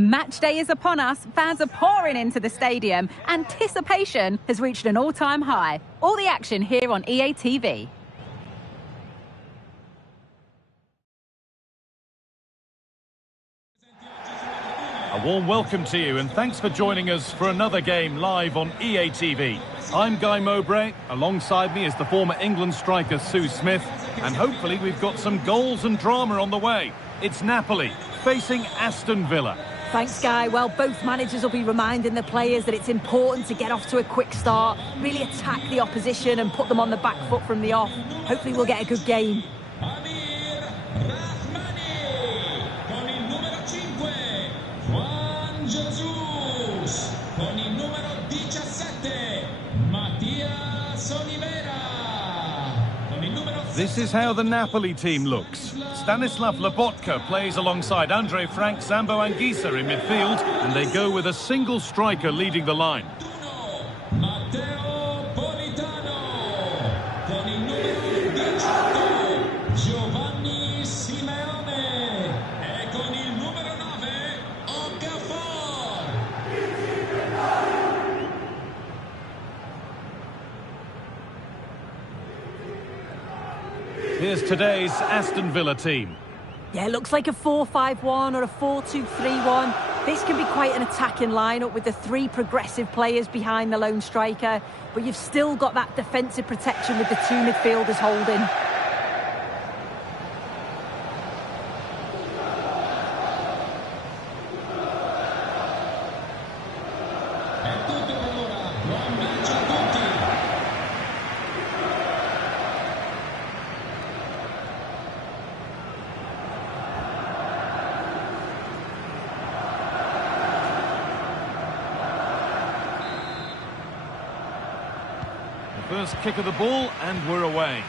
Match day is upon us, fans are pouring into the stadium, anticipation has reached an all-time high. All the action here on EA TV. A warm welcome to you and thanks for joining us for another game live on EA TV. I'm Guy Mowbray, alongside me is the former England striker Sue Smith, and hopefully we've got some goals and drama on the way. It's Napoli facing Aston Villa. Thanks, Guy. Well, both managers will be reminding the players that it's important to get off to a quick start, really attack the opposition and put them on the back foot from the off. Hopefully we'll get a good game. This is how the Napoli team looks. Stanislav Lobotka plays alongside Andre Frank, Sambo Anguissa in midfield, and they go with a single striker leading the line. Here's today's Aston Villa team. Yeah, it looks like a 4-5-1 or a 4-2-3-1. This can be quite an attacking lineup with the three progressive players behind the lone striker, but you've still got that defensive protection with the two midfielders holding. First kick of the ball and we're away.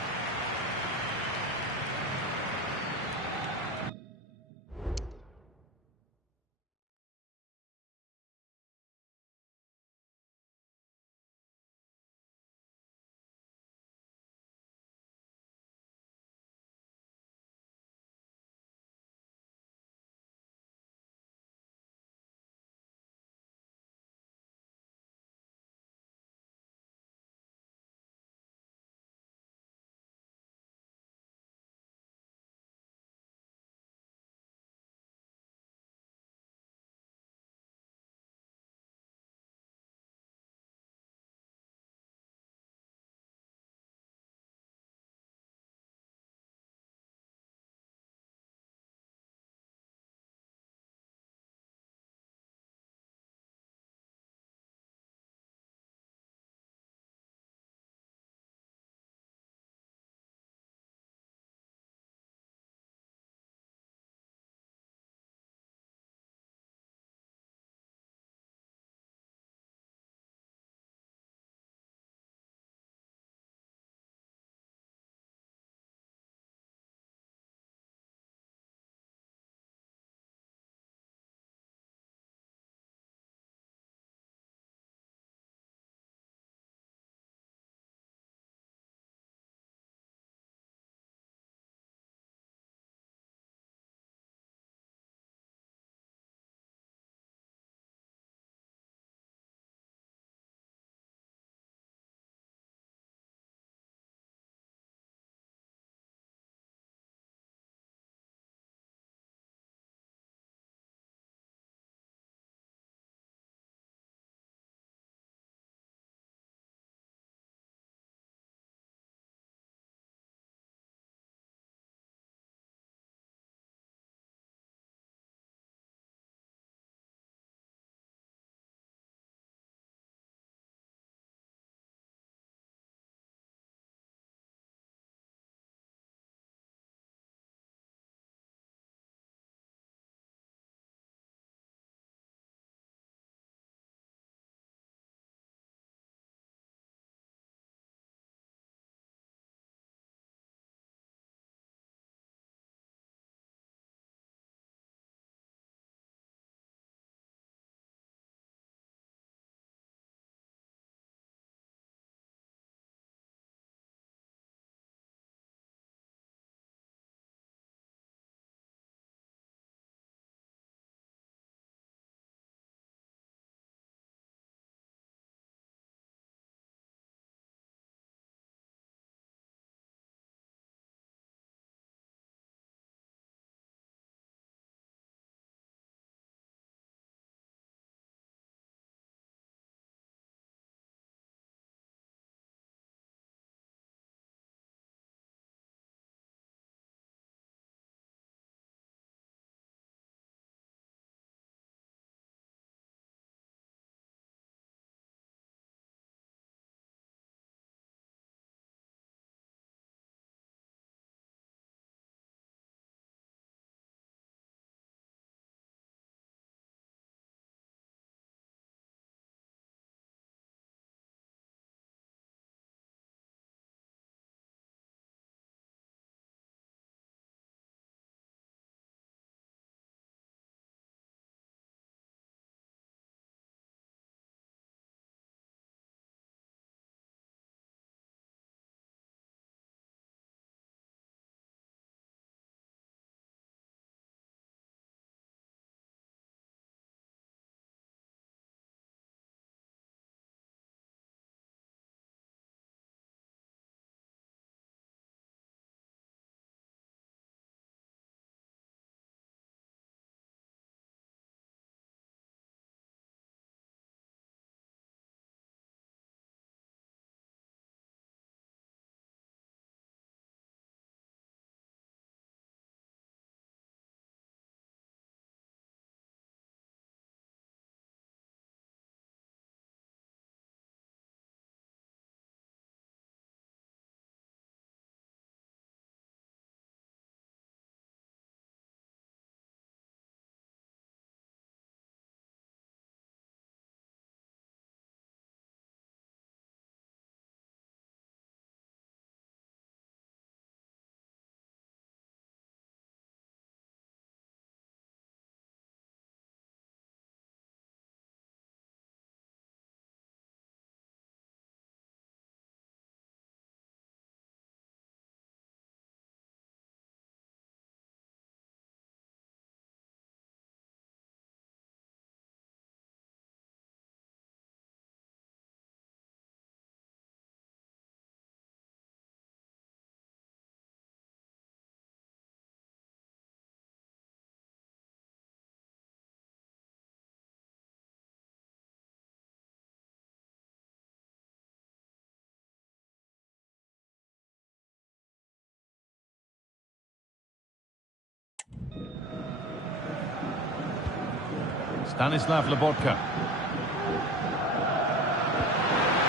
Stanislav Lobotka.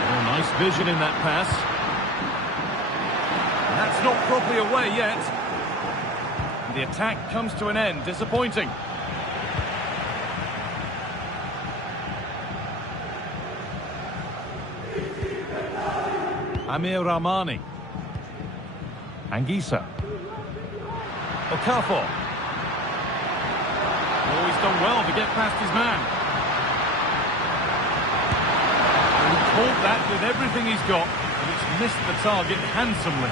Oh, nice vision in that pass. That's not properly away yet. The attack comes to an end. Disappointing. Amir Rahmani. Anguissa. Okafor. Oh, he's done well to get past his man. And he caught that with everything he's got, but it's missed the target handsomely.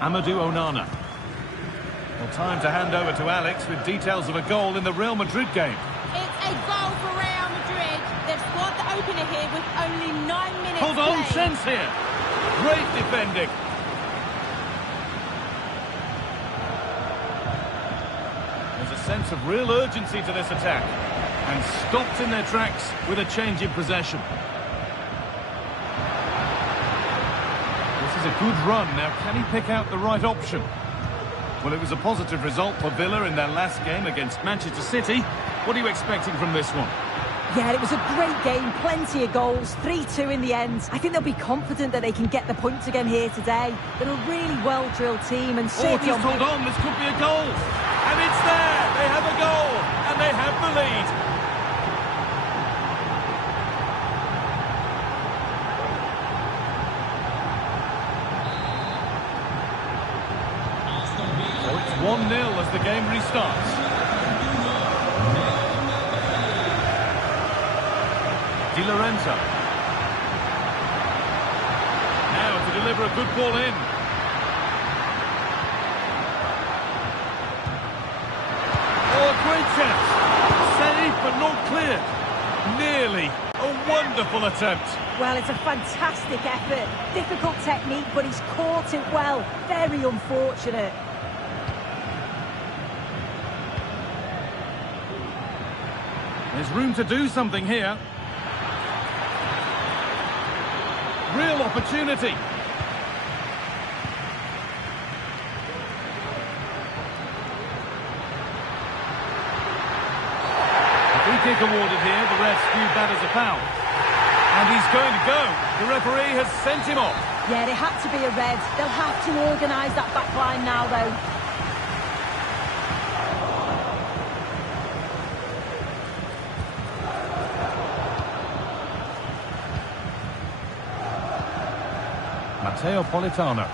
Amadou Onana. Well, time to hand over to Alex with details of a goal in the Real Madrid game. It's a goal for Real Madrid. They've scored the opener here with only 9 minutes Hold on, played. chance here. Great defending. There's a sense of real urgency to this attack. And stopped in their tracks with a change in possession. This is a good run. Now, can he pick out the right option? Well, it was a positive result for Villa in their last game against Manchester City. What are you expecting from this one? Yeah, it was a great game, plenty of goals, 3-2 in the end. I think they'll be confident that they can get the points again here today. They're a really well-drilled team and Oh, certainly... just hold on, this could be a goal. And it's there, they have a goal, and they have the lead. So it's 1-0 as the game restarts. Di Lorenzo. Now to deliver a good ball in. Oh, a great chance. Saved but not clear. Nearly. A wonderful attempt. Well, it's a fantastic effort. Difficult technique, but he's caught it well. Very unfortunate. There's room to do something here. Real opportunity. Free kick awarded here. The ref viewed that as a foul. And he's going to go. The referee has sent him off. Yeah, it had to be a red. They'll have to organise that back line now, though. Matteo Politano.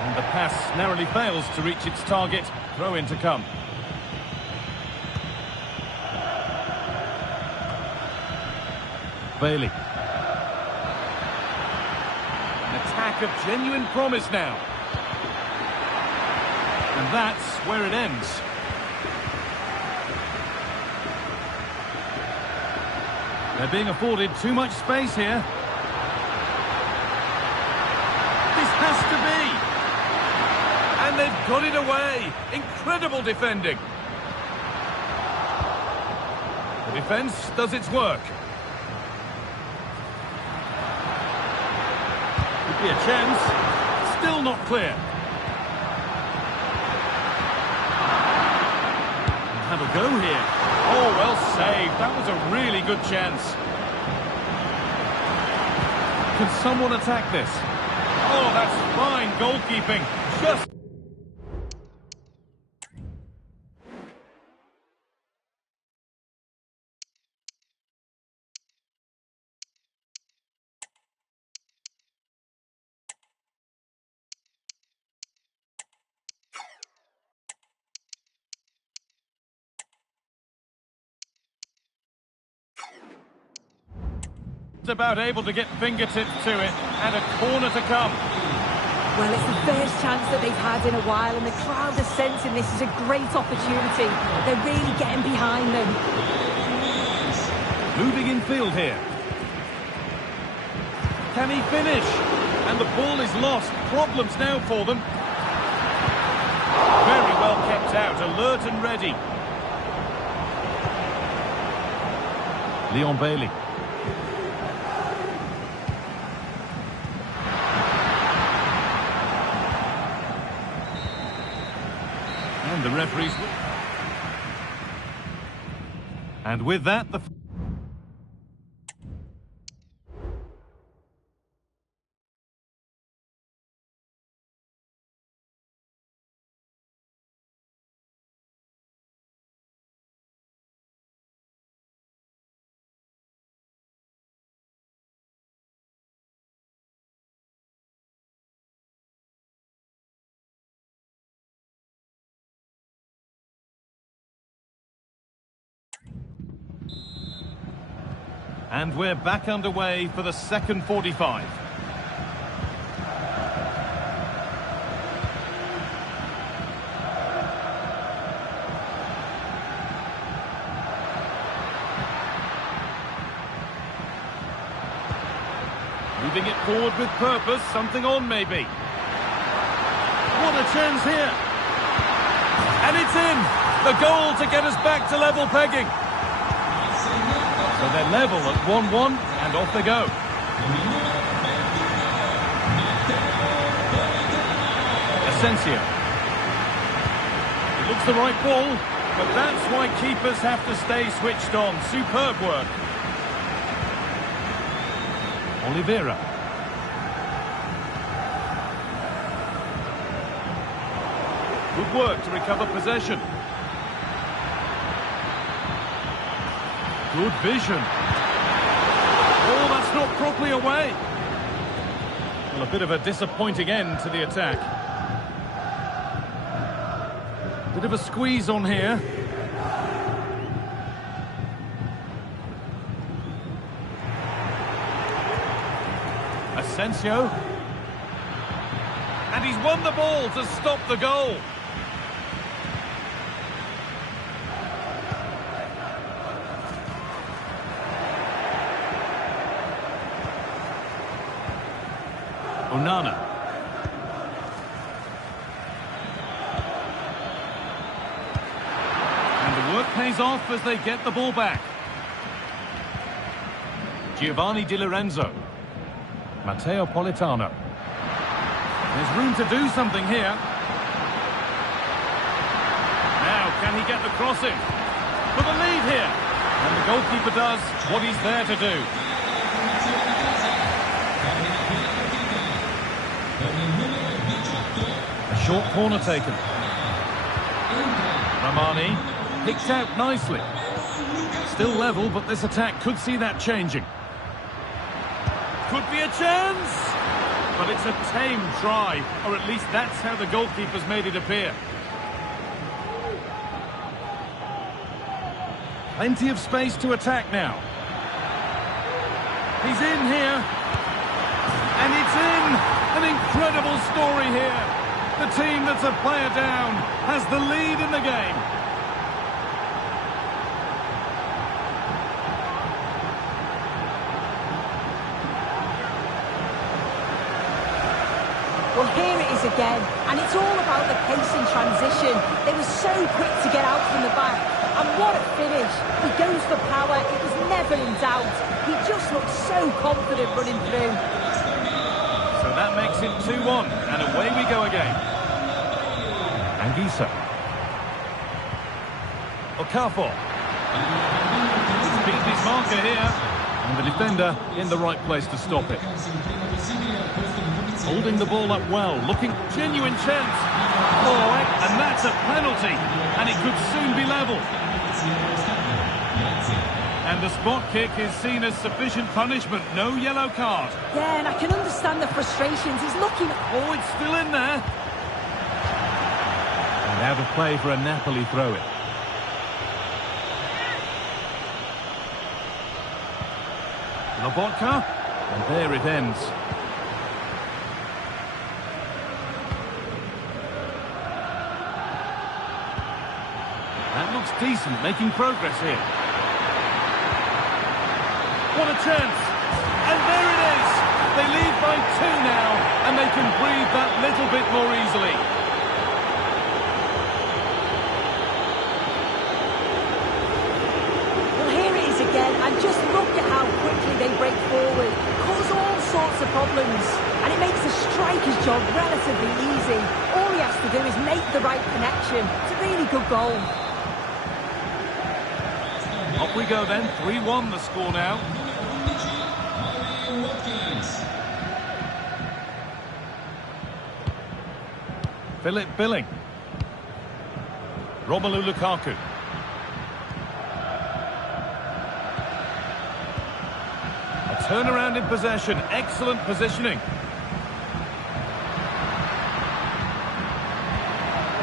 And the pass narrowly fails to reach its target. Throw in to come. Bailey. An attack of genuine promise now. And that's where it ends. They're being afforded too much space here. This has to be. And they've got it away. Incredible defending. The defence does its work. Could be a chance. Still not clear. Have a go here. Oh, well saved. That was a really good chance. Can someone attack this? Oh, that's fine goalkeeping. Just... about able to get fingertips to it, and a corner to come. Well, it's the first chance that they've had in a while, and the crowd are sensing this is a great opportunity. They're really getting behind them. Moving in field here. Can he finish? And the ball is lost. Problems now for them. out, alert and ready. Leon Bailey. And the referees... And with that, the... And we're back underway for the second 45. Moving it forward with purpose, something on maybe. What a chance here. And it's in! The goal to get us back to level pegging. So they're level at 1-1, and off they go. Asensio. It looks the right ball, but that's why keepers have to stay switched on. Superb work. Oliveira. Good work to recover possession. Good vision. Oh, that's not properly away. Well, a bit of a disappointing end to the attack. Bit of a squeeze on here. Asensio. And he's won the ball to stop the goal. Onana. And the work pays off as they get the ball back. Giovanni Di Lorenzo. Matteo Politano. There's room to do something here. Now, can he get the crossing? For the lead here. And the goalkeeper does what he's there to do. A short corner taken. Ramani picked out nicely. Still level, but this attack could see that changing. Could be a chance! But it's a tame try, or at least that's how the goalkeeper's made it appear. Plenty of space to attack now. He's in here. And it's in! An incredible story here. The team that's a player down has the lead in the game. Well, here it is again, and it's all about the pace in transition. They were so quick to get out from the back, and what a finish. He goes for power, it was never in doubt. He just looked so confident running through. So that makes it 2-1, and away we go again. Anguissa. Okafor. He's beaten his marker here, and the defender in the right place to stop it. Holding the ball up well, looking genuine chance. Oh, and that's a penalty, and it could soon be level. And the spot kick is seen as sufficient punishment, no yellow card. Yeah, and I can understand the frustrations. He's looking... Oh, it's still in there. And out of play for a Napoli throw-in. Lobotka, and there it ends. That looks decent, making progress here. What a chance! And there it is! They lead by 2 now, and they can breathe that little bit more easily. the problems. And it makes the striker's job relatively easy. All he has to do is make the right connection. It's a really good goal. Off we go then, 3-1 the score now. Philip Billing. Romelu Lukaku. A turnaround in possession, excellent positioning.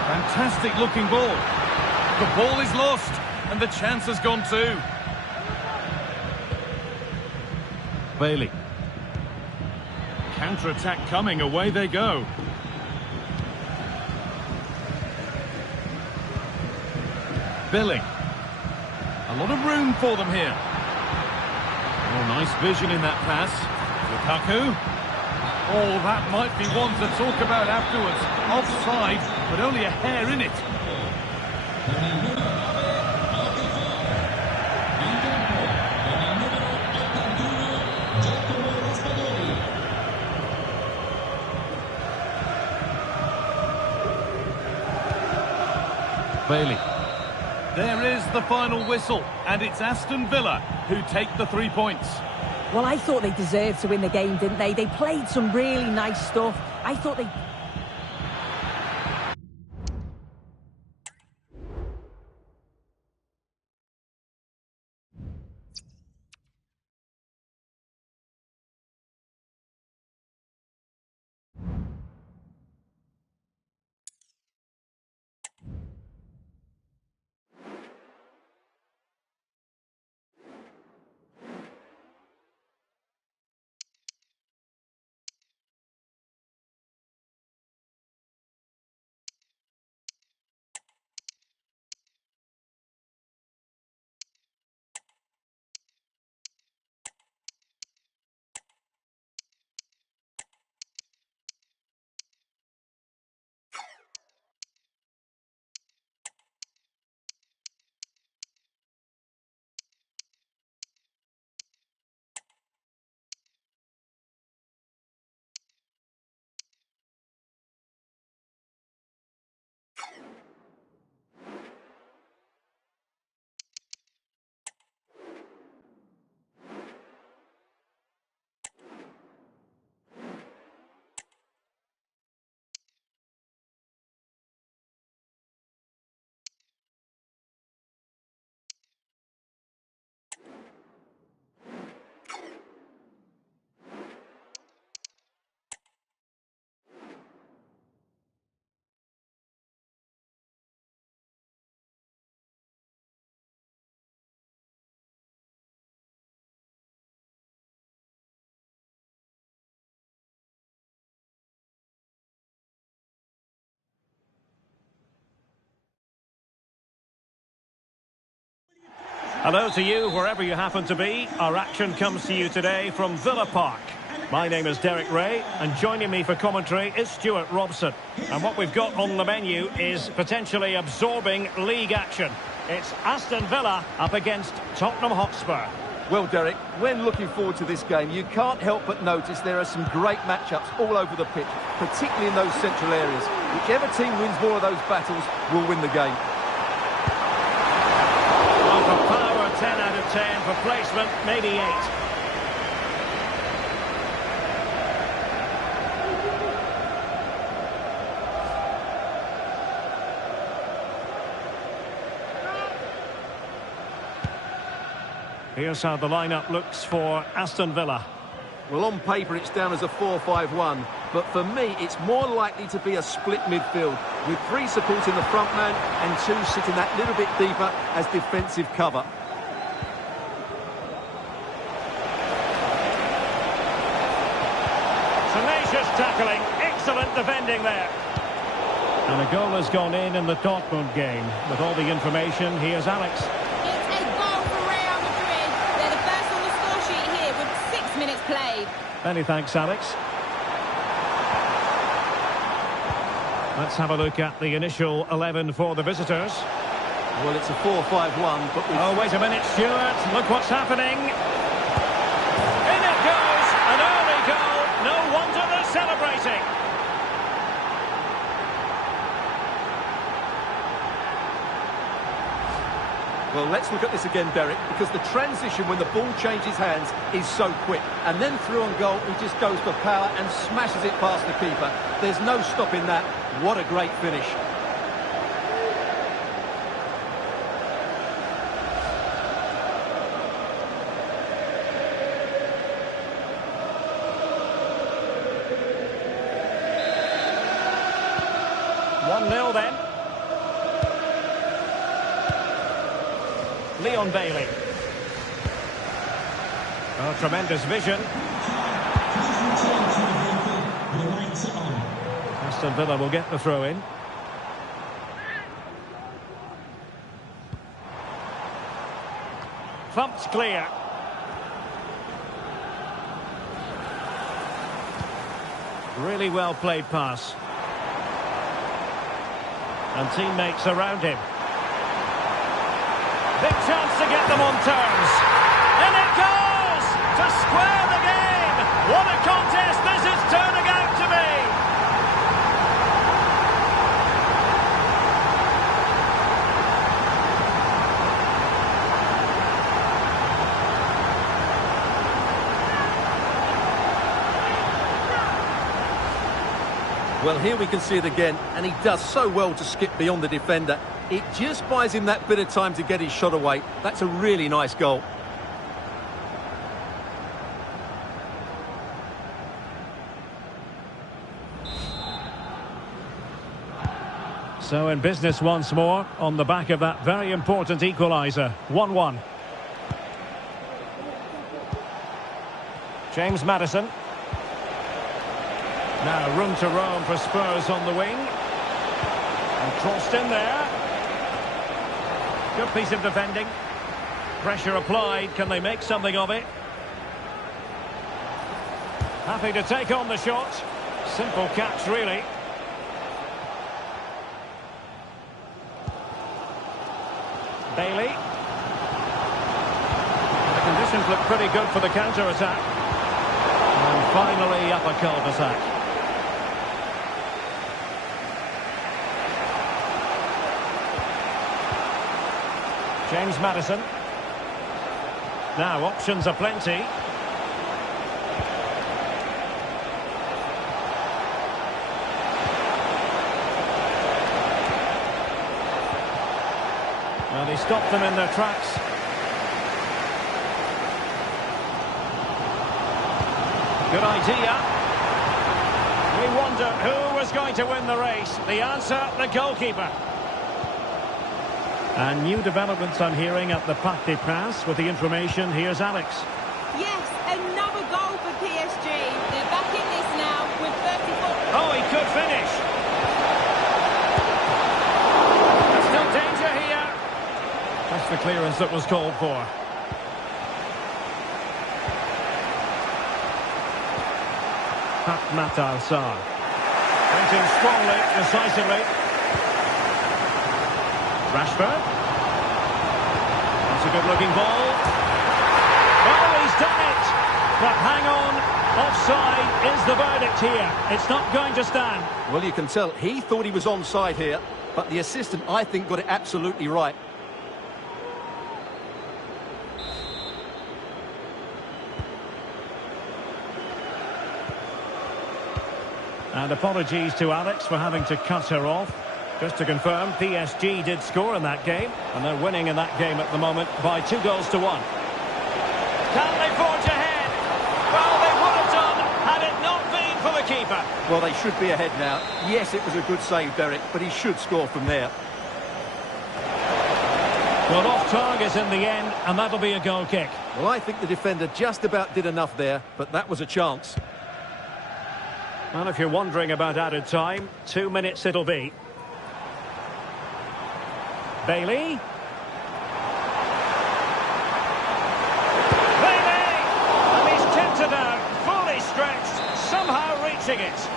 Fantastic looking ball. The ball is lost and the chance has gone too. Bailey. Counter-attack coming, away they go. Billing. A lot of room for them here. Oh, nice vision in that pass. Lukaku. Oh, that might be one to talk about afterwards. Offside, but only a hair in it. Bailey. There is the final whistle, and it's Aston Villa who take the 3 points. Well, I thought they deserved to win the game, didn't they? They played some really nice stuff. I thought they... Hello to you, wherever you happen to be. Our action comes to you today from Villa Park. My name is Derek Ray, and joining me for commentary is Stuart Robson. And what we've got on the menu is potentially absorbing league action. It's Aston Villa up against Tottenham Hotspur. Well, Derek, when looking forward to this game, you can't help but notice there are some great matchups all over the pitch, particularly in those central areas. Whichever team wins more of those battles will win the game. Well, for power, 10 out of 10. For placement, maybe 8. Here's how the lineup looks for Aston Villa. Well, on paper it's down as a 4-5-1, but for me it's more likely to be a split midfield, with 3 supporting the front man and 2 sitting that little bit deeper as defensive cover. Tenacious tackling, excellent defending there. And a goal has gone in the Dortmund game. With all the information, here's Alex. It's a goal for Real Madrid. They're the first on the score sheet here with 6 minutes played. Many thanks, Alex. Let's have a look at the initial 11 for the visitors. Well, it's a 4-5-1, but Oh, wait a minute, Stuart. Look what's happening. In it goes. An early goal. Well, let's look at this again, Derek, because the transition when the ball changes hands is so quick. And then through on goal, he just goes for power and smashes it past the keeper. There's no stopping that. What a great finish. Nil then. Leon Bailey. Oh, tremendous vision. Aston Villa will get the throw in. Thumped clear. Really well played pass. And teammates around him. Big chance to get them on terms. And it goes! To square the game! What a contest this is turning out to be! Well, here we can see it again, and he does so well to skip beyond the defender. It just buys him that bit of time to get his shot away. That's a really nice goal. So in business once more, on the back of that very important equaliser. 1-1. James Maddison. Now room to roam for Spurs on the wing. And crossed in there. Good piece of defending. Pressure applied. Can they make something of it? Happy to take on the shot. Simple catch, really. Bailey. The conditions look pretty good for the counter-attack. And finally up a cul-de-sac. James Maddison. Now options are plenty. Well, he stopped them in their tracks. Good idea. We wonder who was going to win the race. The answer, the goalkeeper. And new developments I'm hearing at the Parc des Princes. With the information, here's Alex. Yes, another goal for PSG. They're back in this now with 34. Oh, he could finish. There's still danger here. That's the clearance that was called for. Matt Al-Sar. Went in strongly, decisively. Rashford. That's a good-looking ball. Oh, he's done it! But hang on, offside is the verdict here. It's not going to stand. Well, you can tell he thought he was onside here, but the assistant, I think, got it absolutely right. And apologies to Alex for having to cut her off. Just to confirm, PSG did score in that game, and they're winning in that game at the moment by 2-1. Can they forge ahead? Well, they would have done had it not been for the keeper. Well, they should be ahead now. Yes, it was a good save, Derek, but he should score from there. Well, off target in the end, and that'll be a goal kick. Well, I think the defender just about did enough there, but that was a chance. And if you're wondering about added time, 2 minutes it'll be. Bailey. Bailey! And he's tipped it out, fully stretched, somehow reaching it.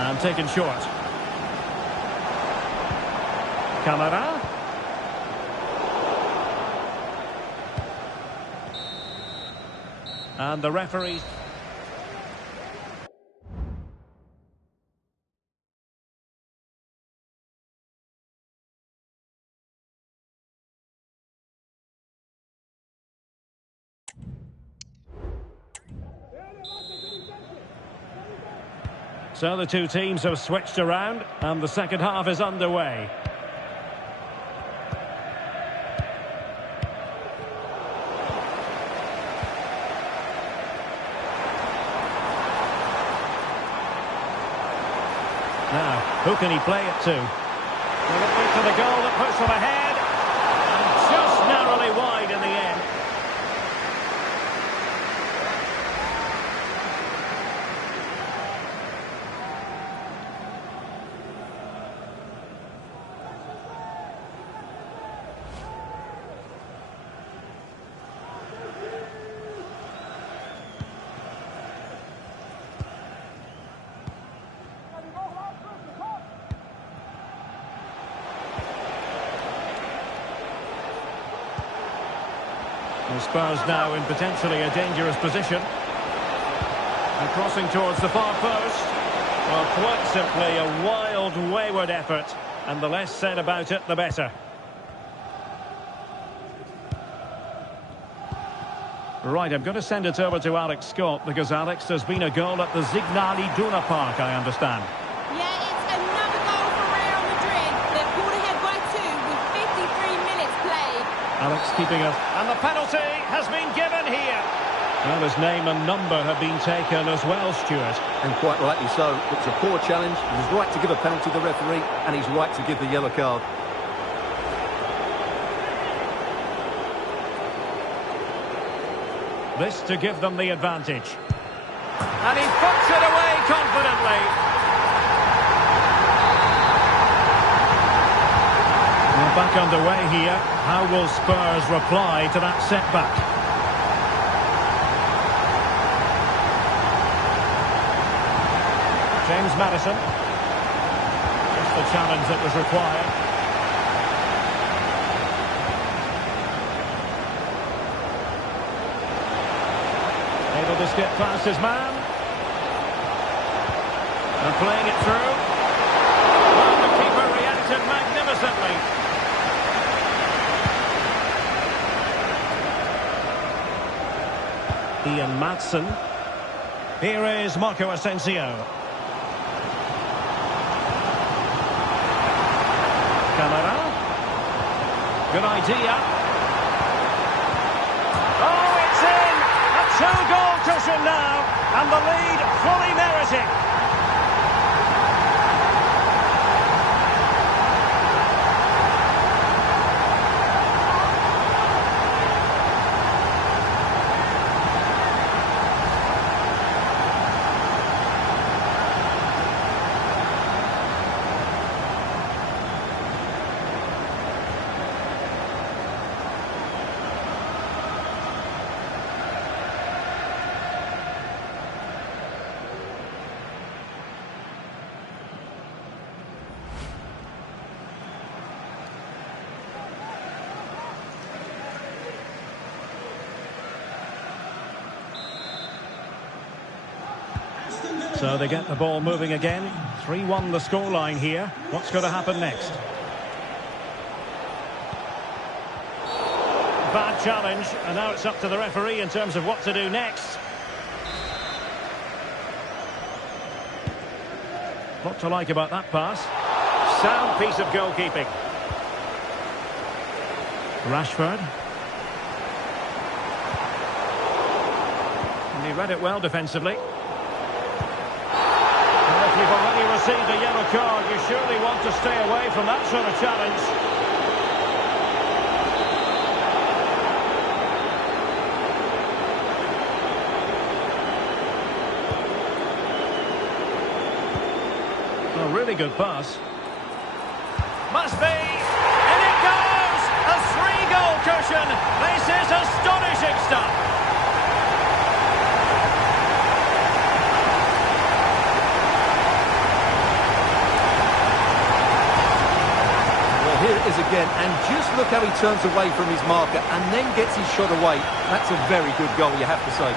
And taken short. Camara. And the referees... So the two teams have switched around and the second half is underway. Now, who can he play it to? Will it lead to the goal that puts them ahead? And just narrowly wide in the end. The Spurs now in potentially a dangerous position. And crossing towards the far post. Well, quite simply a wild, wayward effort. And the less said about it, the better. Right, I'm going to send it over to Alex Scott, because, Alex, there's been a goal at the Signal Iduna Park, I understand. Yeah, it's another goal for Real Madrid. They're pulled ahead by 2 with 53 minutes played. Alex keeping us. And the penalty has been given here. Well, his name and number have been taken as well, Stuart. And quite rightly so. It was a poor challenge. He was right to give a penalty to the referee, and he's right to give the yellow card. This to give them the advantage. And he puts it away confidently. We're back underway here. How will Spurs reply to that setback? James Maddison. Just the challenge that was required. Able to skip past his man. And playing it through. Well, the keeper reacted magnificently. Ian Maatsen. Here is Marco Asensio. Camara. Good idea. Oh, it's in! A two-goal cushion now, and the lead fully merited. So they get the ball moving again. 3-1 the scoreline here. What's going to happen next? Bad challenge, and now it's up to the referee in terms of what to do next. What to like about that pass? Sound piece of goalkeeping. Rashford. And he read it well defensively. If you've already received a yellow card, you surely want to stay away from that sort of challenge. A really good pass. Must be! And it goes! A 3-goal cushion! This is astonishing stuff! Here it is again, and just look how he turns away from his marker and then gets his shot away. That's a very good goal, you have to say.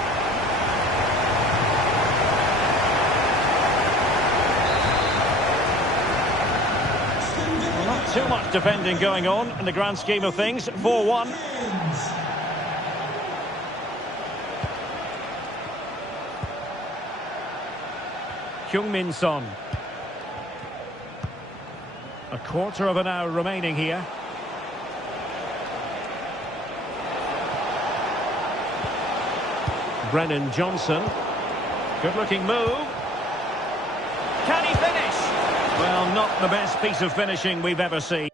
Well, not too much defending going on in the grand scheme of things. 4-1. Heung-min Son. A quarter of an hour remaining here. Brennan Johnson. Good-looking move. Can he finish? Well, not the best piece of finishing we've ever seen.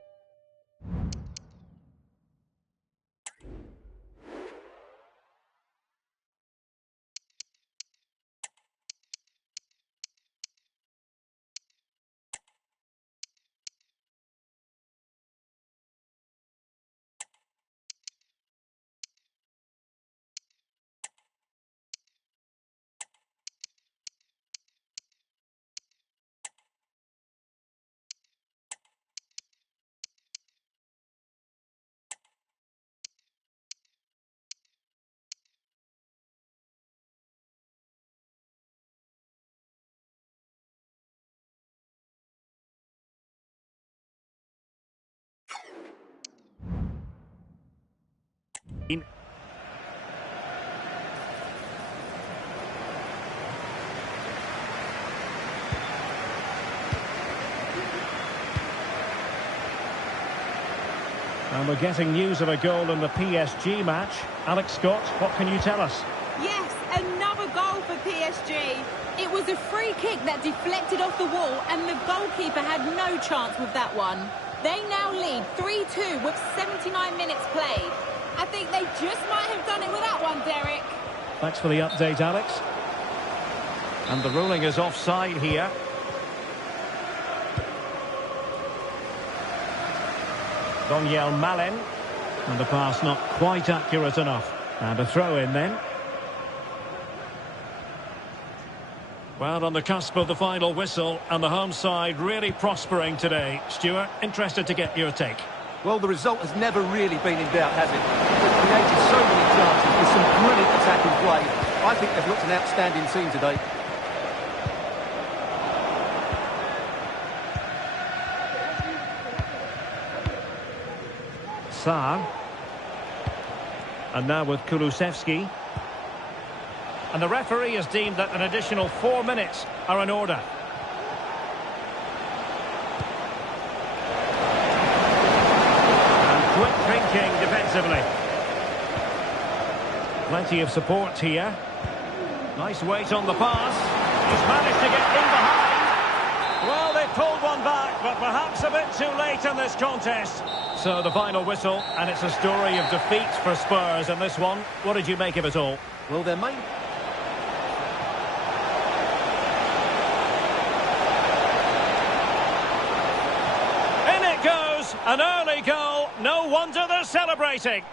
And we're getting news of a goal in the PSG match. Alex Scott, what can you tell us? Yes, another goal for PSG. It was a free kick that deflected off the wall and the goalkeeper had no chance with that one. They now lead 3-2 with 79 minutes played. I think they just might have done it with that one, Derek. Thanks for the update, Alex. And the ruling is offside here. Donyell Malen. And the pass not quite accurate enough. And a throw in then. Well, on the cusp of the final whistle, and the home side really prospering today. Stuart, interested to get your take. Well, the result has never really been in doubt, has it? They've created so many chances with some brilliant attacking play. I think they've looked an outstanding team today. Sarr. And now with Kulusevski. And the referee has deemed that an additional 4 minutes are in order. And quick thinking defensively. Plenty of support here. Nice weight on the pass. He's managed to get in behind. Well, they pulled one back, but perhaps a bit too late in this contest. So the final whistle, and it's a story of defeat for Spurs in this one. What did you make of it all? Well, their main... An early goal, no wonder they're celebrating.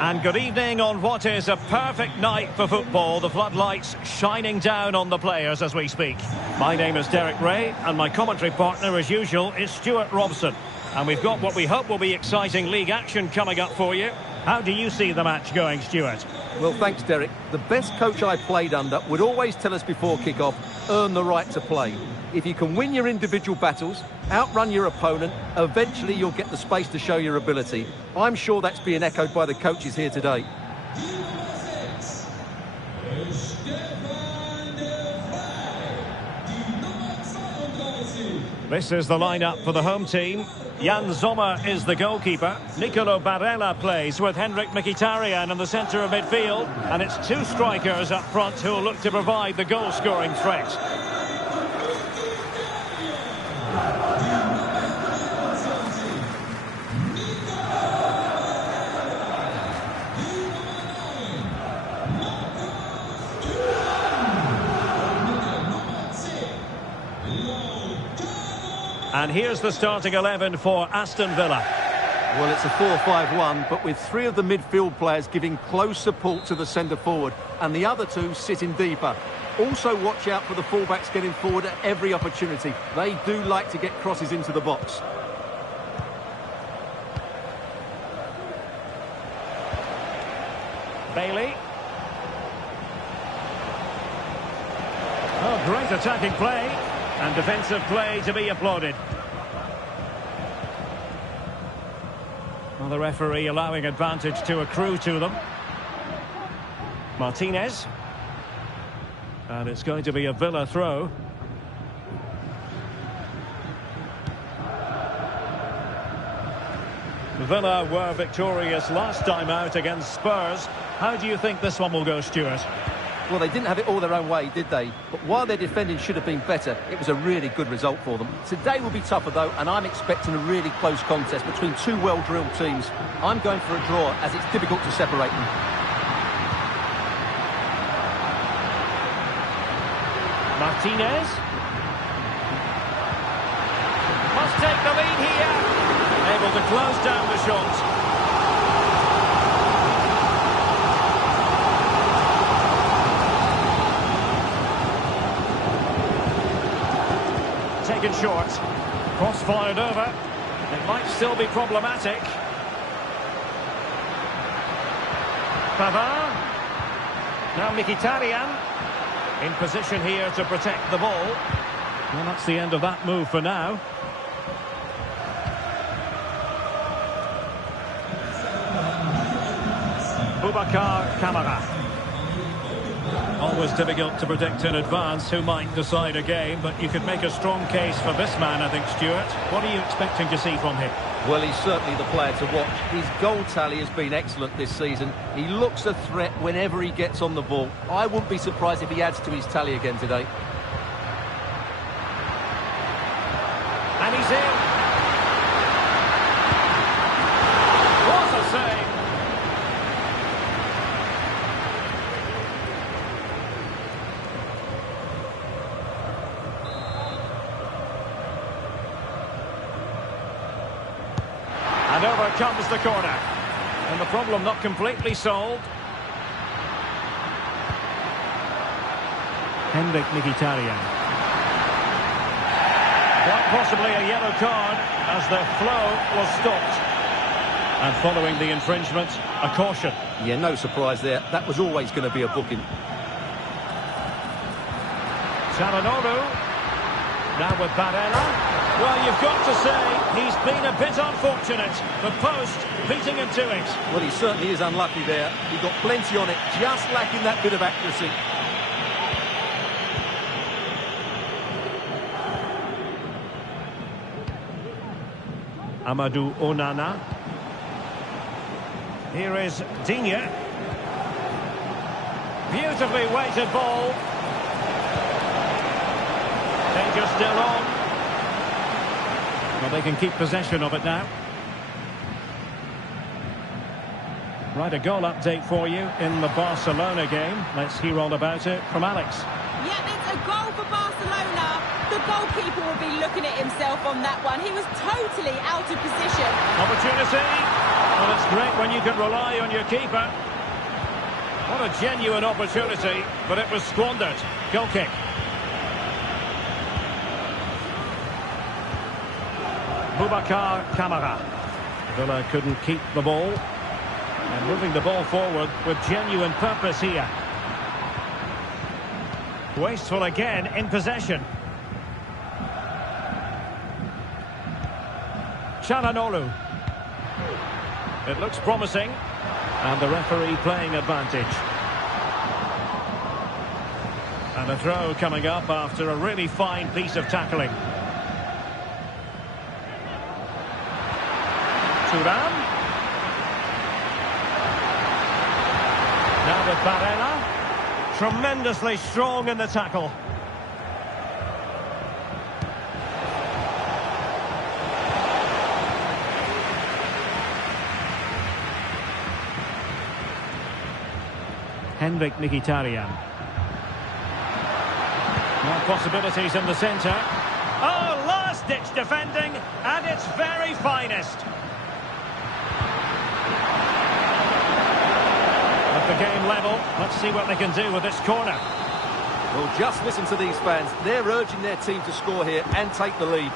And good evening on what is a perfect night for football. The floodlights shining down on the players as we speak. My name is Derek Ray, and my commentary partner, as usual, is Stuart Robson. And we've got what we hope will be exciting league action coming up for you. How do you see the match going, Stuart? Well, thanks, Derek. The best coach I played under would always tell us before kick-off, earn the right to play. If you can win your individual battles, outrun your opponent, eventually you'll get the space to show your ability. I'm sure that's being echoed by the coaches here today. This is the lineup for the home team. Jan Sommer is the goalkeeper. Nicolo Barella plays with Henrik Mkhitaryan in the centre of midfield. And it's two strikers up front who will look to provide the goal-scoring threat. And here's the starting 11 for Aston Villa. Well, it's a 4-5-1, but with three of the midfield players giving close support to the centre-forward, and the other two sitting deeper. Also watch out for the fullbacks getting forward at every opportunity. They do like to get crosses into the box. Bailey. Oh, great attacking play. And defensive play to be applauded. Well, the referee allowing advantage to accrue to them. Martinez. And it's going to be a Villa throw. Villa were victorious last time out against Spurs. How do you think this one will go, Stuart? Well, they didn't have it all their own way, did they? But while their defending should have been better, it was a really good result for them. Today will be tougher, though, and I'm expecting a really close contest between two well-drilled teams. I'm going for a draw, as it's difficult to separate them. Martinez. Must take the lead here. Able to close down the shot. Taken short. Cross fired over. It might still be problematic. Pavard. Now Mkhitaryan. In position here to protect the ball. Well, that's the end of that move for now. Boubacar Kamara. Always difficult to predict in advance who might decide a game, but you could make a strong case for this man, I think, Stuart. What are you expecting to see from him? Well, he's certainly the player to watch. His goal tally has been excellent this season. He looks a threat whenever he gets on the ball. I wouldn't be surprised if he adds to his tally again today. And he's in. What a save. And over comes the corner. And the problem not completely solved. Henrik Mkhitaryan. Quite possibly a yellow card as the flow was stopped. And following the infringement, a caution. Yeah, no surprise there. That was always going to be a booking. Çalhanoğlu. Now with Barella. Well, you've got to say, he's been a bit unfortunate. The post beating him to it. Well, he certainly is unlucky there. He got plenty on it, just lacking that bit of accuracy. Amadou Onana. Here is Digne. Beautifully weighted ball. Danger still on. Well, they can keep possession of it now. Right, a goal update for you in the Barcelona game. Let's hear all about it from Alex. Yeah, it's a goal for Barcelona. The goalkeeper will be looking at himself on that one. He was totally out of position. Opportunity. Well, it's great when you can rely on your keeper. What a genuine opportunity, but it was squandered. Goal kick. Boubacar Kamara. Villa couldn't keep the ball. And moving the ball forward with genuine purpose here. Wasteful again in possession. Çalhanoğlu. It looks promising. And the referee playing advantage. And a throw coming up after a really fine piece of tackling. Thuram. Now with Barella. Tremendously strong in the tackle. Henrik Mkhitaryan. More possibilities in the centre. Oh, last-ditch defending at its very finest. At the game level, let's see what they can do with this corner. Well, just listen to these fans. They're urging their team to score here and take the lead.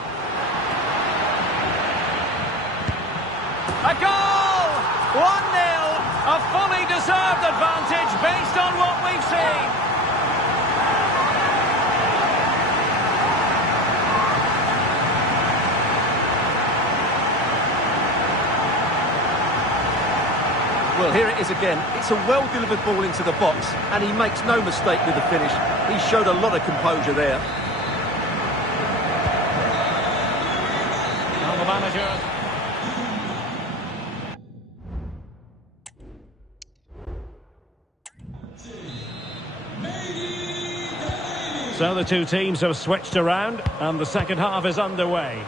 A goal! 1-0! A fully deserved advantage based on what we've seen. Well, here it is again. It's a well-delivered ball into the box, and he makes no mistake with the finish. He showed a lot of composure there. Now the manager. So the two teams have switched around, and the second half is underway.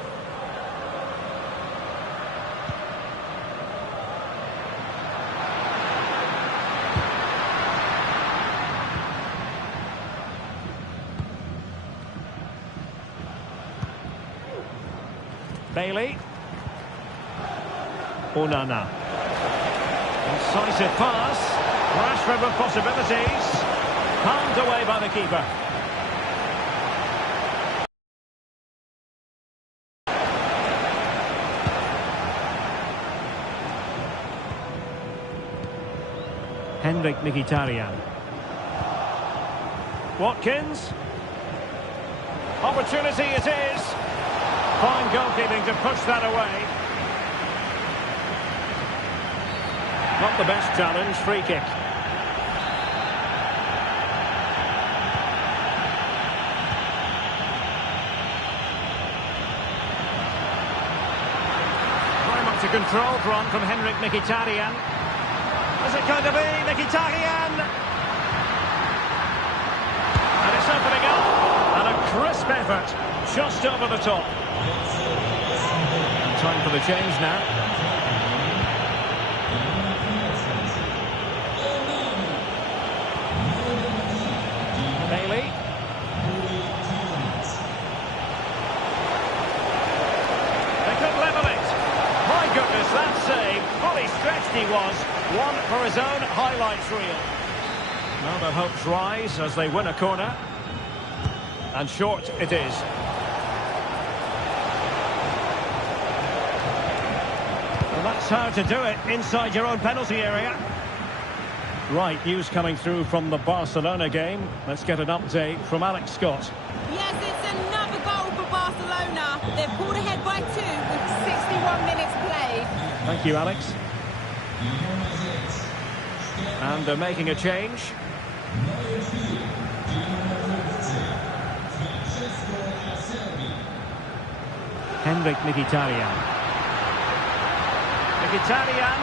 Bailey. Onana. Incisive pass. Rashford with possibilities. Palmed away by the keeper. Henrik Mkhitaryan. Watkins. Opportunity it is. Fine goalkeeping to push that away. Not the best challenge, free kick. Very much a controlled run from Henrik Mkhitaryan. Is it going to be Mkhitaryan? And it's opening up. And a crisp effort, just over the top. And time for the change now. Bailey. They could level it. My goodness, that save. Fully stretched he was. One for his own highlights reel. Well, their hopes rise as they win a corner. And short it is. Well, that's how to do it inside your own penalty area. Right, news coming through from the Barcelona game. Let's get an update from Alex Scott. Yes, it's another goal for Barcelona. They've pulled ahead by 2 with 61 minutes played. Thank you, Alex. And they're making a change. Henrik Mkhitaryan. Mkhitaryan.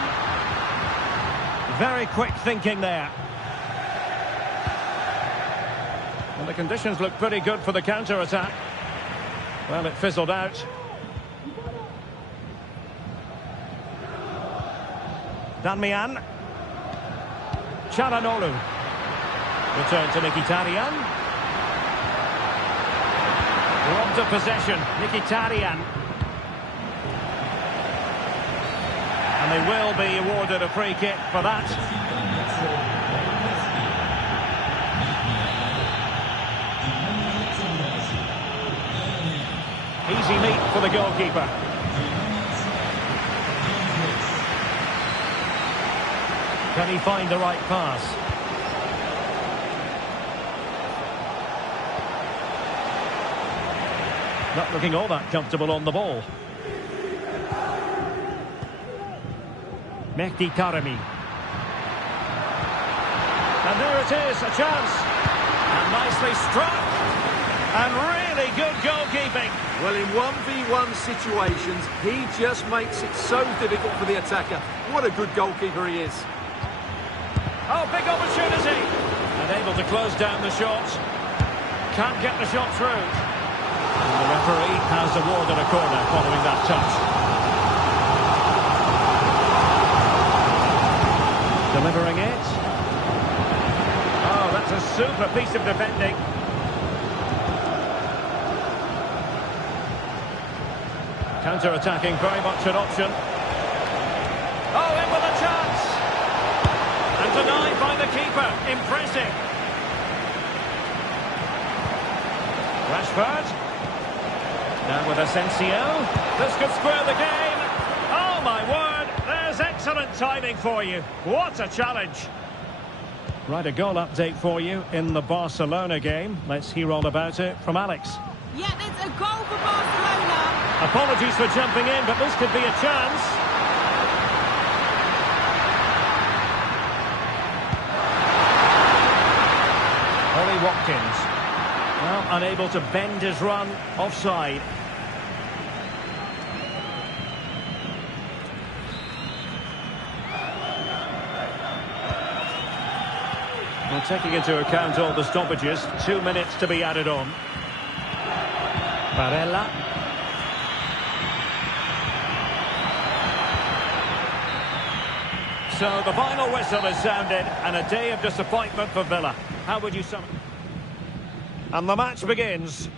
Very quick thinking there. And the conditions look pretty good for the counter-attack. Well, it fizzled out. Darmian. Çalhanoğlu. Return to Mkhitaryan. terms of possession, Mkhitaryan. And they will be awarded a free kick for that. Easy meat for the goalkeeper. Can he find the right pass? Not looking all that comfortable on the ball. Mehdi Taremi. And there it is, a chance. And nicely struck. And really good goalkeeping. Well, in 1v1 situations, he just makes it so difficult for the attacker. What a good goalkeeper he is. Oh, big opportunity. And able to close down the shot. Can't get the shot through. And the referee has awarded a corner following that touch. Delivering it. Oh, that's a super piece of defending. Counter-attacking, very much an option. Oh, in with a chance! And denied by the keeper. Impressive. Rashford. Now with Asensio. This could square the game. Oh, my word. There's excellent timing for you. What a challenge. Right, a goal update for you in the Barcelona game. Let's hear all about it from Alex. Yeah, it's a goal for Barcelona. Apologies for jumping in, but this could be a chance. Ollie Watkins. Well, unable to bend his run, offside. Well, taking into account all the stoppages, 2 minutes to be added on. Barella. So the final whistle is sounded and a day of disappointment for Villa. How would you sum it? And the match begins.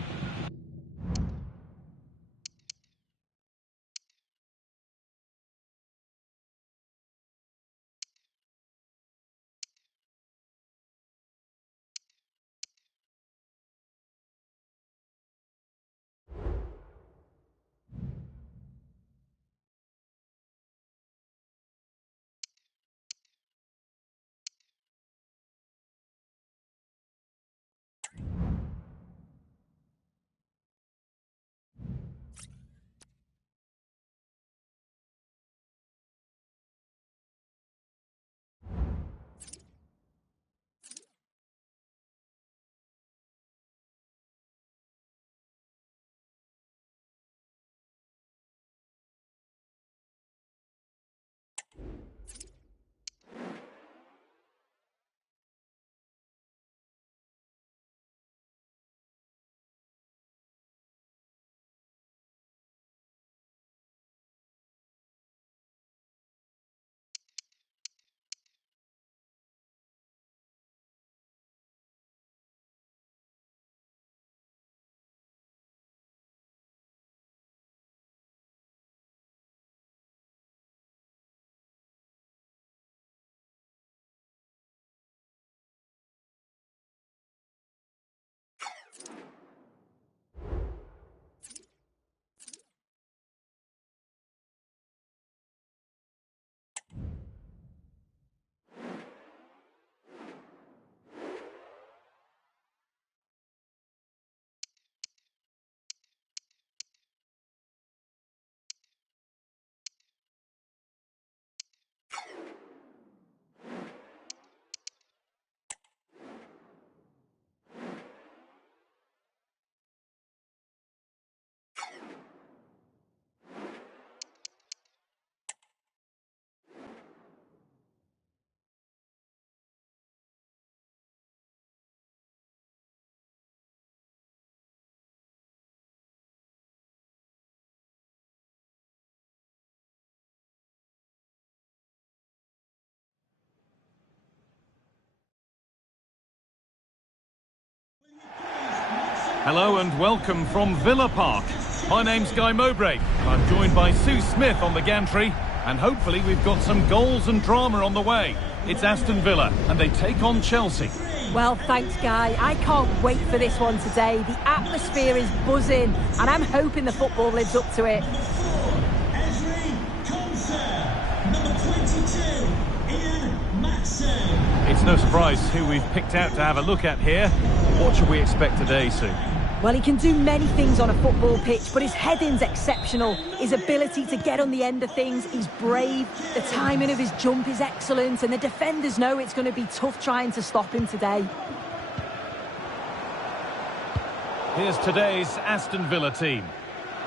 Hello and welcome from Villa Park. My name's Guy Mowbray. I'm joined by Sue Smith on the gantry, and hopefully we've got some goals and drama on the way. It's Aston Villa, and they take on Chelsea. Well, thanks, Guy. I can't wait for this one today. The atmosphere is buzzing, and I'm hoping the football lives up to it. It's no surprise who we've picked out to have a look at here. What should we expect today, Sue? Well, he can do many things on a football pitch, but his heading's exceptional. His ability to get on the end of things, he's brave. The timing of his jump is excellent, and the defenders know it's going to be tough trying to stop him today. Here's today's Aston Villa team.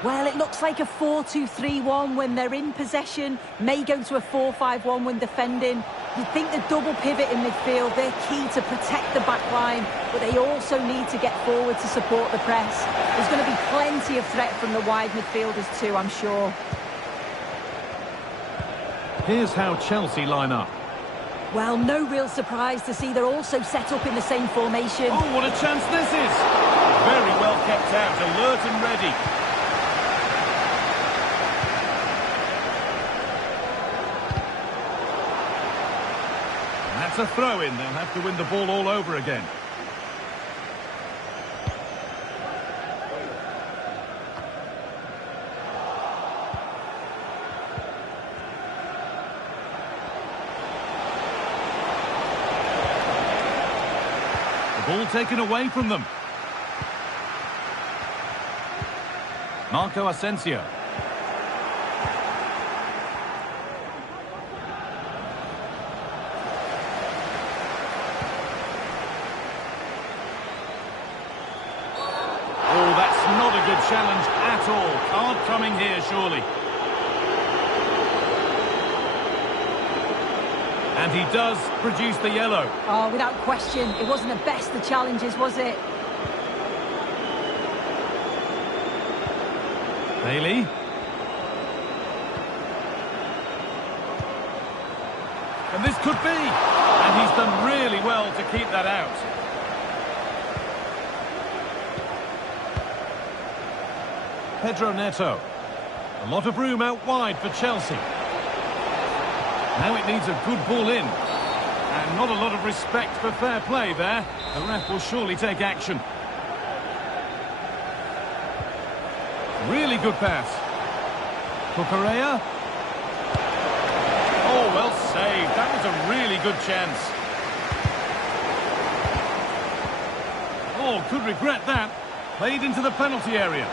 Well, it looks like a 4-2-3-1 when they're in possession, may go to a 4-5-1 when defending. You'd think the double pivot in midfield, they're key to protect the back line, but they also need to get forward to support the press. There's going to be plenty of threat from the wide midfielders too, I'm sure. Here's how Chelsea line up. Well, no real surprise to see they're also set up in the same formation. Oh, what a chance this is! Very well kept out, alert and ready. That's a throw-in. They'll have to win the ball all over again. The ball taken away from them. Marco Asensio. Not a good challenge at all. Card coming here, surely. And he does produce the yellow. Oh, without question. It wasn't the best of challenges, was it? Bailey. And this could be. And he's done really well to keep that out. Pedro Neto. A lot of room out wide for Chelsea. Now it needs a good ball in. And not a lot of respect for fair play there. The ref will surely take action. Really good pass. Cucurella. Oh, well saved. That was a really good chance. Oh, could regret that. Played into the penalty area.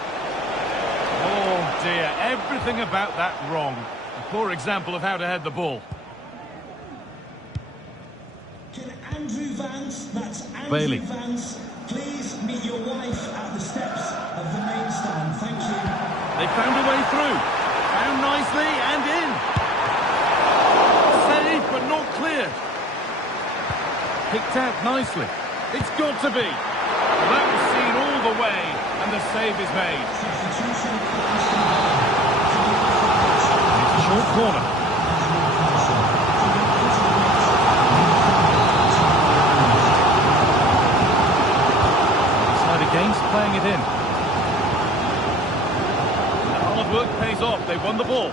Oh dear, everything about that wrong. A poor example of how to head the ball. Can Andrew Vance, that's Andrew Bailey. Vance, please meet your wife at the steps of the main stand. Thank you. They found a way through. Found nicely and in. Saved but not cleared. Picked out nicely. It's got to be. That was seen all the way and the save is made. It's a short corner. Decided against playing it in. The hard work pays off. They won the ball.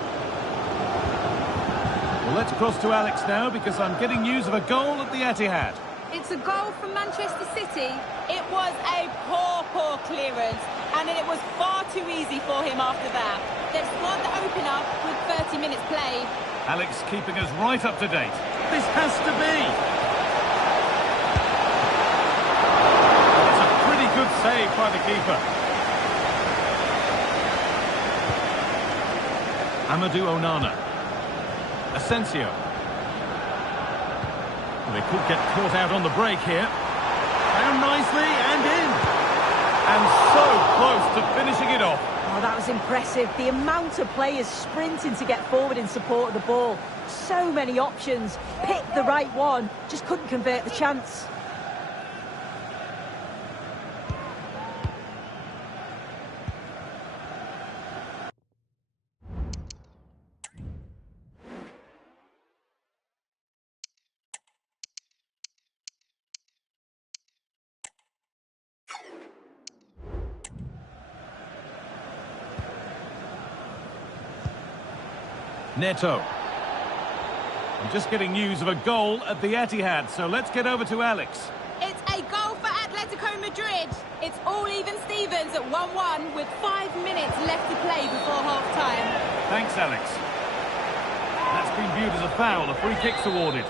Well, let's cross to Alex now because I'm getting news of a goal at the Etihad. It's a goal from Manchester City. It was a poor clearance, and it was far too easy for him after that. They've scored the opener with 30 minutes played. Alex keeping us right up to date. This has to be. It's a pretty good save by the keeper. Amadou Onana. Asensio. They could get caught out on the break here. Found nicely and in. And so close to finishing it off. Oh, that was impressive. The amount of players sprinting to get forward in support of the ball. So many options. Picked the right one. Just couldn't convert the chance. Neto. I'm just getting news of a goal at the Etihad, so let's get over to Alex. It's a goal for Atletico Madrid. It's all even Stevens at 1-1 with 5 minutes left to play before half-time. Thanks, Alex. That's been viewed as a foul. A free kick's awarded.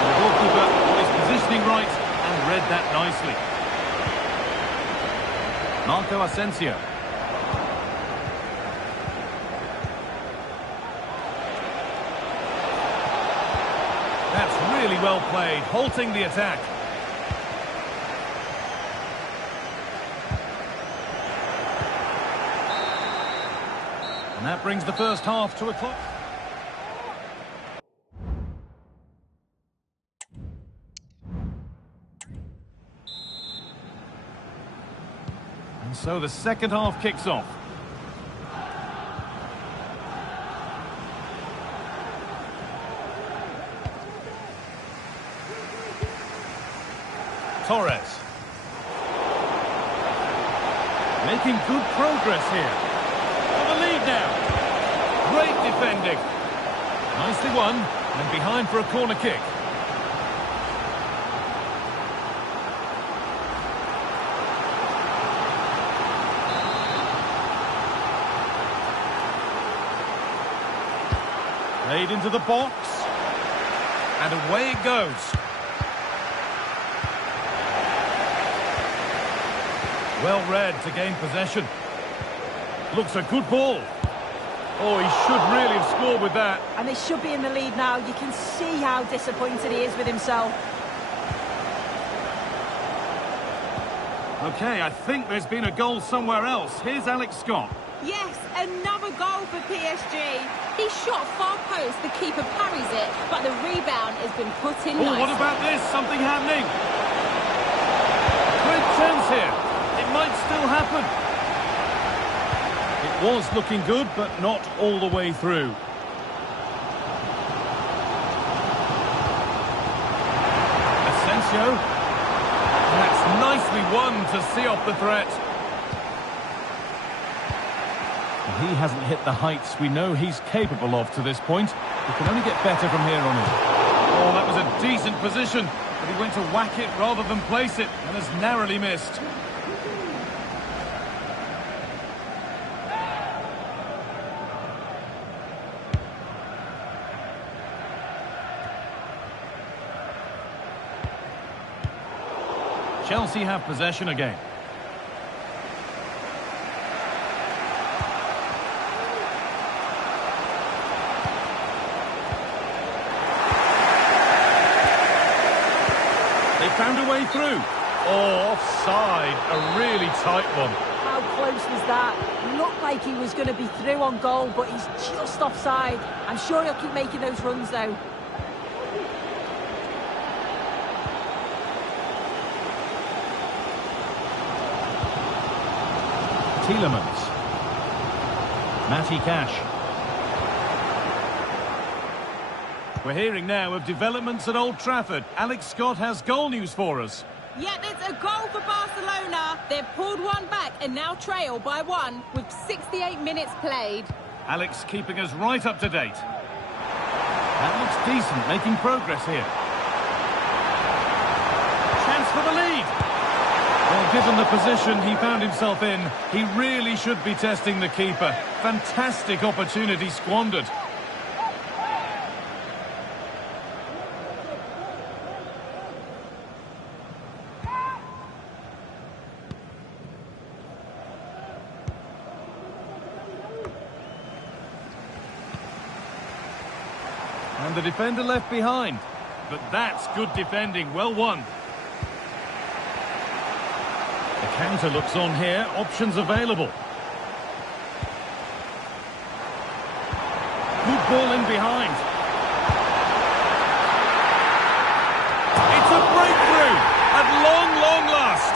The goalkeeper is positioning right and read that nicely. Marco Asensio. That's really well played, halting the attack. And that brings the first half to a close. And so the second half kicks off. Torres. Making good progress here. For the lead now. Great defending. Nicely won, and behind for a corner kick. Played into the box. And away it goes. Well read to gain possession. Looks a good ball. Oh, he should really have scored with that. And they should be in the lead now. You can see how disappointed he is with himself. Okay, I think there's been a goal somewhere else. Here's Alex Scott. Yes, another goal for PSG. He shot far post, the keeper parries it, but the rebound has been put in Oh, nicely. what about this? Something happening. Great chance here. It might still happen. It was looking good, but not all the way through. Asensio. That's nicely won to see off the threat. He hasn't hit the heights we know he's capable of to this point. He can only get better from here on in. Oh, that was a decent position, but he went to whack it rather than place it, and has narrowly missed. Chelsea have possession again. They found a way through. Oh, offside. A really tight one. How close was that? Looked like he was going to be through on goal, but he's just offside. I'm sure he'll keep making those runs, though. Tielemans. Matty Cash. We're hearing now of developments at Old Trafford. Alex Scott has goal news for us. Yep, it's a goal for Barcelona. They've pulled one back and now trail by 1 with 68 minutes played. Alex keeping us right up to date. That looks decent, making progress here. Chance for the lead. Well, given the position he found himself in, he really should be testing the keeper. Fantastic opportunity squandered. And the defender left behind. But that's good defending, well won. The counter looks on here, options available. Good ball in behind. It's a breakthrough at long last.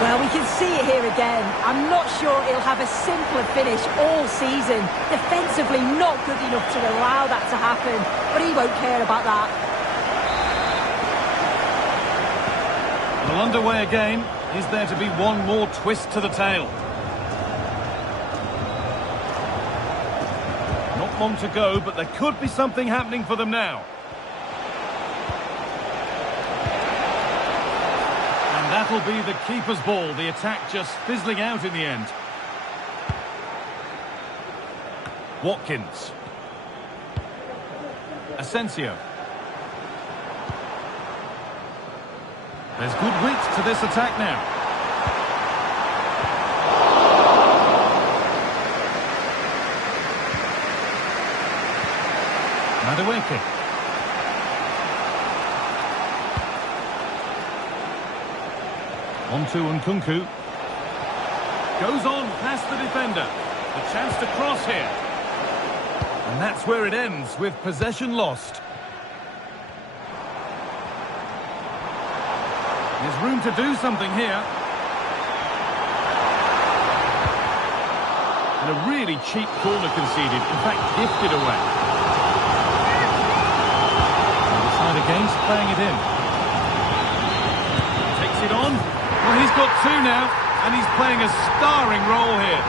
Well, we can see it here again. I'm not sure he'll have a simpler finish all season. Defensively not good enough to allow that to happen, but he won't care about that. Well, underway again. Is there to be one more twist to the tail? Not long to go, but there could be something happening for them now. And that'll be the keeper's ball. The attack just fizzling out in the end. Watkins. Asensio. There's good width to this attack now. Madueke. On to Nkunku. Goes on past the defender. A chance to cross here. And that's where it ends, with possession lost. There's room to do something here. And a really cheap corner conceded, in fact gifted away. They decide against playing it in. Takes it on. Well, he's got two now, and he's playing a starring role here.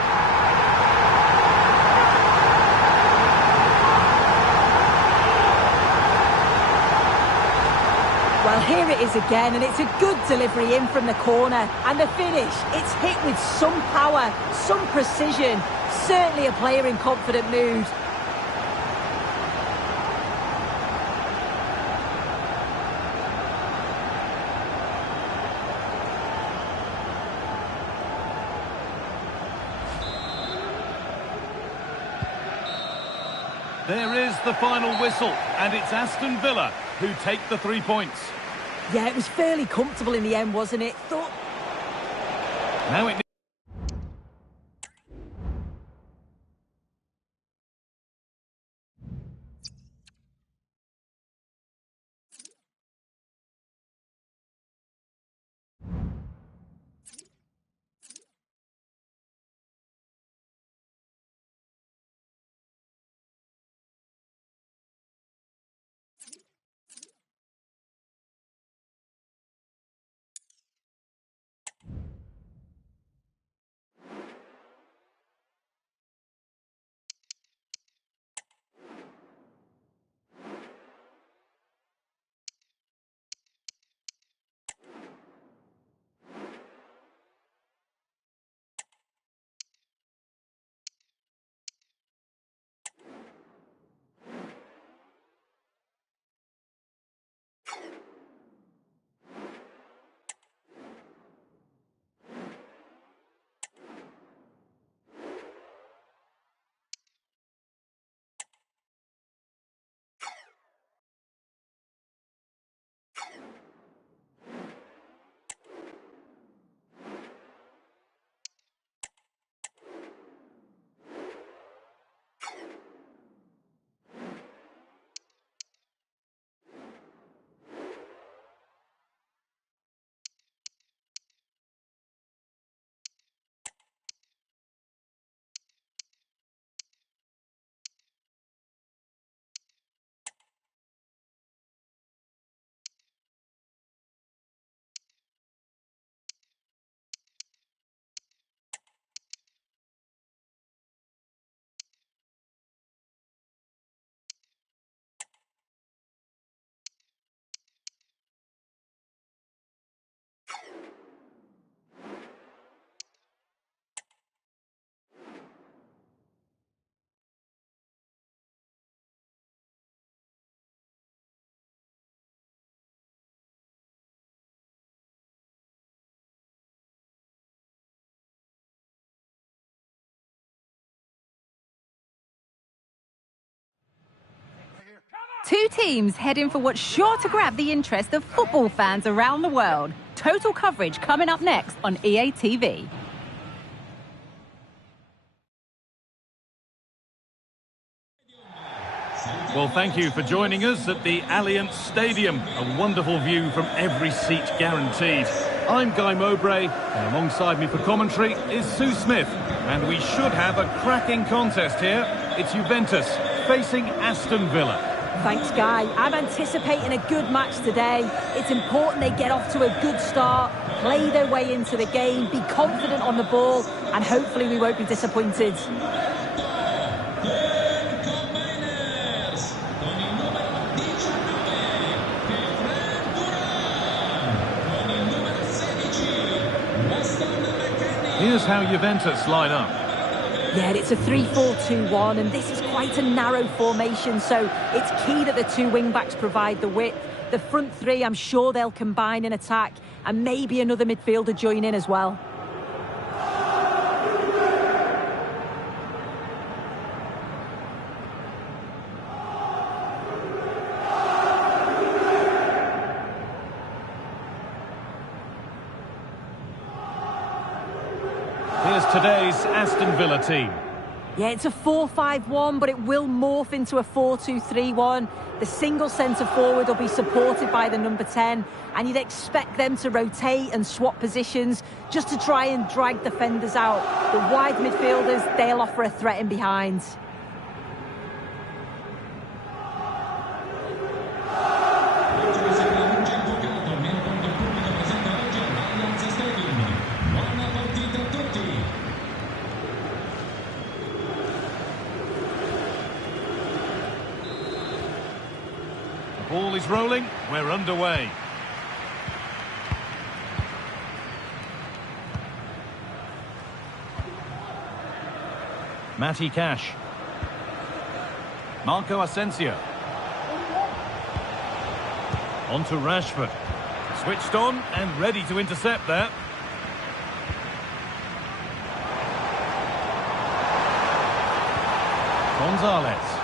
Well, here it is again, and it's a good delivery in from the corner. And the finish, it's hit with some power, some precision. Certainly a player in confident mood. There is the final whistle, and it's Aston Villa who take the 3 points. Yeah, it was fairly comfortable in the end, wasn't it? Now it Two teams heading for what's sure to grab the interest of football fans around the world. Total coverage coming up next on EA TV. Well, thank you for joining us at the Allianz Stadium. A wonderful view from every seat guaranteed. I'm Guy Mowbray, and alongside me for commentary is Sue Smith. And we should have a cracking contest here. It's Juventus facing Aston Villa. Thanks, Guy. I'm anticipating a good match today. It's important they get off to a good start, play their way into the game, be confident on the ball, and hopefully we won't be disappointed. Here's how Juventus line up. Yeah, it's a 3-4-2-1, and this is quite a narrow formation, so it's key that the two wing-backs provide the width. The front three, I'm sure they'll combine in attack, and maybe another midfielder join in as well. Here's today's Aston Villa team. Yeah, it's a 4-5-1, but it will morph into a 4-2-3-1. The single centre-forward will be supported by the number 10, and you'd expect them to rotate and swap positions just to try and drag defenders out. The wide midfielders, they'll offer a threat in behind. Ball is rolling, we're underway. Matty Cash. Marco Asensio. On to Rashford. Switched on and ready to intercept there. Gonzalez.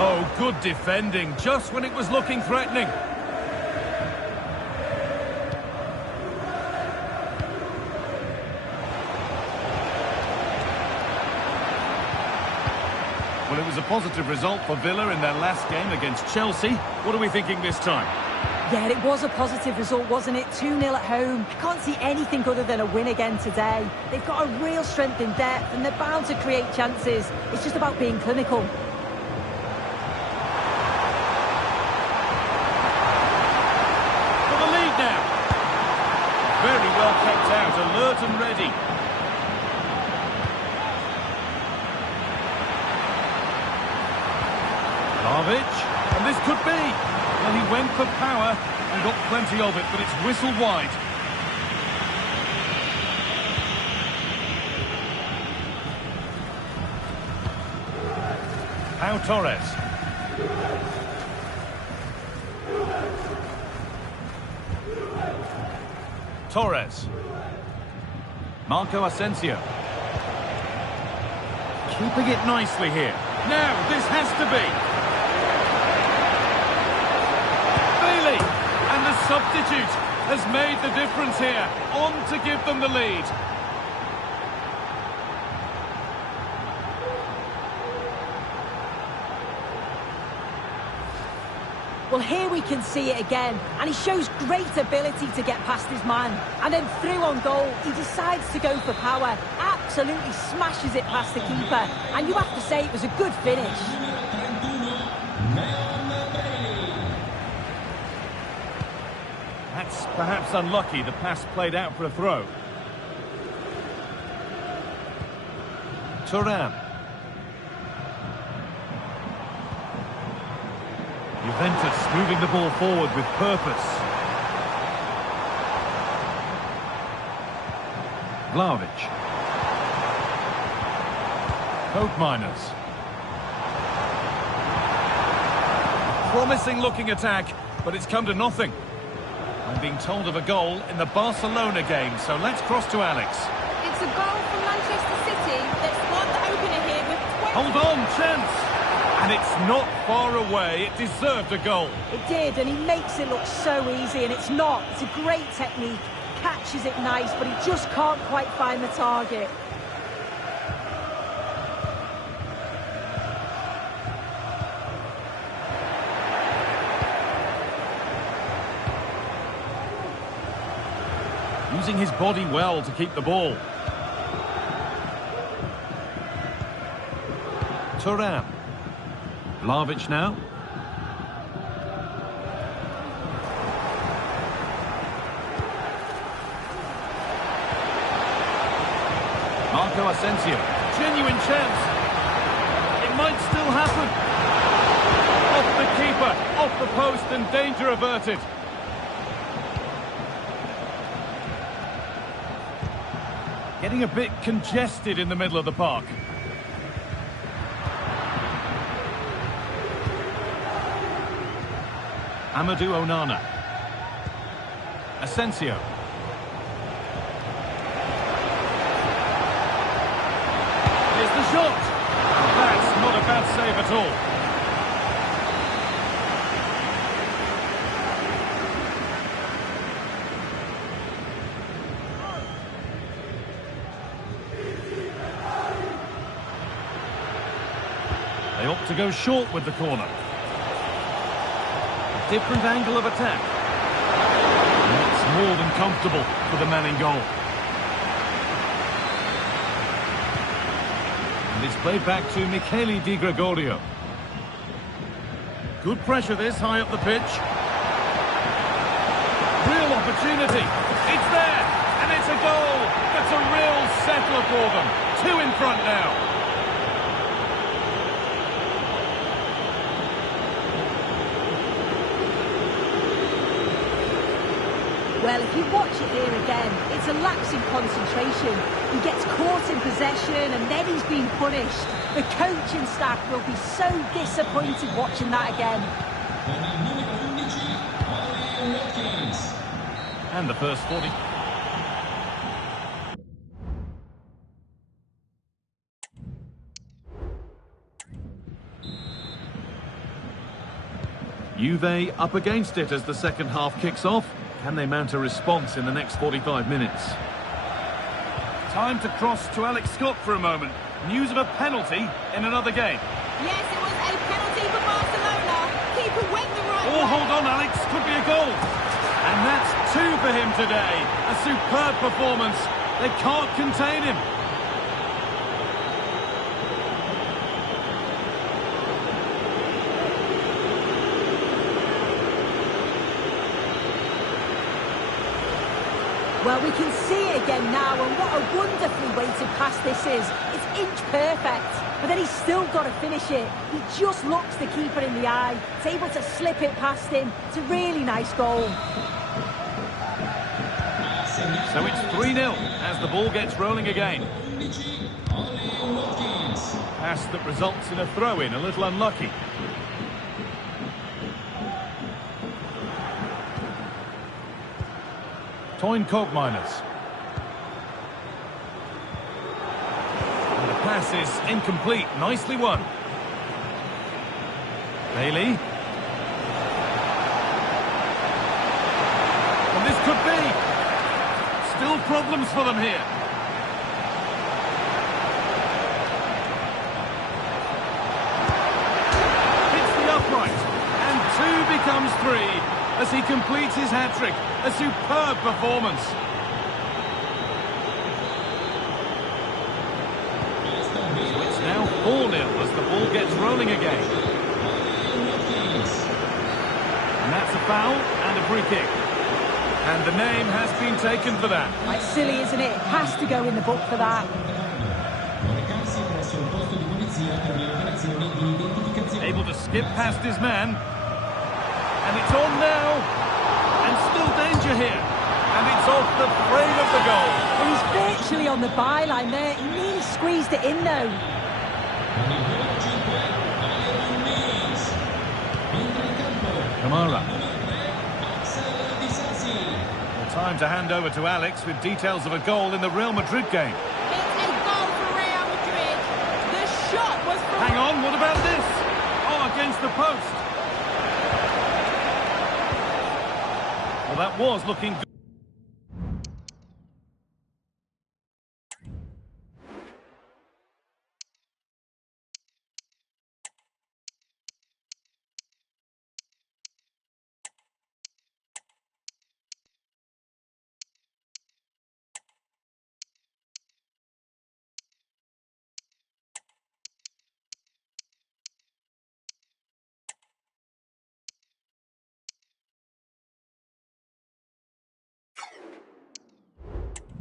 Oh, good defending, just when it was looking threatening. Well, it was a positive result for Villa in their last game against Chelsea. What are we thinking this time? Yeah, it was a positive result, wasn't it? 2-0 at home. I can't see anything other than a win again today. They've got a real strength in depth, and they're bound to create chances. It's just about being clinical. Very well kept out, alert and ready. Vlahovic, and this could be. Well, he went for power and got plenty of it, but it's whistled wide. Pau Torres. Torres. Marco Asensio. Keeping it nicely here. Now, this has to be. Bailey. And the substitute has made the difference here. On to give them the lead. Well, here we can see it again, and he shows great ability to get past his man. And then through on goal, he decides to go for power, absolutely smashes it past the keeper. And you have to say it was a good finish. That's perhaps unlucky, the pass played out for a throw. Thuram. Juventus moving the ball forward with purpose. Vlahovic. Hope Miners. Promising looking attack, but it's come to nothing. I'm being told of a goal in the Barcelona game, so let's cross to Alex. It's a goal from Manchester City that's won the opener here with 20... Hold on, chance! And it's not far away. It deserved a goal. It did, and he makes it look so easy, and it's not. It's a great technique. Catches it nice, but he just can't quite find the target. using his body well to keep the ball. Turan. Vlahovic now. Marco Asensio. Genuine chance. It might still happen. Off the keeper, off the post, and danger averted. Getting a bit congested in the middle of the park. Amadou Onana. Asensio. Here's the shot. That's not a bad save at all. They opt to go short with the corner. A different angle of attack. And that's more than comfortable for the man in goal. And it's played back to Michele Di Gregorio. Good pressure this, high up the pitch. Real opportunity. It's there, and it's a goal. That's a real settler for them. 2 in front now. Well, if you watch it here again, it's a lapse in concentration. He gets caught in possession and then he's been punished. The coaching staff will be so disappointed watching that again. And the first 40. Juve up against it as the second half kicks off. Can they mount a response in the next 45 minutes? Time to cross to Alex Scott for a moment. News of a penalty in another game. Yes, it was a penalty for Barcelona. Keeper went the right way. Oh, hold on, Alex. Could be a goal. And that's 2 for him today. A superb performance. They can't contain him. Well, we can see it again now, and what a wonderfully weighted pass this is. It's inch perfect, but then he's still got to finish it. He just looks the keeper in the eye. He's able to slip it past him. It's a really nice goal. So it's 3-0 as the ball gets rolling again. Pass that results in a throw-in, a little unlucky. Toyn Koopmeiners. And the pass is incomplete. Nicely won. Bailey. And this could be. Still problems for them here. Hits the upright. And 2 becomes 3 as he completes his hat-trick. A superb performance. So it's now 4-0 as the ball gets rolling again. And that's a foul and a free kick. And the name has been taken for that. It's silly, isn't it? Has to go in the book for that. Able to skip past his man. And it's on now. And still danger here. And it's off the frame of the goal. Well, he's virtually on the byline there. He nearly squeezed it in, though. Kamara. Well, time to hand over to Alex with details of a goal in the Real Madrid game. It's a goal for Real Madrid. The shot was from... Hang on, what about this? Oh, against the post. Well, that was looking good.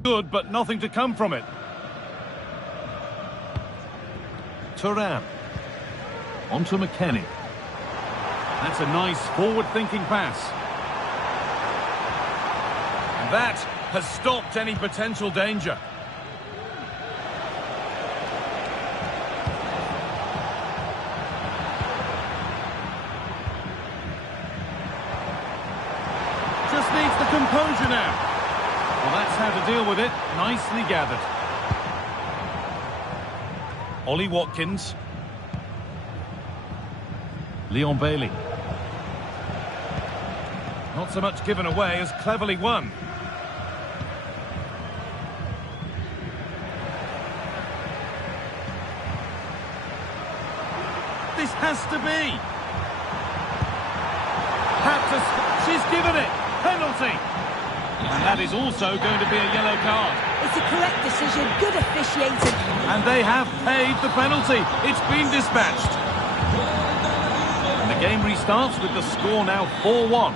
Good, but nothing to come from it. Turan. On to McKennie. That's a nice forward-thinking pass. And that has stopped any potential danger. Just needs the composure now. Well, that's how to deal with it. Nicely gathered. Ollie Watkins. Leon Bailey. Not so much given away as cleverly won. This has to be. She's given it. Penalty. And that is also going to be a yellow card. It's a correct decision. Good officiating. And they have paid the penalty. It's been dispatched. And the game restarts with the score now 4-1.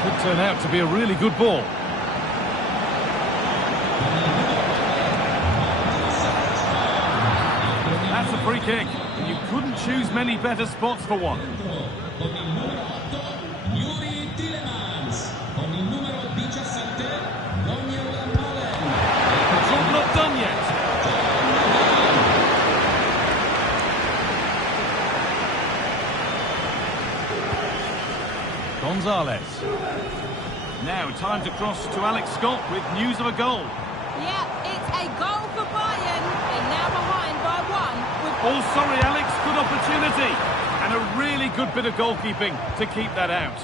Could turn out to be a really good ball. That's a free kick. You couldn't choose many better spots for one. Job not done yet. Gonzalez. Now time to cross to Alex Scott with news of a goal. Yeah, it's a goal for Bayern. They're now behind by one. Oh, sorry, Alex. Good opportunity. And a really good bit of goalkeeping to keep that out.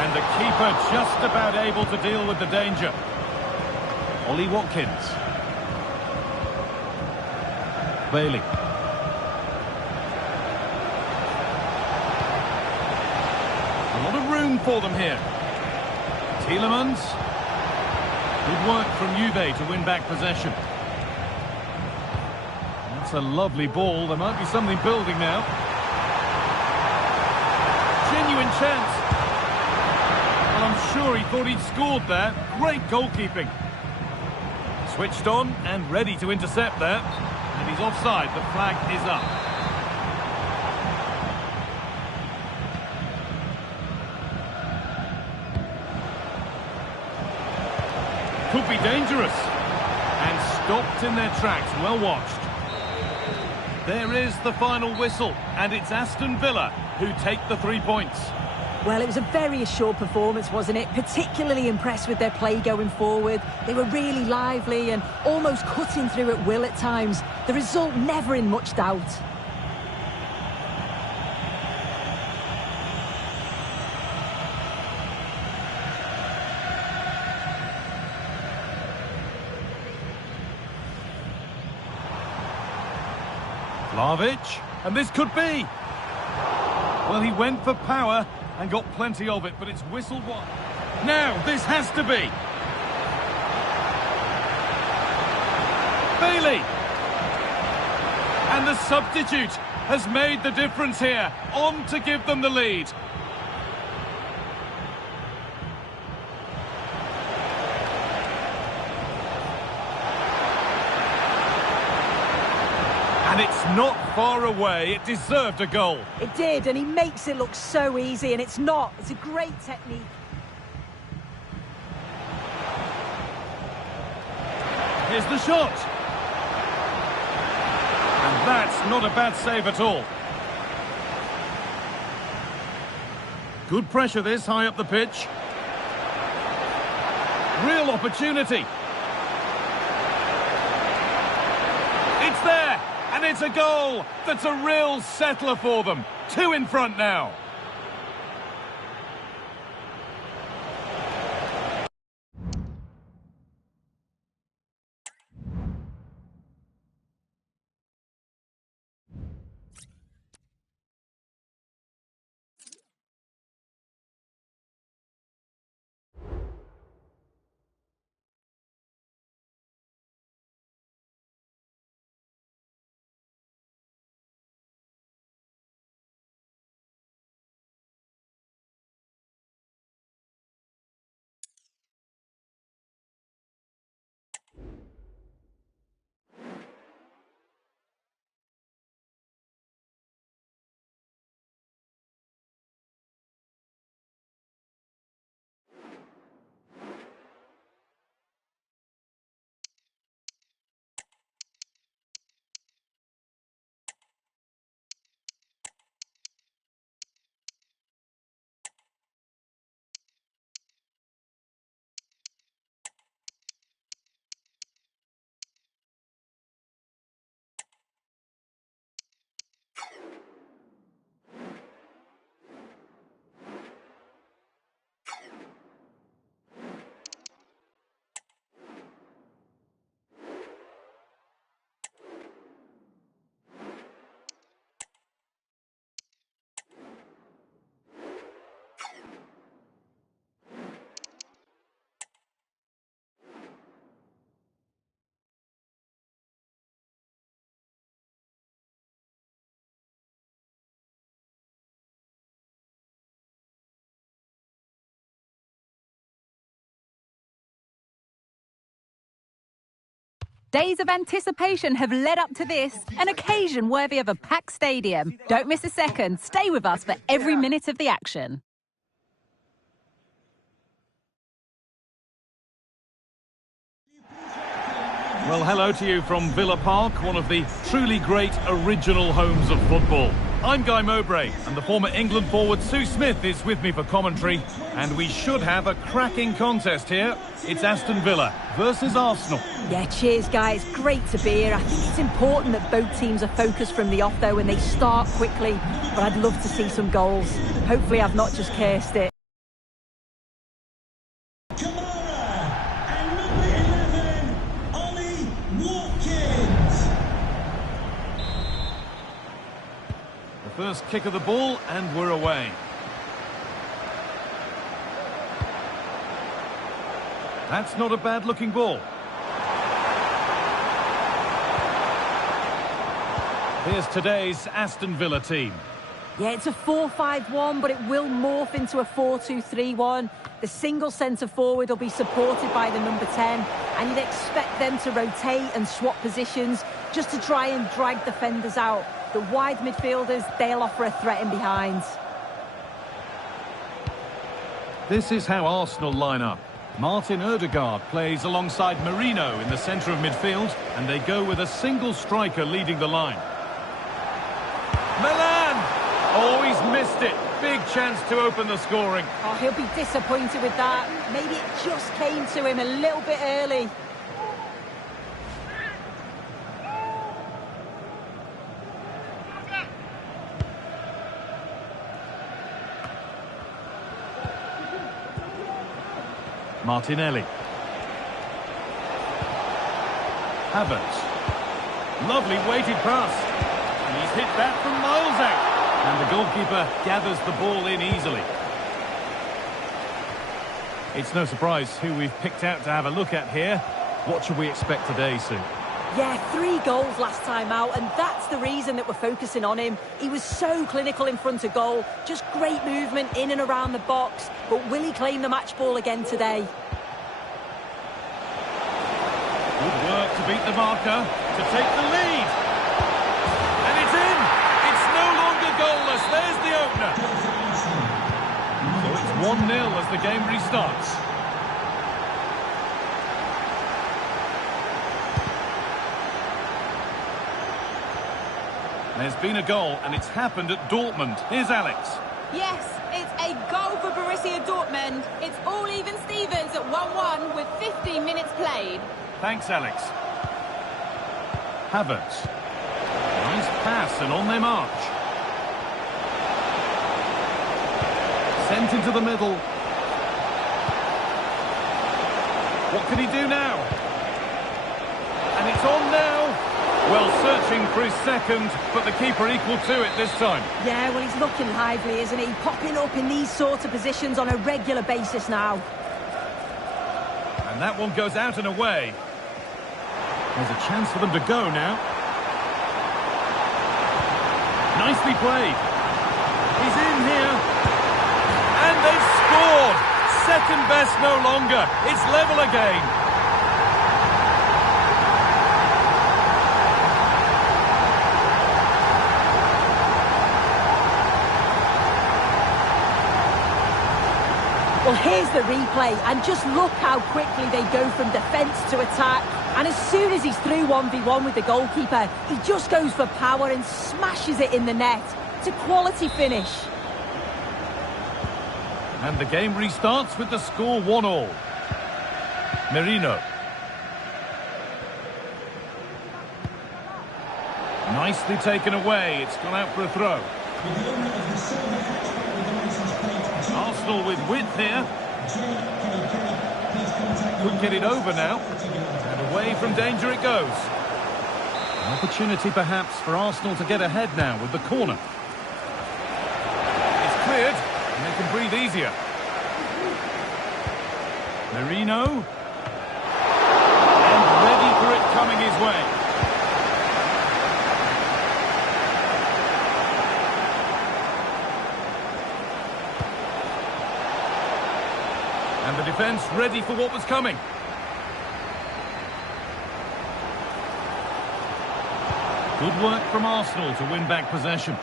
And the keeper just about able to deal with the danger. Ollie Watkins. Bailey. A lot of room for them here. Tielemans. Good work from Juve to win back possession. That's a lovely ball. There might be something building now. Genuine chance. Well, I'm sure he thought he'd scored there. Great goalkeeping. Switched on and ready to intercept there. And he's offside. The flag is up. Could be dangerous. And stopped in their tracks. Well watched. There is the final whistle. And it's Aston Villa who take the 3 points. Well, it was a very assured performance, wasn't it? Particularly impressed with their play going forward. They were really lively and almost cutting through at will at times. The result never in much doubt. Vlahovic, and this could be. Well, he went for power and got plenty of it, but it's whistled wide. Now, this has to be. Bailey. And the substitute has made the difference here, on to give them the lead. And it's not far away. It deserved a goal. It did, and he makes it look so easy, and it's not. It's a great technique. Here's the shot. And that's not a bad save at all. Good pressure this, high up the pitch. Real opportunity. It's there. And it's a goal that's a real settler for them. 2 in front now. Days of anticipation have led up to this, an occasion worthy of a packed stadium. Don't miss a second. Stay with us for every minute of the action. Well, hello to you from Villa Park, one of the truly great original homes of football. I'm Guy Mowbray, and the former England forward Sue Smith is with me for commentary, and we should have a cracking contest here. It's Aston Villa versus Arsenal. Yeah, cheers, guys. Great to be here. I think it's important that both teams are focused from the off, though, and they start quickly, but I'd love to see some goals. Hopefully I've not just cursed it. First kick of the ball, and we're away. That's not a bad-looking ball. Here's today's Aston Villa team. Yeah, it's a 4-5-1, but it will morph into a 4-2-3-1. The single centre-forward will be supported by the number 10, and you'd expect them to rotate and swap positions just to try and drag defenders out. The wide midfielders, they'll offer a threat in behind. This is how Arsenal line up. Martin Ødegaard plays alongside Merino in the centre of midfield, and they go with a single striker leading the line. Milan! Oh, he's missed it. Big chance to open the scoring. Oh, he'll be disappointed with that. Maybe it just came to him a little bit early. Martinelli. Havertz. Lovely weighted pass. And he's hit that from miles out. And the goalkeeper gathers the ball in easily. It's no surprise who we've picked out to have a look at here. What should we expect today, Sue? Yeah, 3 goals last time out, and that's the reason that we're focusing on him. He was so clinical in front of goal, just great movement in and around the box, but will he claim the match ball again today? Good work to beat the marker, to take the lead. And it's in! It's no longer goalless, there's the opener. So it's 1-0 as the game restarts. There's been a goal, and it's happened at Dortmund. Here's Alex. Yes, it's a goal for Borussia Dortmund. It's all even Stevens at 1-1 with 15 minutes played. Thanks, Alex. Havertz. Nice pass, and on their march. Sent into the middle. What can he do now? And it's on now. Well, searching for his second, but the keeper equal to it this time. Yeah, well, he's looking lively, isn't he? Popping up in these sort of positions on a regular basis now. And that one goes out and away. There's a chance for them to go now. Nicely played. He's in here. And they've scored. Second best no longer. It's level again. Well, here's the replay, and just look how quickly they go from defence to attack. And as soon as he's through 1v1 with the goalkeeper, he just goes for power and smashes it in the net. It's a quality finish. And the game restarts with the score 1-1. Merino. Nicely taken away. It's gone out for a throw. Arsenal with width here. Could get it over now. And away from danger it goes. An opportunity perhaps for Arsenal to get ahead now with the corner. It's cleared and they can breathe easier. Merino. And ready for it coming his way. And the defence ready for what was coming. Good work from Arsenal to win back possession.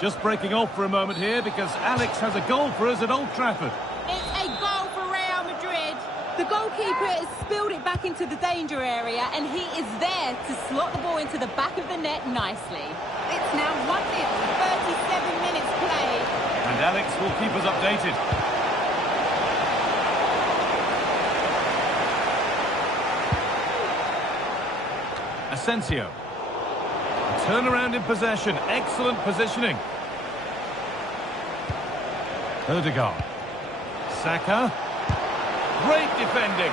Just breaking off for a moment here because Alex has a goal for us at Old Trafford. It's a goal for Real Madrid. The goalkeeper has spilled it back into the danger area and he is there to slot the ball into the back of the net nicely. It's now 1-0, 37 minutes played. And Alex will keep us updated. Asensio. Turnaround in possession. Excellent positioning. Odegaard. Saka. Great defending.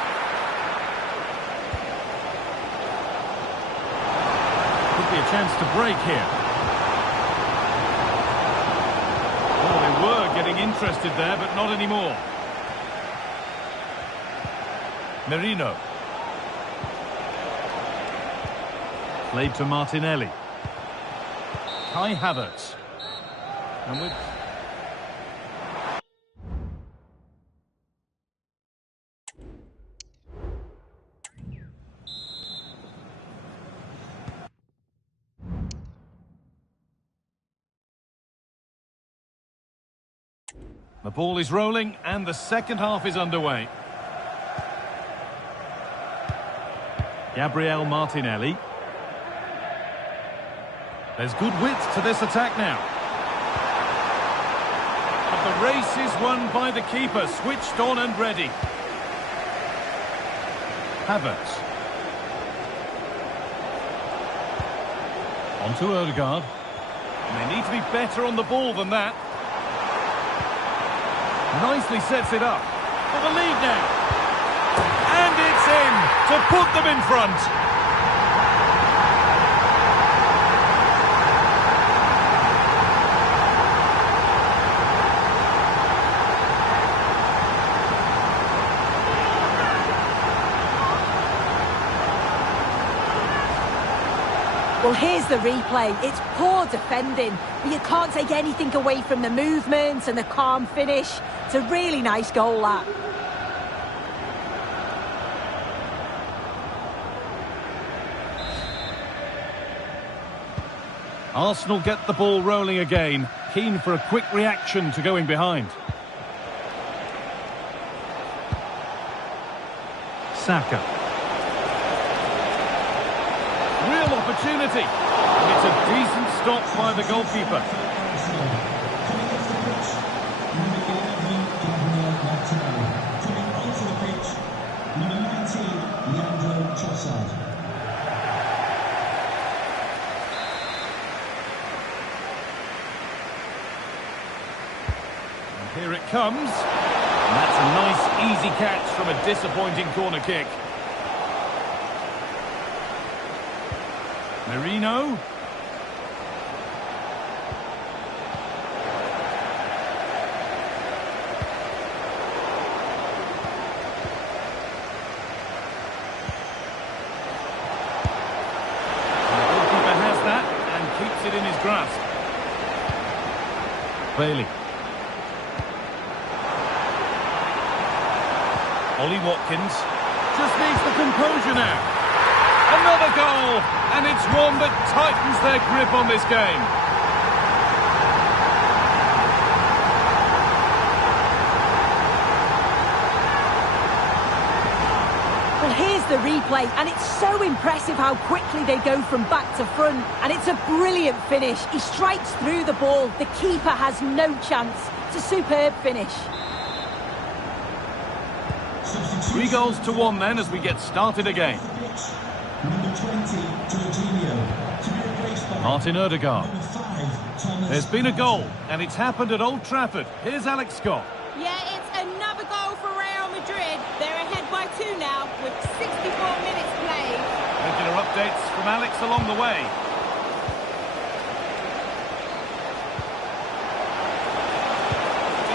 Could be a chance to break here. Oh, they were getting interested there, but not anymore. Merino. Played to Martinelli. Kai Havertz. And with... The ball is rolling and the second half is underway. Gabriel Martinelli. There's good width to this attack now. But the race is won by the keeper, switched on and ready. Havertz. On to Odegaard. And they need to be better on the ball than that. Nicely sets it up for the lead now. And it's in to put them in front. Well, here's the replay. It's poor defending, but you can't take anything away from the movement and the calm finish. It's a really nice goal, that. Arsenal get the ball rolling again, keen for a quick reaction to going behind. Saka. Real opportunity. And it's a decent stop by the goalkeeper. And here it comes. And that's a nice, easy catch from a disappointing corner kick. Merino. The goalkeeper has that and keeps it in his grasp. Bailey. Ollie Watkins just needs the composure now. Another goal, and it's one that tightens their grip on this game. Well, here's the replay, and it's so impressive how quickly they go from back to front, and it's a brilliant finish. He strikes through the ball. The keeper has no chance. It's a superb finish. 3-1 then as we get started again. Number 20, Jorginho, to be replaced by Martin Odegaard. number 5, Thomas. There's been a goal, and it's happened at Old Trafford. Here's Alex Scott. Yeah, it's another goal for Real Madrid. They're ahead by 2 now with 64 minutes played. Regular updates from Alex along the way.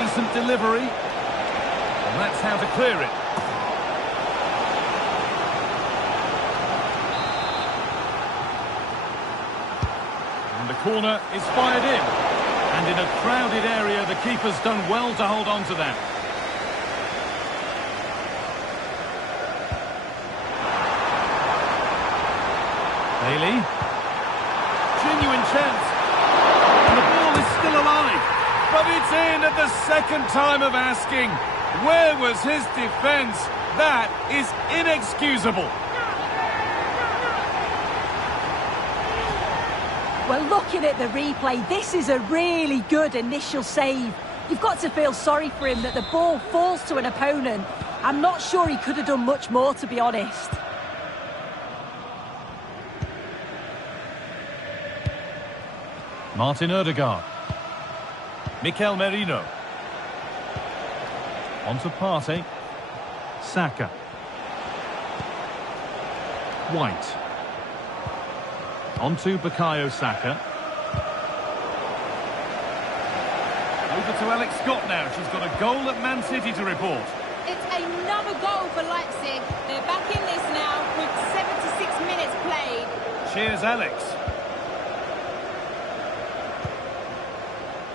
Decent delivery. And that's how to clear it. And the corner is fired in. And in a crowded area, the keeper's done well to hold on to that. Bailey. Genuine chance. And the ball is still alive. But it's in at the second time of asking. Where was his defence? That is inexcusable. Well, looking at the replay, this is a really good initial save. You've got to feel sorry for him that the ball falls to an opponent. I'm not sure he could have done much more, to be honest. Martin Odegaard. Mikel Merino. On to Partey. Saka. White. On to Bukayo Saka. Over to Alex Scott now. She's got a goal at Man City to report. It's another goal for Leipzig. They're back in this now with 76 minutes played. Cheers, Alex.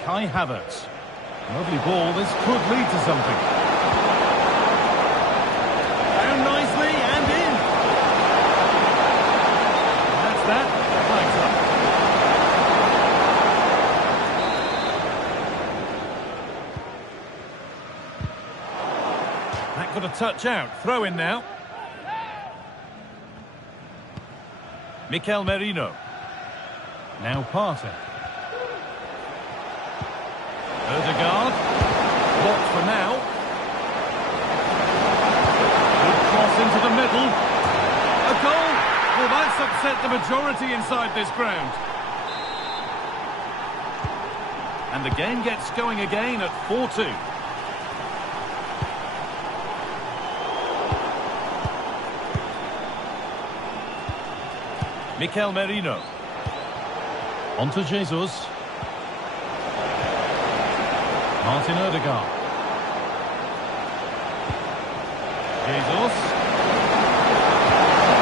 Kai Havertz. Lovely ball. This could lead to something. Down nicely and in. And that's that. Flags up. That got a touch out. Throw in now. Mikel Merino. Now Partey. Odegaard. Blocked for now. Good cross into the middle. A goal! Well, that's upset the majority inside this ground. And the game gets going again at 4-2. Mikel Merino. On to Jesus. Martin Odegaard. Jesus.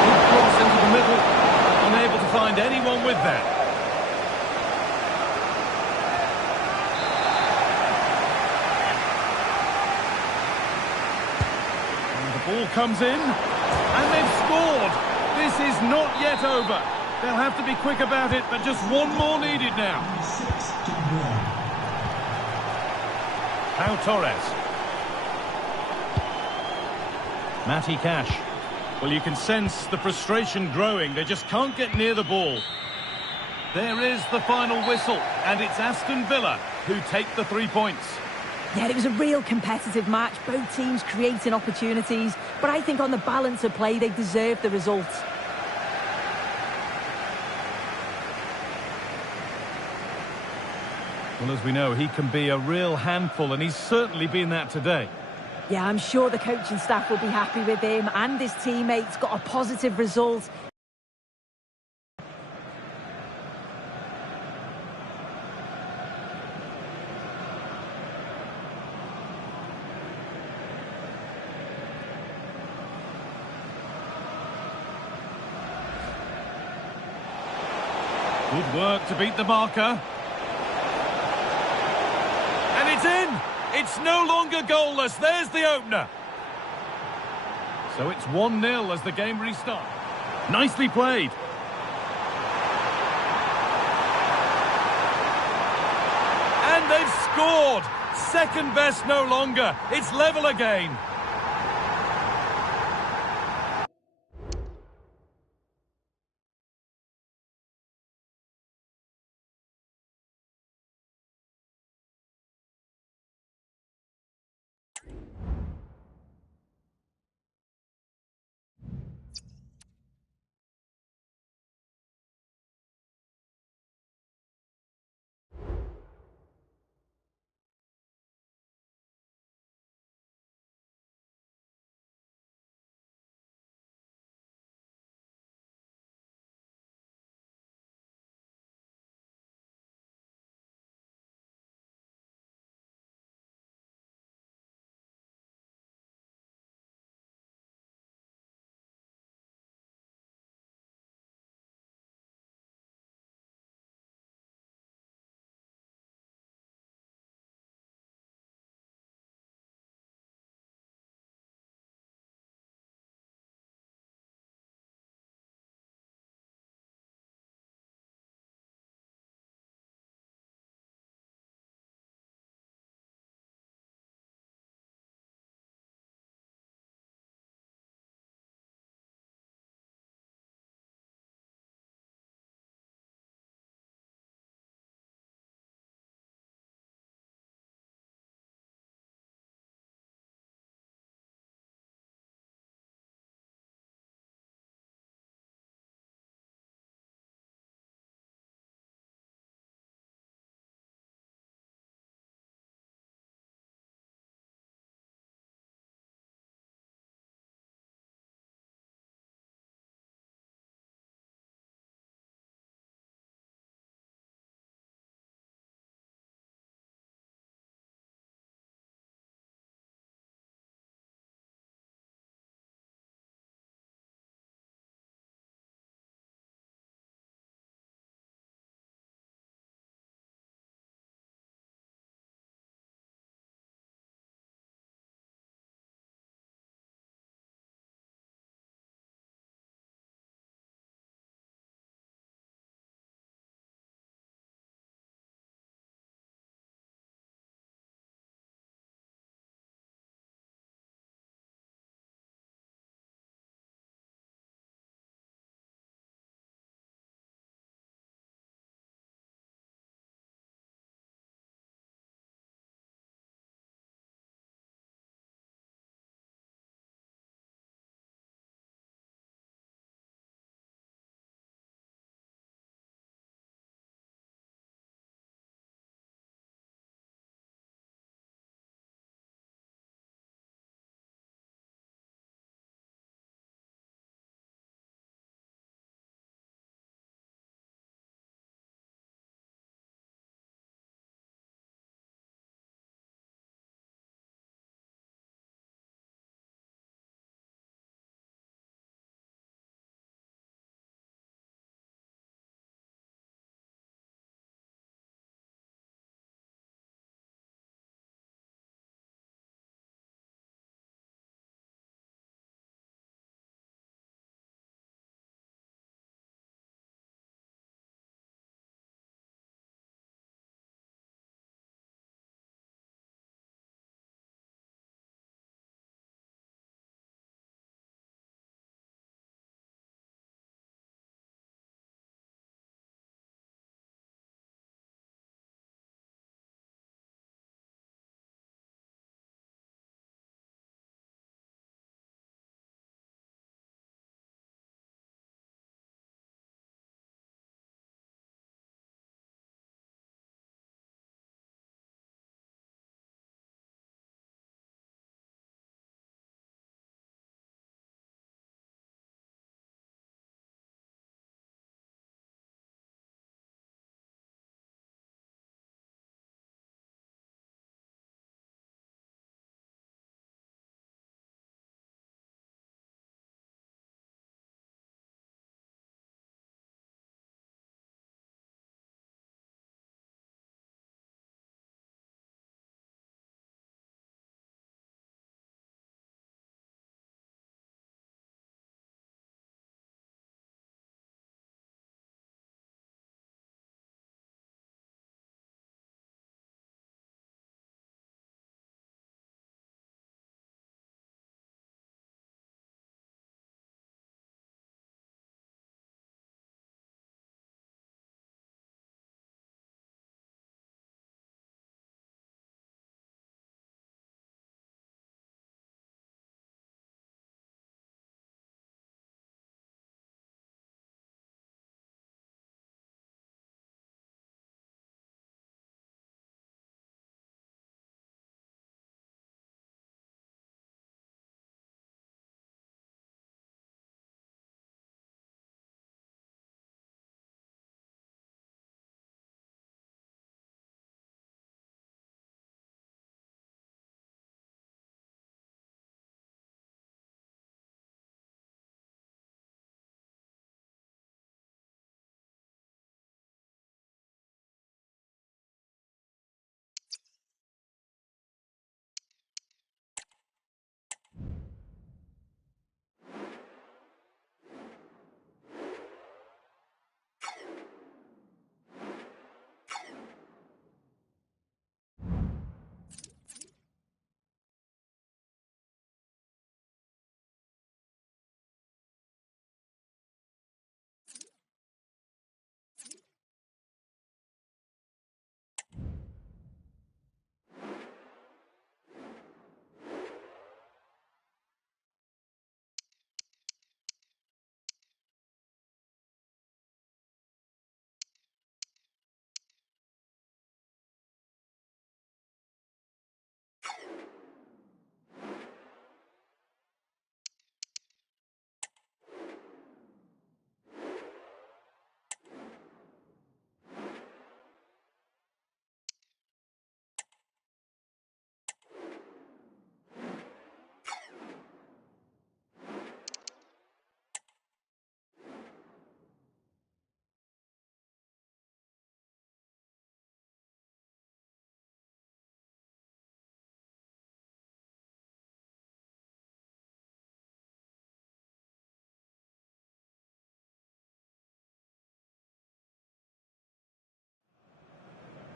Good cross into the middle. Unable to find anyone with that. And the ball comes in. And they've scored. This is not yet over. They'll have to be quick about it, but just one more needed now. Pau Torres. Matty Cash. Well, you can sense the frustration growing. They just can't get near the ball. There is the final whistle, and it's Aston Villa who take the 3 points. Yeah, it was a real competitive match. Both teams creating opportunities, but I think on the balance of play, they deserved the result. Well, as we know, he can be a real handful, and he's certainly been that today. Yeah, I'm sure the coaching staff will be happy with him, and his teammates got a positive result. Good work to beat the marker. And it's in! It's no longer goalless. There's the opener. So it's 1-0 as the game restarts. Nicely played. And they've scored. Second best no longer. It's level again.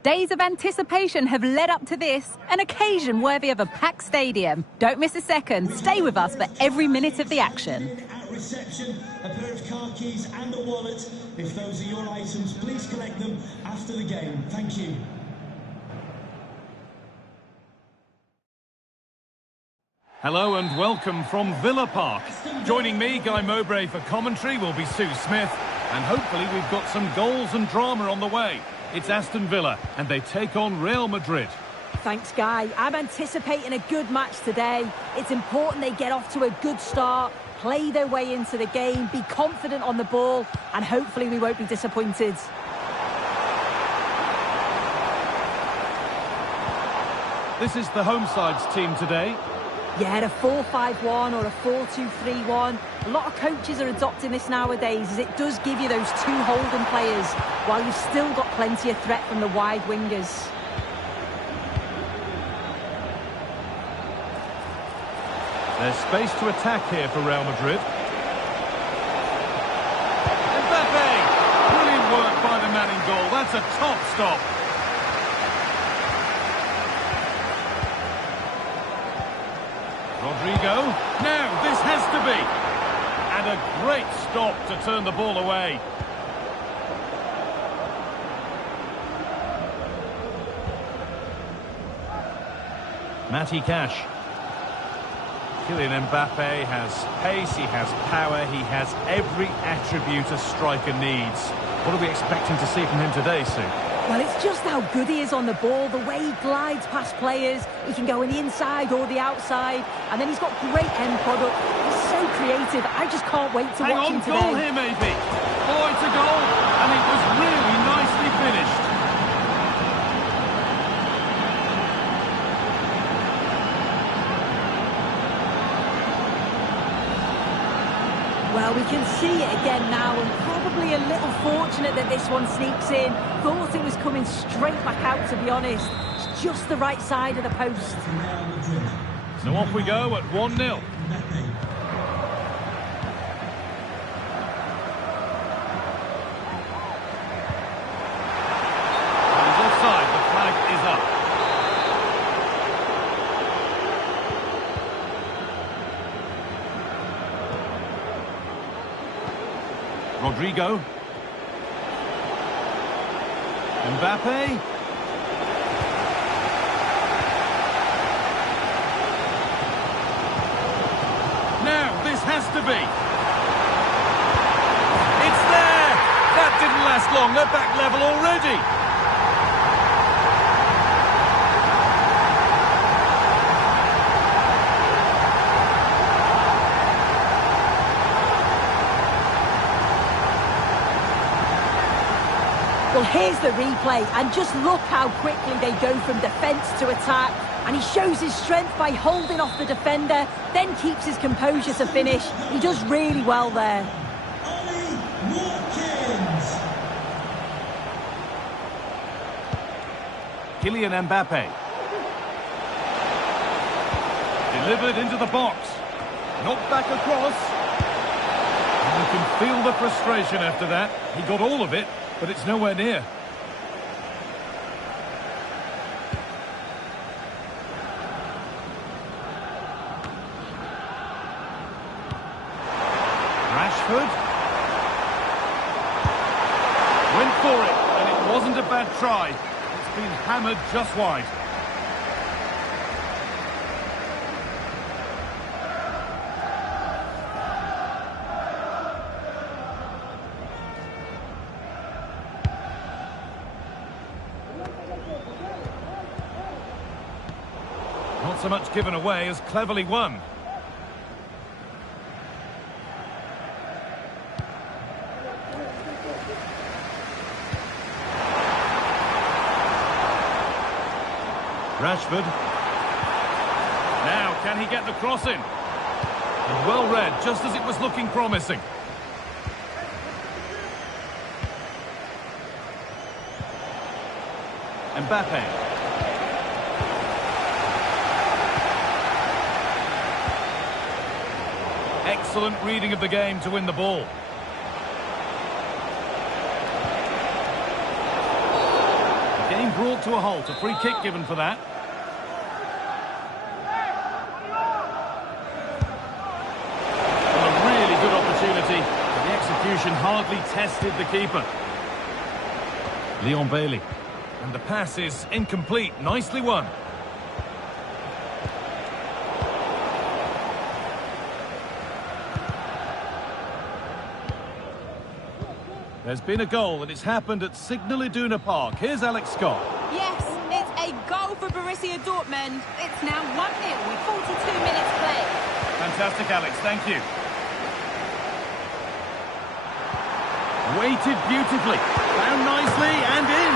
Days of anticipation have led up to this, an occasion worthy of a packed stadium. Don't miss a second. Stay with us for every minute of the action. At reception, a pair of car keys and a wallet. If those are your items, please collect them after the game. Thank you. Hello and welcome from Villa Park. Joining me, Guy Mowbray, for commentary will be Sue Smith. And hopefully we've got some goals and drama on the way. It's Aston Villa and they take on Real Madrid. Thanks, Guy. I'm anticipating a good match today. It's important they get off to a good start, play their way into the game, be confident on the ball, and hopefully we won't be disappointed. This is the home side's team today. Yeah, a 4-5-1 or a 4-2-3-1. A lot of coaches are adopting this nowadays as it does give you those two holding players while you've still got plenty of threat from the wide wingers. There's space to attack here for Real Madrid. Mbappe! Brilliant work by the man in goal. That's a top stop. Rodrigo. Now, this has to be. And a great stop to turn the ball away. Matty Cash. Kylian Mbappe has pace, he has power, he has every attribute a striker needs. What are we expecting to see from him today, Sue? Well, it's just how good he is on the ball, the way he glides past players. He can go in the inside or the outside, and then he's got great end product. He's so creative. I just can't wait to watch him today. Hang on, goal here maybe. Oh, it's a goal, and it was really nicely finished. Well, we can see it again now, and probably a little fortunate that this one sneaks in. Thought it was coming straight back out, to be honest. It's just the right side of the post. So off we go at 1-0. He's offside, the flag is up. Rodrigo. Mbappe. Now, this has to be. It's there! That didn't last long. They're back level already. Well, here's the replay, and just look how quickly they go from defence to attack. And he shows his strength by holding off the defender, then keeps his composure to finish. He does really well there. Kylian Mbappe. Delivered into the box. Knocked back across. And you can feel the frustration after that. He got all of it, but it's nowhere near. Rashford. Went for it, and it wasn't a bad try. It's been hammered just wide. Not so much given away as cleverly won. Rashford. Now, can he get the cross in? And well read, just as it was looking promising. Mbappe. Excellent reading of the game to win the ball. The game brought to a halt. A free kick given for that. Well, a really good opportunity. But the execution hardly tested the keeper. Leon Bailey. And the pass is incomplete. Nicely won. There's been a goal, and it's happened at Signal Iduna Park. Here's Alex Scott. Yes, it's a goal for Borussia Dortmund. It's now 1-0 with 42 minutes played. Fantastic, Alex. Thank you. Weighted beautifully. Found nicely and in.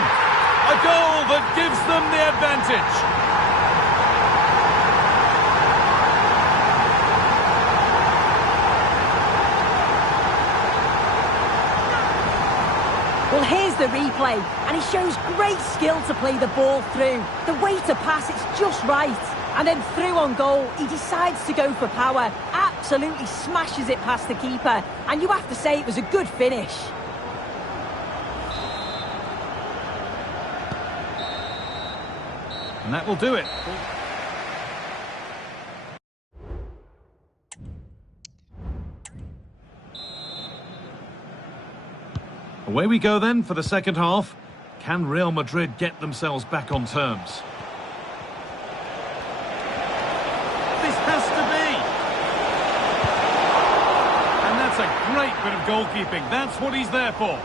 A goal that gives them the advantage. Well, here's the replay, and he shows great skill to play the ball through. The way to pass, it's just right. And then through on goal, he decides to go for power. Absolutely smashes it past the keeper. And you have to say it was a good finish. And that will do it. Away we go then for the second half. Can Real Madrid get themselves back on terms? This has to be! And that's a great bit of goalkeeping. That's what he's there for.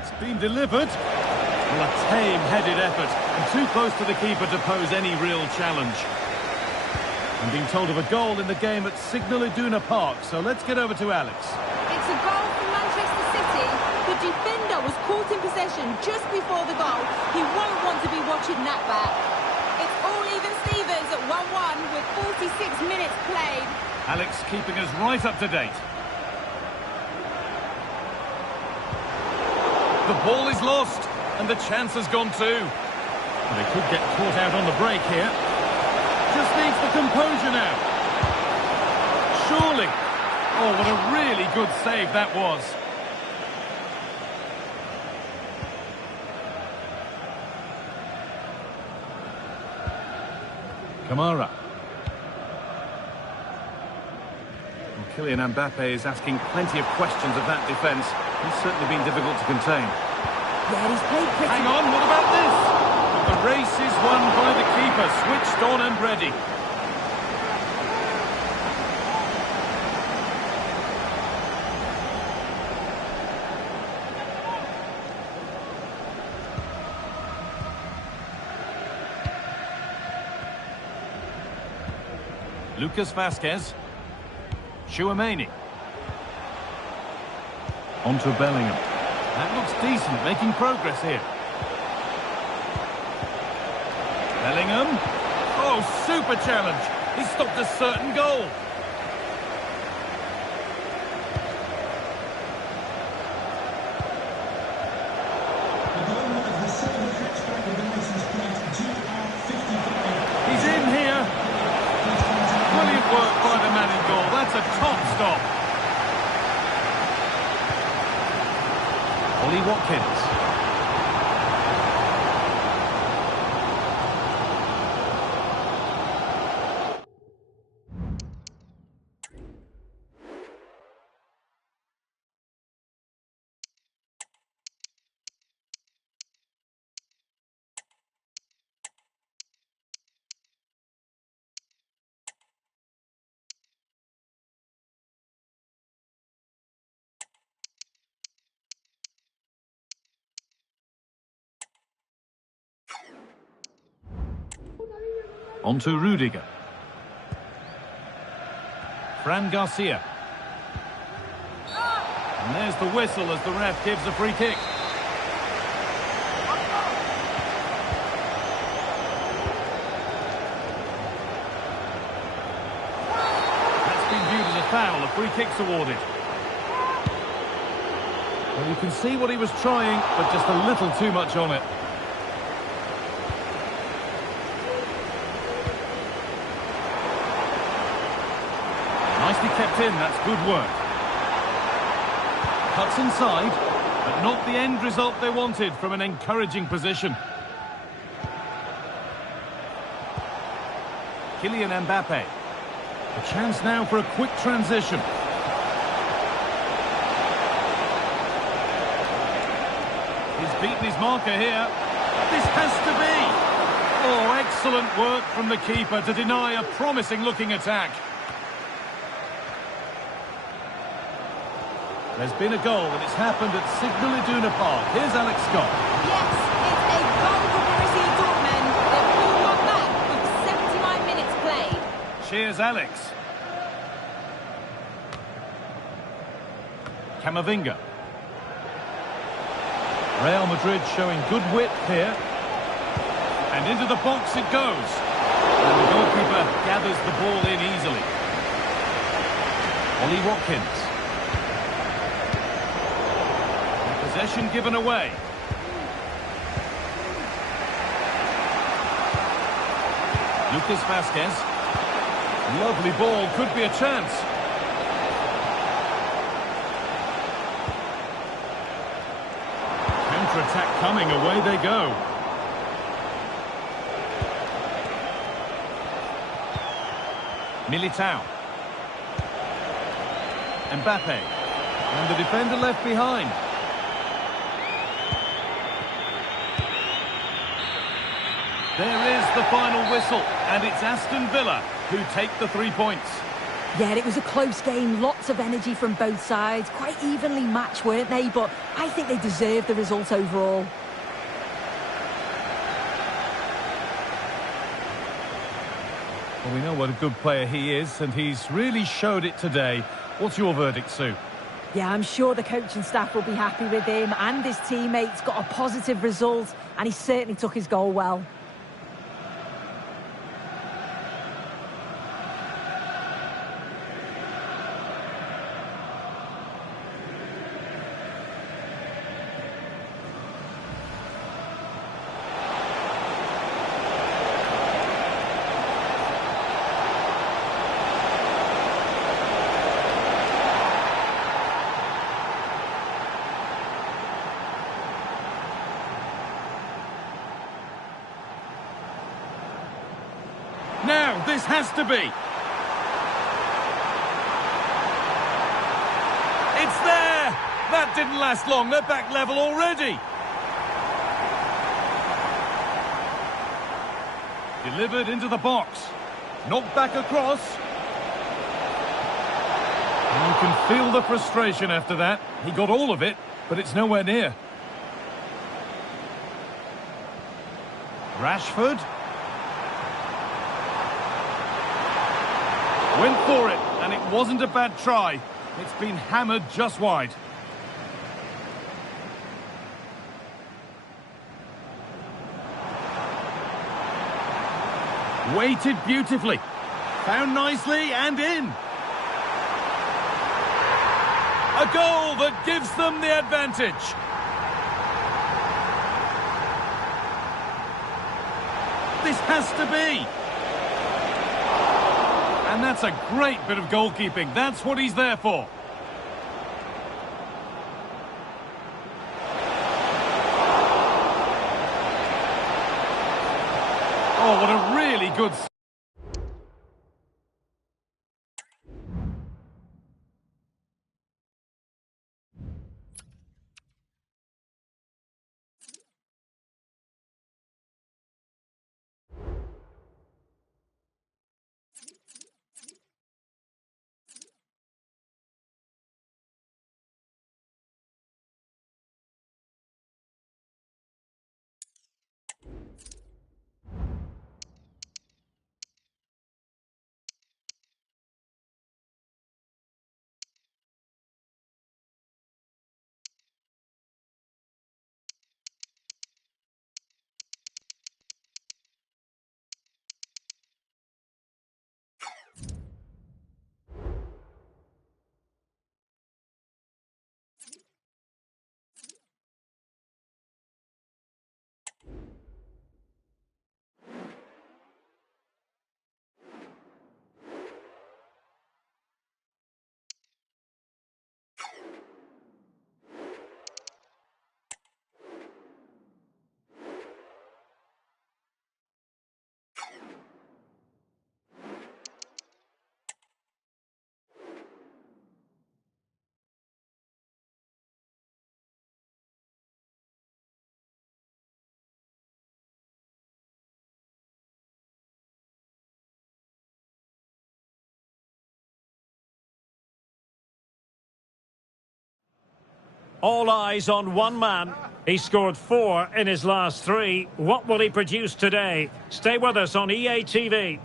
It's been delivered. Well, a tame-headed effort, and too close to the keeper to pose any real challenge. I'm being told of a goal in the game at Signal Iduna Park, so let's get over to Alex. It's a goal for Manchester City. The defender was caught in possession just before the goal. He won't want to be watching that back. It's all even Stevens at 1-1 with 46 minutes played. Alex keeping us right up to date. The ball is lost, and the chance has gone too. And they could get caught out on the break here. Just needs the composure now. Surely. Oh, what a really good save that was. Kamara. Well, Kylian Mbappe is asking plenty of questions of that defence. He's certainly been difficult to contain. Yeah, he's played pretty... Hang on, what about this? The race is won by the keeper, switched on and ready. Lucas Vazquez. Chouameni. On to Bellingham. That looks decent, making progress here. Bellingham. Oh, super challenge. He stopped a certain goal. He's in here. Brilliant work by the man in goal. That's a top stop. Ollie Watkins. On to Rudiger. Fran Garcia. And there's the whistle as the ref gives a free kick. That's been viewed as a foul. A free kick's awarded. Well, you can see what he was trying, but just a little too much on it. Nicely kept in, that's good work. Cuts inside, but not the end result they wanted from an encouraging position. Kylian Mbappe. A chance now for a quick transition. He's beaten his marker here. This has to be. Oh, excellent work from the keeper to deny a promising-looking attack. There's been a goal, and it's happened at Signal Iduna Park. Here's Alex Scott. Yes, it's a goal for Borussia Dortmund. They've pulled one back with 79 minutes played. Cheers, Alex. Camavinga. Real Madrid showing good width here. And into the box it goes. And the goalkeeper gathers the ball in easily. Ollie Watkins. Possession given away. Lucas Vazquez. Lovely ball, could be a chance. Counter-attack coming, away they go. Militao. Mbappe. And the defender left behind. There is the final whistle, and it's Aston Villa who take the 3 points. Yeah, it was a close game, lots of energy from both sides, quite evenly matched, weren't they? But I think they deserved the result overall. Well, we know what a good player he is, and he's really showed it today. What's your verdict, Sue? Yeah, I'm sure the coaching staff will be happy with him, and his teammates got a positive result, and he certainly took his goal well. Now, this has to be. It's there! That didn't last long. They're back level already. Delivered into the box. Knocked back across. And you can feel the frustration after that. He got all of it, but it's nowhere near. Rashford. Went for it, and it wasn't a bad try. It's been hammered just wide. Weighted beautifully. Found nicely and in. A goal that gives them the advantage. This has to be. And that's a great bit of goalkeeping. That's what he's there for. Oh, what a really good... All eyes on one man. He scored 4 in his last 3. What will he produce today? Stay with us on EA TV.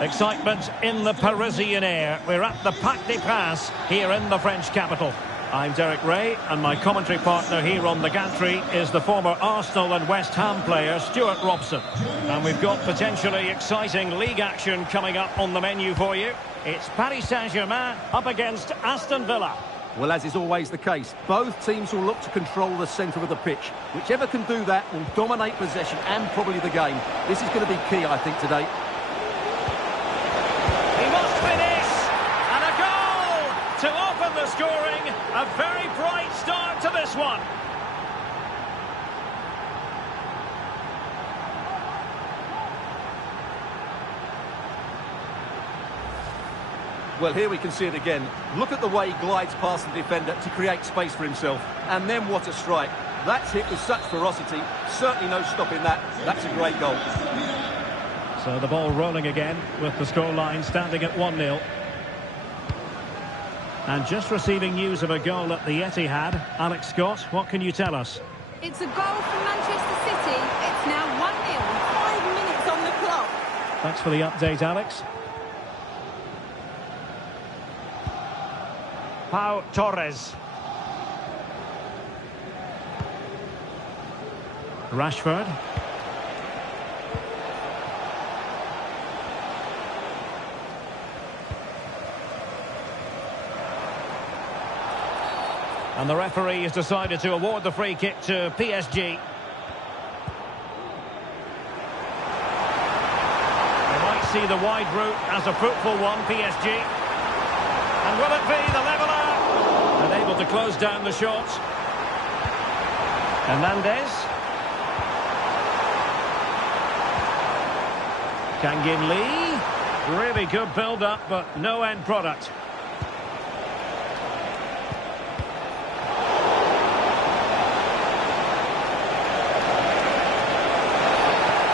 Excitement in the Parisian air. We're at the Parc des Princes here in the French capital. I'm Derek Ray, and my commentary partner here on the gantry is the former Arsenal and West Ham player Stuart Robson. And we've got potentially exciting league action coming up on the menu for you. It's Paris Saint-Germain up against Aston Villa. Well, as is always the case, both teams will look to control the centre of the pitch. Whichever can do that will dominate possession and probably the game. This is going to be key, I think, today. He must finish! And a goal to open the scoring. A very bright start to this one. Well, here we can see it again. Look at the way he glides past the defender to create space for himself. And then what a strike. That's hit with such ferocity. Certainly no stopping that. That's a great goal. So the ball rolling again with the scoreline standing at 1-0. And just receiving news of a goal at the Etihad. Alex Scott, what can you tell us? It's a goal for Manchester City. It's now 1-0, 5 minutes on the clock. Thanks for the update, Alex. Pau Torres. Rashford. And the referee has decided to award the free kick to PSG. They might see the wide route as a fruitful one, PSG. And will it be the leveller? Unable to close down the shot. Hernandez. Kangin Lee. Really good build-up, but no end product.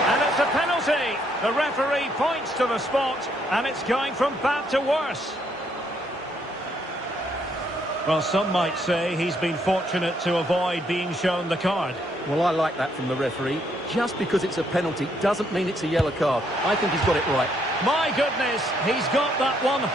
And it's a penalty. The referee points to the spot, and it's going from bad to worse. Well, some might say he's been fortunate to avoid being shown the card. Well, I like that from the referee. Just because it's a penalty doesn't mean it's a yellow card. I think he's got it right. My goodness, he's got that one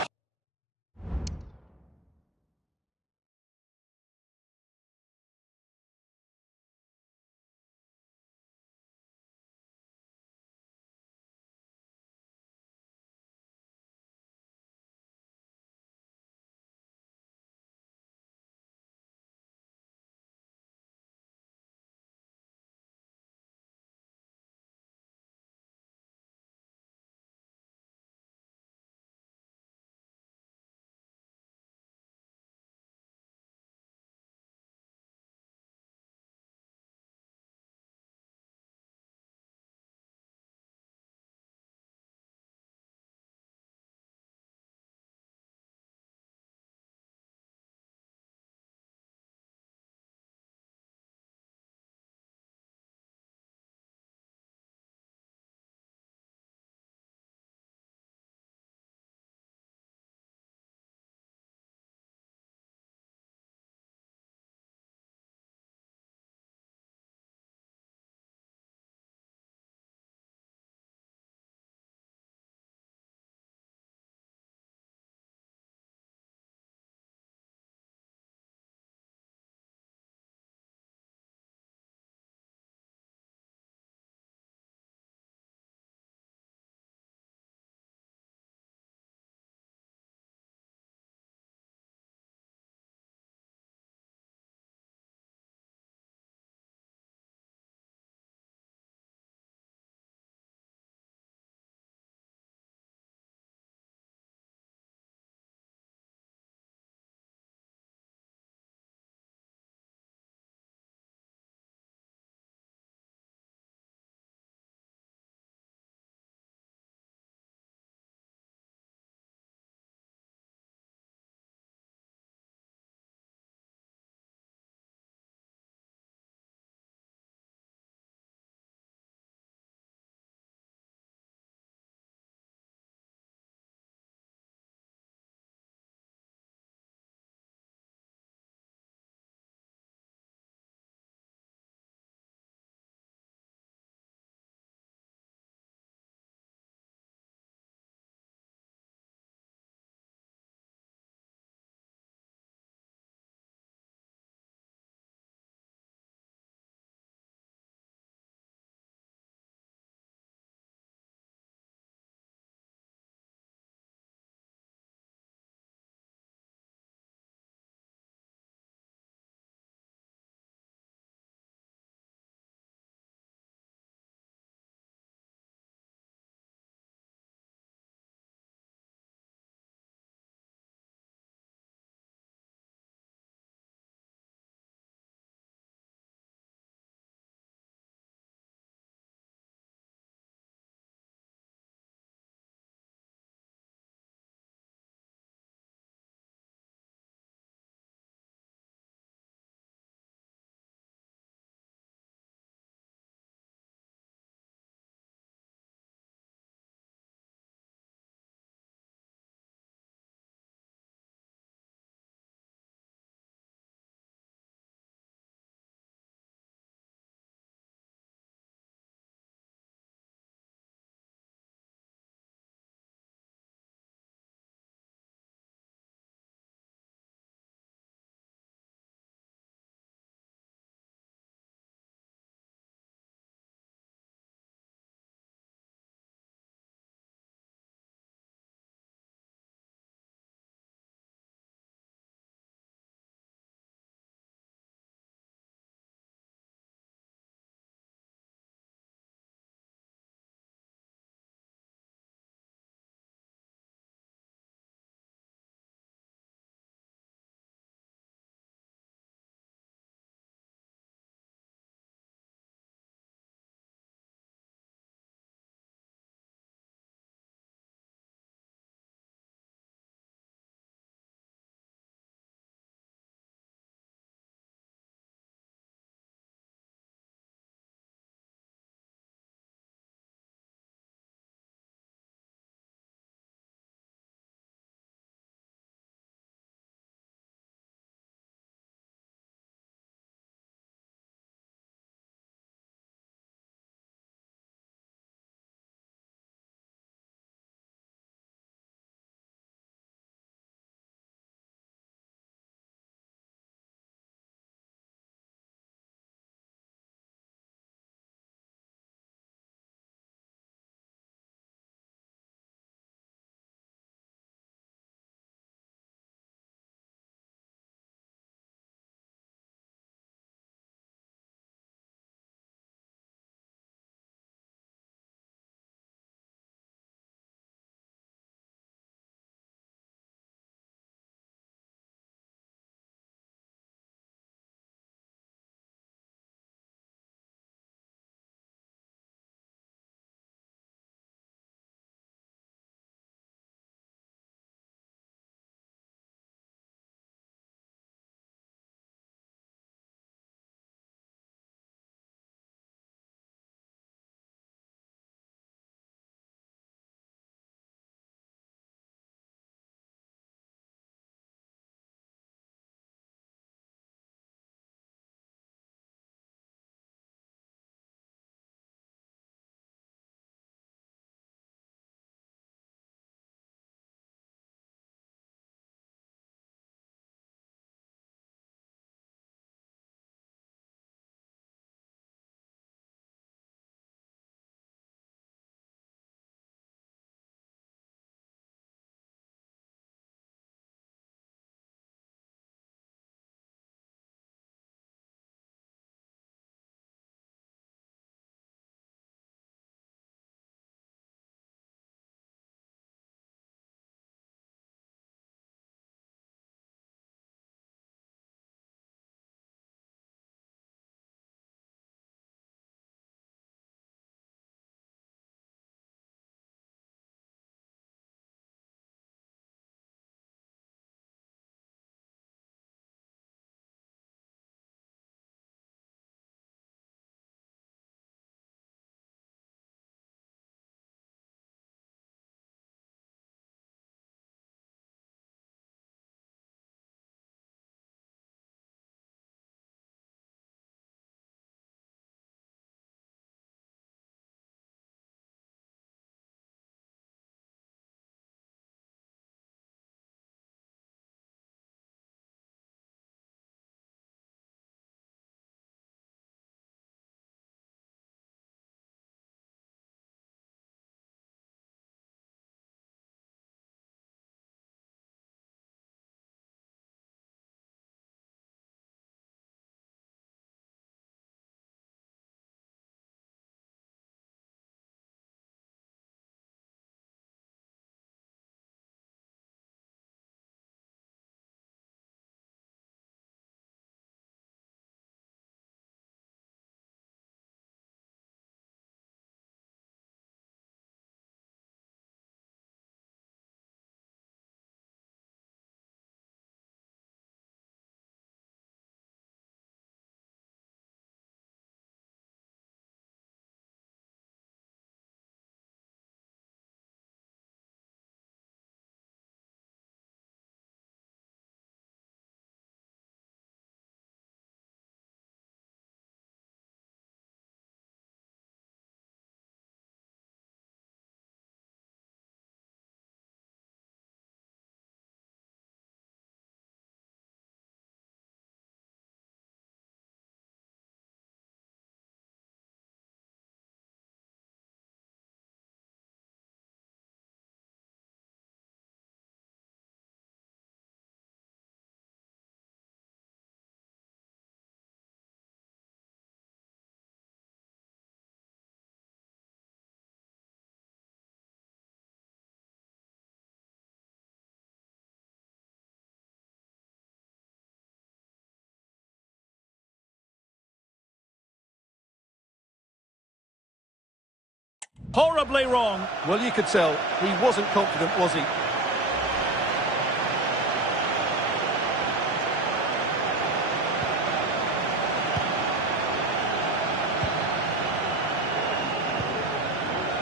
Horribly wrong. Well, you could tell he wasn't confident, was he?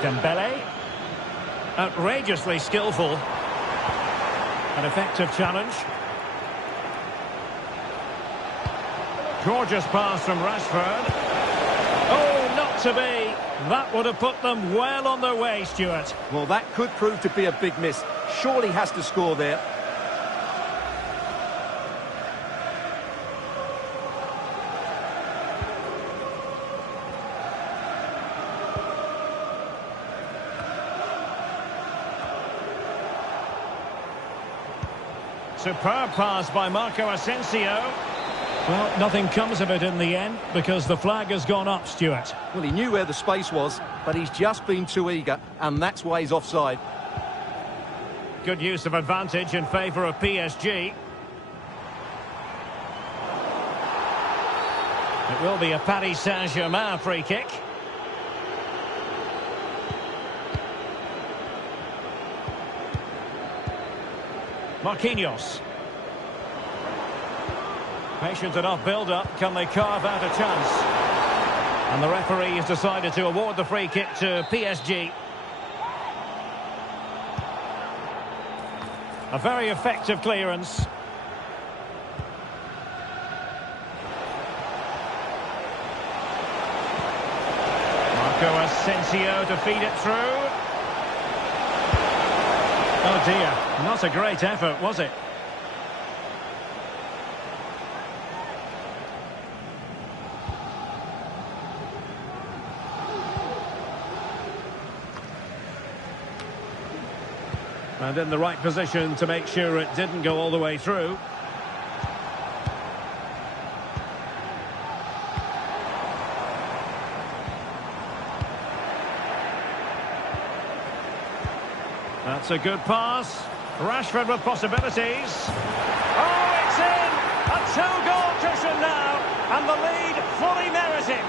Dembele. Outrageously skillful. An effective challenge. Gorgeous pass from Rashford. Oh, not to be. That would have put them well on their way, Stuart. Well, that could prove to be a big miss. Surely has to score there. Superb pass by Marco Asensio. Well, nothing comes of it in the end because the flag has gone up, Stuart. Well, he knew where the space was, but he's just been too eager, and that's why he's offside. Good use of advantage in favour of PSG. It will be a Paris Saint-Germain free kick. Marquinhos. Patient enough build-up. Can they carve out a chance? And the referee has decided to award the free kick to PSG. A very effective clearance. Marco Asensio to feed it through. Oh dear, not a great effort, was it? And in the right position to make sure it didn't go all the way through. That's a good pass. Rashford with possibilities. Oh, it's in! A two-goal cushion now, and the lead fully merited.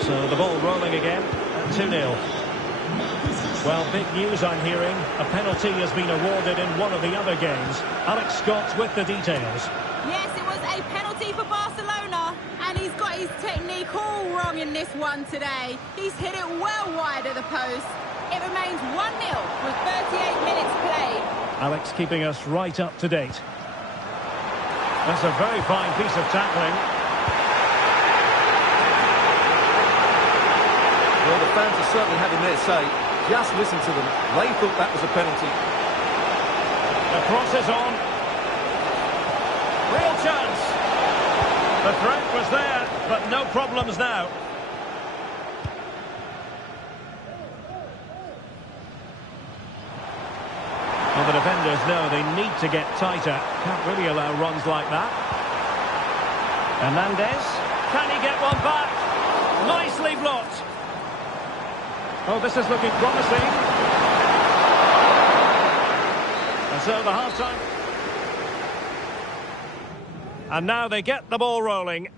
So the ball rolling again at 2-0. Well, big news I'm hearing. A penalty has been awarded in one of the other games. Alex Scott with the details. Yes, it was a penalty for Barcelona, and he's got his technique all wrong in this one today. He's hit it well wide of the post. It remains 1-0 with 38 minutes played. Alex keeping us right up to date. That's a very fine piece of tackling. Well, the fans are certainly having their say. Just listen to them. They thought that was a penalty. The cross is on. Real chance. The threat was there, but no problems now. Well, the defenders know they need to get tighter. Can't really allow runs like that. Hernandez. Can he get one back? Nicely blocked. Oh, this is looking promising. And so the half-time. And now they get the ball rolling.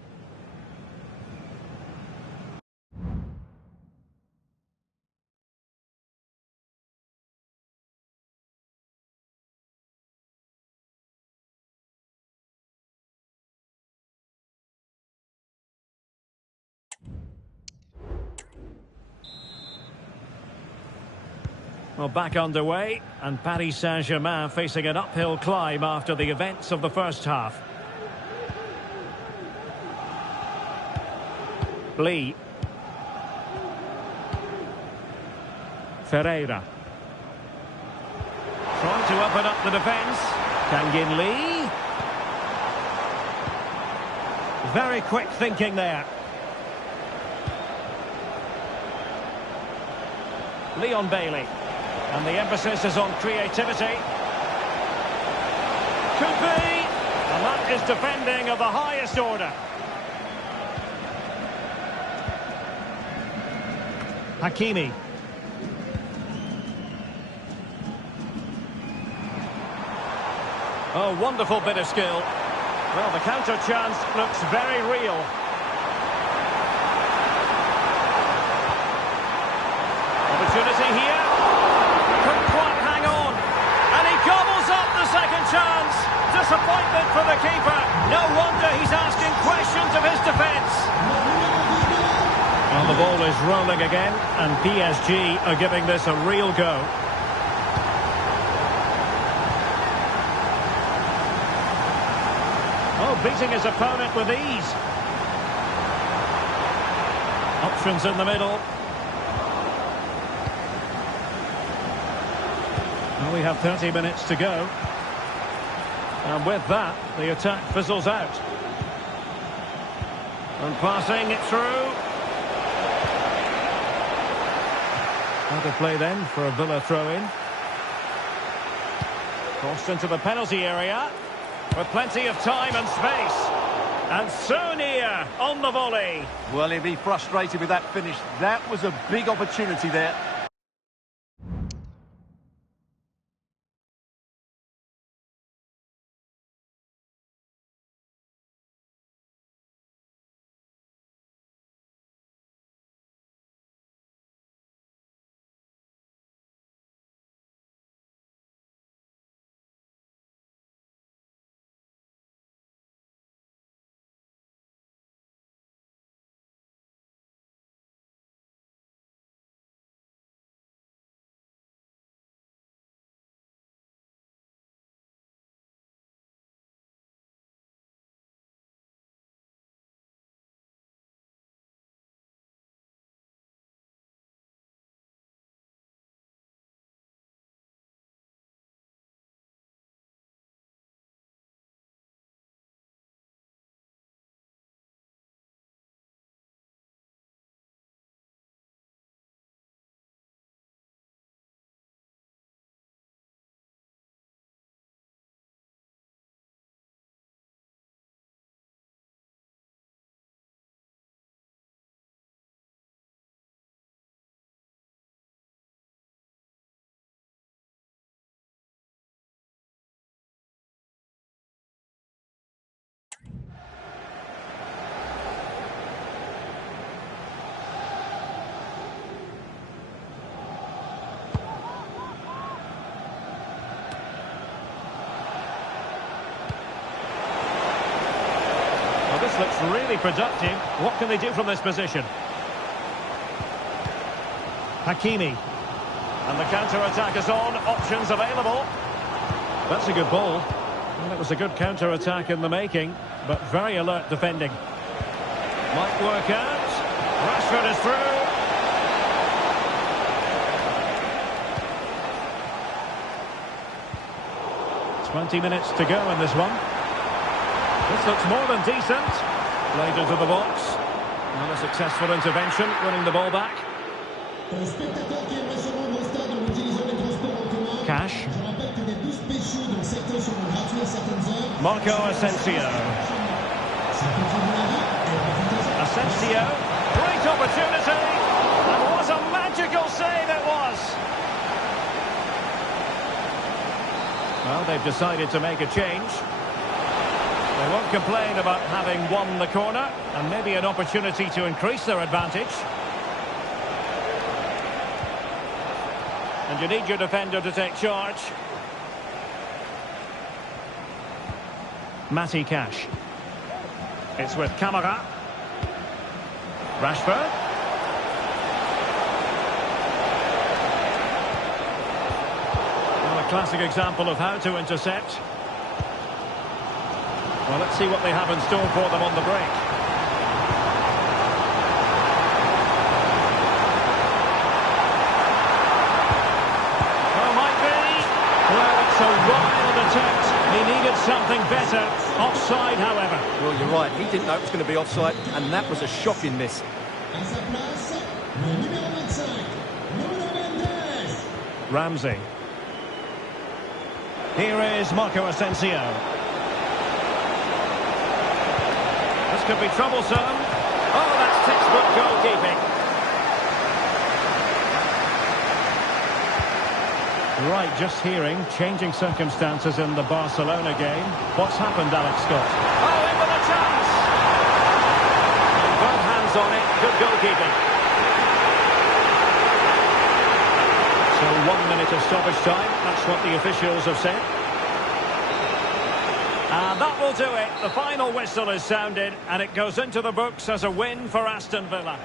Well, back underway, and Paris Saint-Germain facing an uphill climb after the events of the first half. Lee. Ferreira. Trying to open up the defence. Kangin Lee. Very quick thinking there. Leon Bailey. And the emphasis is on creativity. Could be. And that is defending of the highest order. Hakimi. Oh, wonderful bit of skill. Well, the counter chance looks very real. Opportunity here. Couldn't quite hang on. And he gobbles up the second chance. Disappointment for the keeper. No wonder he's asking questions of his defence. Well, the ball is rolling again, and PSG are giving this a real go. Oh, beating his opponent with ease. Options in the middle. Well, we have 30 minutes to go. And with that, the attack fizzles out. And passing it through. Another play then for a Villa throw-in. Crossed into the penalty area. With plenty of time and space. And so near on the volley. Well, he'll be frustrated with that finish. That was a big opportunity there. This looks really productive. What can they do from this position? Hakimi. And the counter-attack is on. Options available. That's a good ball. Well, it was a good counter-attack in the making, but very alert defending. Might work out. Rashford is through. "20 minutes to go in this one. This looks more than decent. Played into the box. And a successful intervention, winning the ball back. Cash. Marco Asensio. Asensio. Great opportunity. And what a magical save it was. Well, they've decided to make a change. They won't complain about having won the corner, and maybe an opportunity to increase their advantage. And you need your defender to take charge. Matty Cash. It's with Camara. Rashford. Well, a classic example of how to intercept. Well, let's see what they have in store for them on the break. Oh, might be. Well, it's a wild attempt. He needed something better. Offside, however. Well, you're right. He didn't know it was going to be offside, and that was a shocking miss. Ramsey. Here is Marco Asensio. This could be troublesome. Oh, that's textbook goalkeeping. Right, just hearing changing circumstances in the Barcelona game. What's happened, Alex Scott? a chance! And both hands on it, good goalkeeping. So 1 minute of stoppage time, that's what the officials have said. And that will do it. The final whistle is sounded, and it goes into the books as a win for Aston Villa.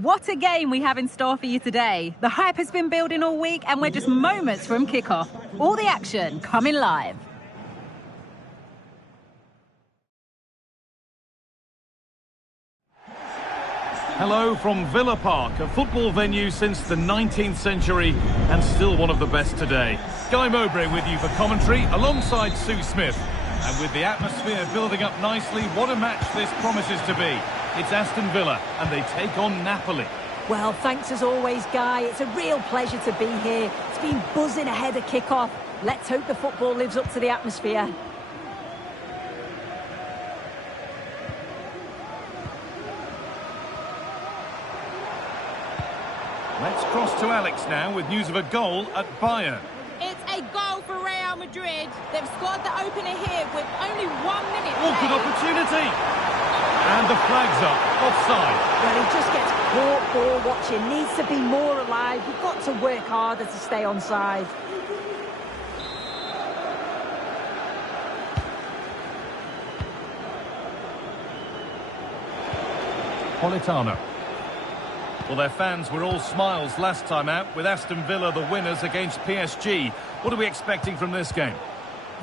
What a game we have in store for you today. The hype has been building all week and we're just moments from kickoff. All the action coming live. Hello from Villa Park, a football venue since the 19th century and still one of the best today. Guy Mowbray with you for commentary alongside Sue Smith. And with the atmosphere building up nicely, what a match this promises to be. It's Aston Villa and they take on Napoli. Well, thanks as always, Guy. It's a real pleasure to be here. It's been buzzing ahead of kick-off. Let's hope the football lives up to the atmosphere. Let's cross to Alex now with news of a goal at Bayern. It's a goal for Real Madrid. They've scored the opener here with only 1 minute Oh, good opportunity! And the flag's up, offside. Well, he just gets caught ball watching. Needs to be more alive. You've got to work harder to stay onside. Politano. Well, their fans were all smiles last time out, with Aston Villa the winners against PSG. What are we expecting from this game?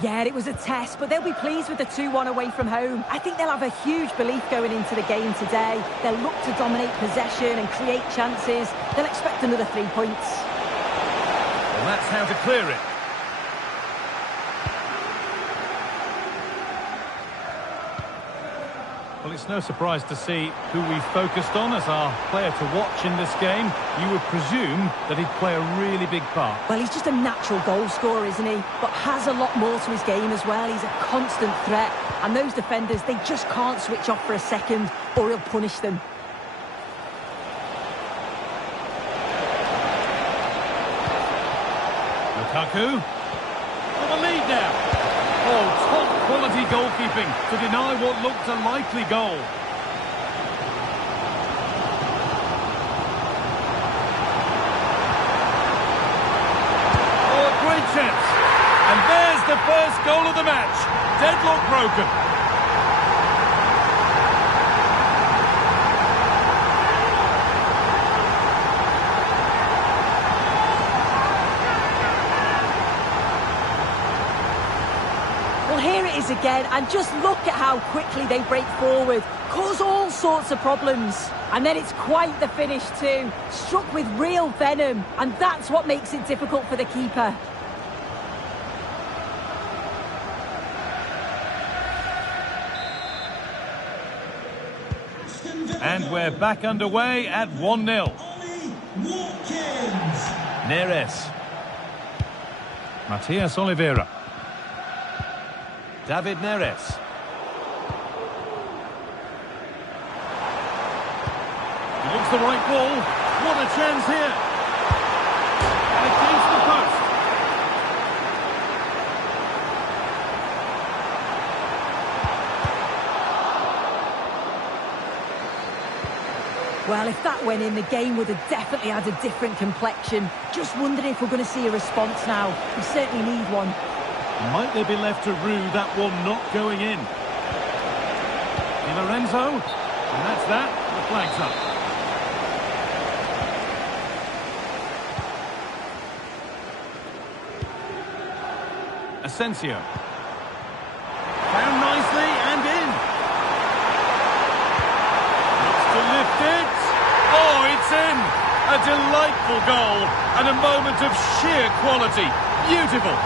Yeah, it was a test, but they'll be pleased with the 2-1 away from home. I think they'll have a huge belief going into the game today. They'll look to dominate possession and create chances. They'll expect another 3 points. Well, that's how to clear it. Well, it's no surprise to see who we focused on as our player to watch in this game. You would presume that he'd play a really big part. Well, he's just a natural goal scorer, isn't he? But has a lot more to his game as well. He's a constant threat. And those defenders, they just can't switch off for a second or he'll punish them. Lukaku. For the lead now. Oh, top-quality goalkeeping to deny what looked a likely goal. Oh, a great chance. And there's the first goal of the match. Deadlock broken. Here it is again, and just look at how quickly they break forward, cause all sorts of problems. And then it's quite the finish too, struck with real venom, and that's what makes it difficult for the keeper. And we're back underway at 1-0. Neres. Matias Oliveira. David Neres. He looks the right ball. What a chance here. And against the post. Well, if that went in, the game would have definitely had a different complexion. Just wondering if we're going to see a response now. We certainly need one. Might they be left to rue that one not going in? Di Lorenzo, and that's that. The flag's up. Asensio. Found nicely and in. Looks to lift it. Oh, it's in. A delightful goal and a moment of sheer quality. Beautiful.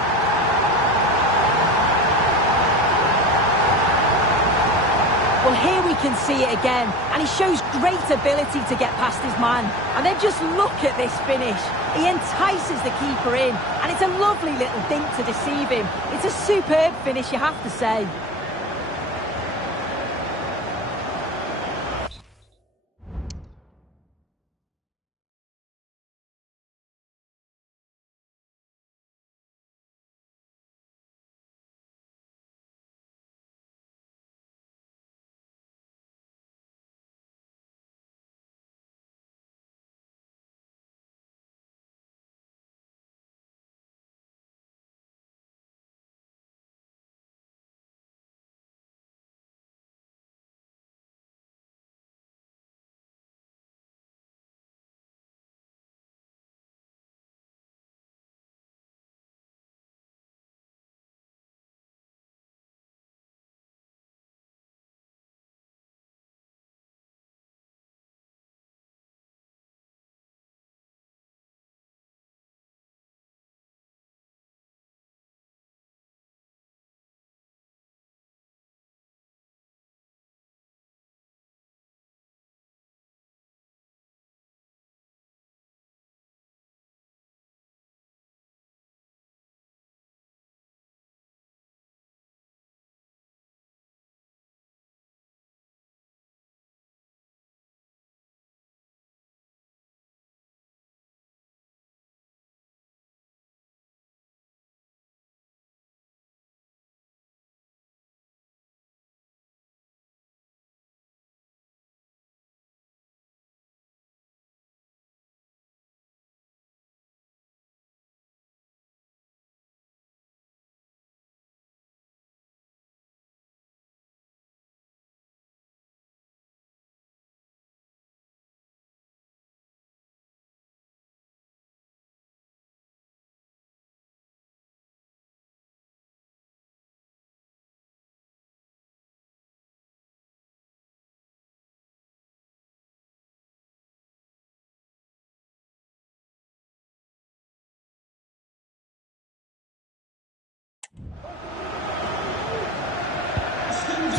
Well, here we can see it again, and he shows great ability to get past his man. And then just look at this finish. He entices the keeper in, and it's a lovely little dink to deceive him. It's a superb finish, you have to say.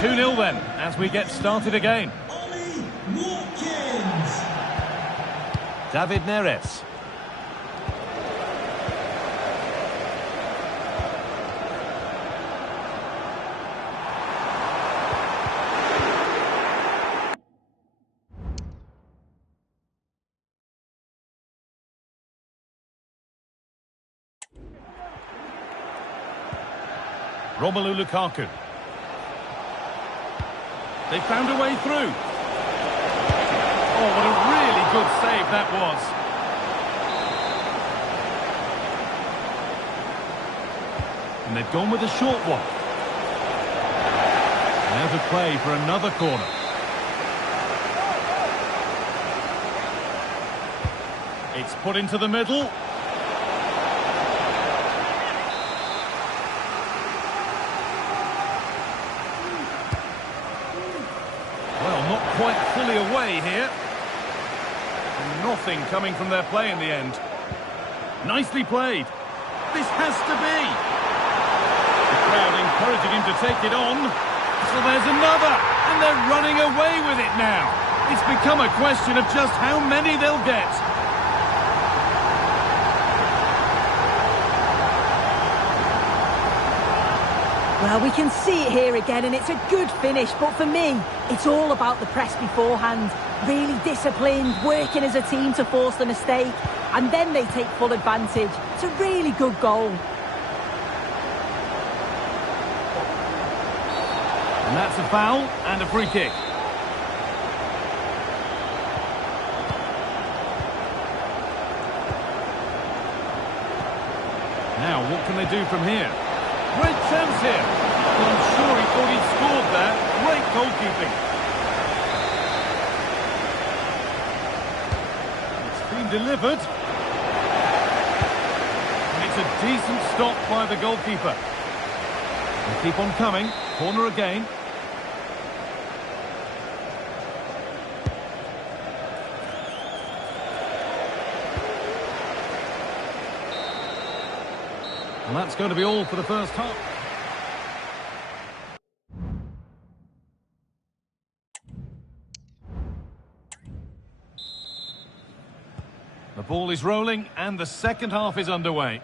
2-0 then, as we get started again. Ollie Watkins. David Neres. Romelu Lukaku. They found a way through. Oh, what a really good save that was. And they've gone with a short one. Now to play for another corner. It's put into the middle. Quite fully away here. And nothing coming from their play in the end. Nicely played. This has to be. The crowd encouraging him to take it on. So there's another. And they're running away with it now. It's become a question of just how many they'll get. Well, we can see it here again, and it's a good finish, but for me, it's all about the press beforehand. Really disciplined, working as a team to force the mistake, and then they take full advantage. It's a really good goal. And that's a foul and a free kick. Now, what can they do from here? Great chance here. Well, I'm sure he thought he'd scored there. Great goalkeeping. It's been delivered. And it's a decent stop by the goalkeeper. They keep on coming. Corner again. And that's going to be all for the first half. The ball is rolling and the second half is underway.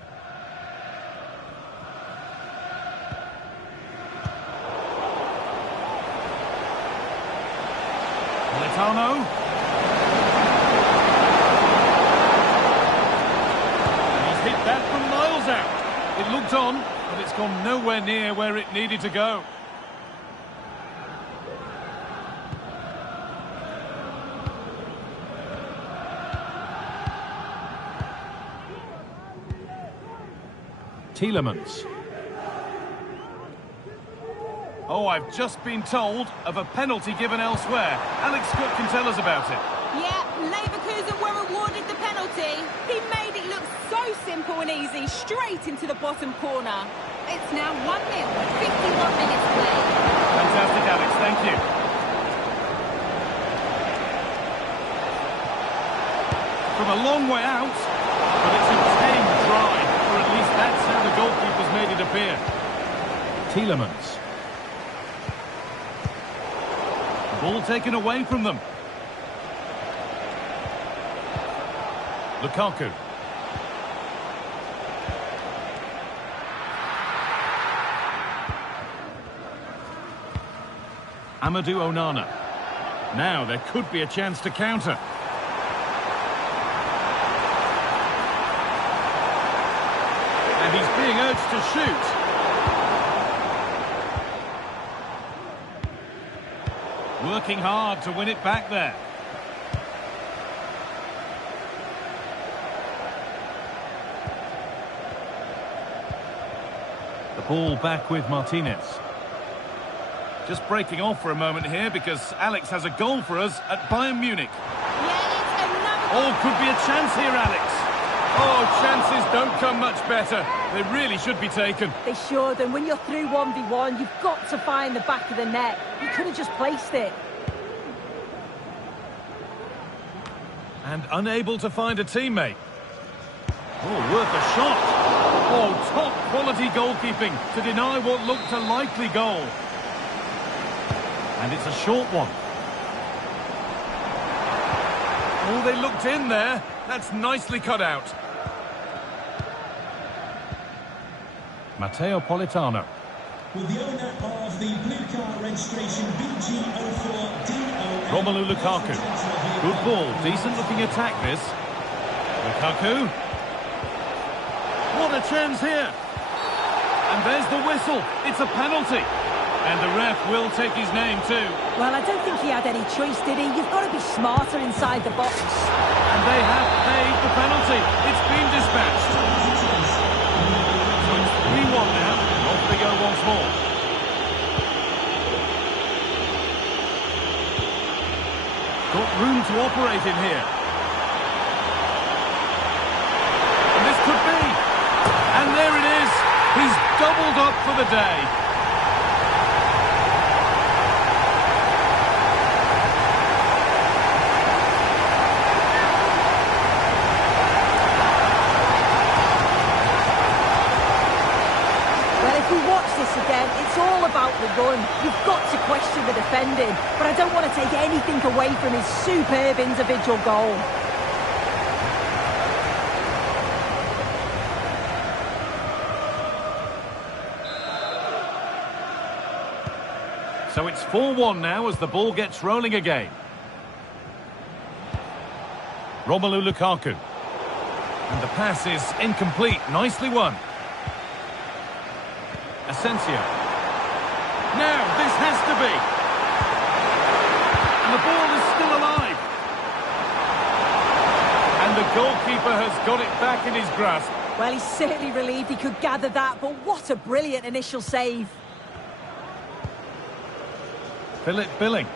Politano. He's hit that from miles out. It looked on, but it's gone nowhere near where it needed to go. Tielemans. Oh, I've just been told of a penalty given elsewhere. Alex Scott can tell us about it. Yeah, Leverkusen were awarded the penalty. He made it look so simple and easy, straight into the bottom corner. It's now 1-0, 51 minutes played. Fantastic, Alex, thank you. From a long way out, but it's a tame drive, or at least that's how the goalkeeper's made it appear. Tielemans. Ball taken away from them. Lukaku. Amadou Onana. Now there could be a chance to counter. And he's being urged to shoot. Working hard to win it back there. The ball back with Martinez. Just breaking off for a moment here because Alex has a goal for us at Bayern Munich. Yeah, it's another goal. Oh, could be a chance here, Alex. Oh, chances don't come much better. They really should be taken. They should, and when you're through 1v1, you've got to find the back of the net. You could have just placed it. And unable to find a teammate. Oh, worth a shot. Oh, top quality goalkeeping to deny what looked a likely goal. And it's a short one. Oh, they looked in there. That's nicely cut out. Matteo Politano. With the owner of the blue car registration BG04DO. Romelu Lukaku. Good ball, decent looking attack this. Lukaku. What a chance here. And there's the whistle. It's a penalty. And the ref will take his name too. Well, I don't think he had any choice, did he? You've got to be smarter inside the box. And they have paid the penalty. It's been dispatched. So it's 3-1 now. And off they go once more. Got room to operate in here. And this could be. And there it is. He's doubled up for the day. It's all about the run. You've got to question the defending, but I don't want to take anything away from his superb individual goal. So it's 4-1 now as the ball gets rolling again. Romelu Lukaku. And the pass is incomplete. Nicely won. Asensio. Now, this has to be. And the ball is still alive. And the goalkeeper has got it back in his grasp. Well, he's certainly relieved he could gather that, but what a brilliant initial save. Philip Billing.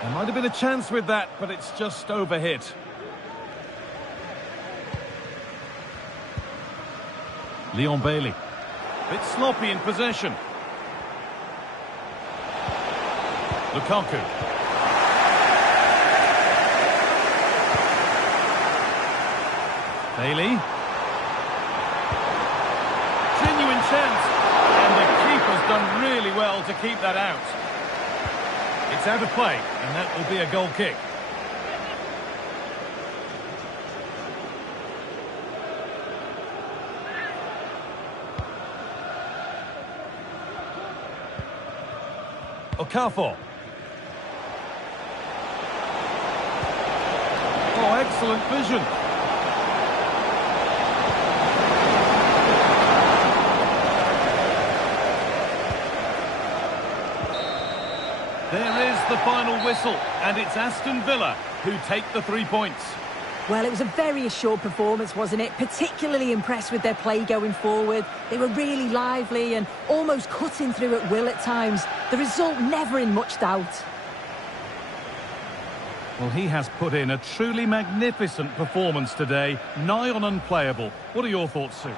There might have been a chance with that, but it's just overhit. Leon Bailey. Bit sloppy in possession. Lukaku. Bailey. Genuine chance. And the keeper's done really well to keep that out. It's out of play, and that will be a goal kick. Okafor. Oh, excellent vision. There is the final whistle, and it's Aston Villa who take the 3 points. Well, it was a very assured performance, wasn't it? Particularly impressed with their play going forward. They were really lively and almost cutting through at will at times. The result never in much doubt. Well, he has put in a truly magnificent performance today, nigh on unplayable. What are your thoughts, Sue?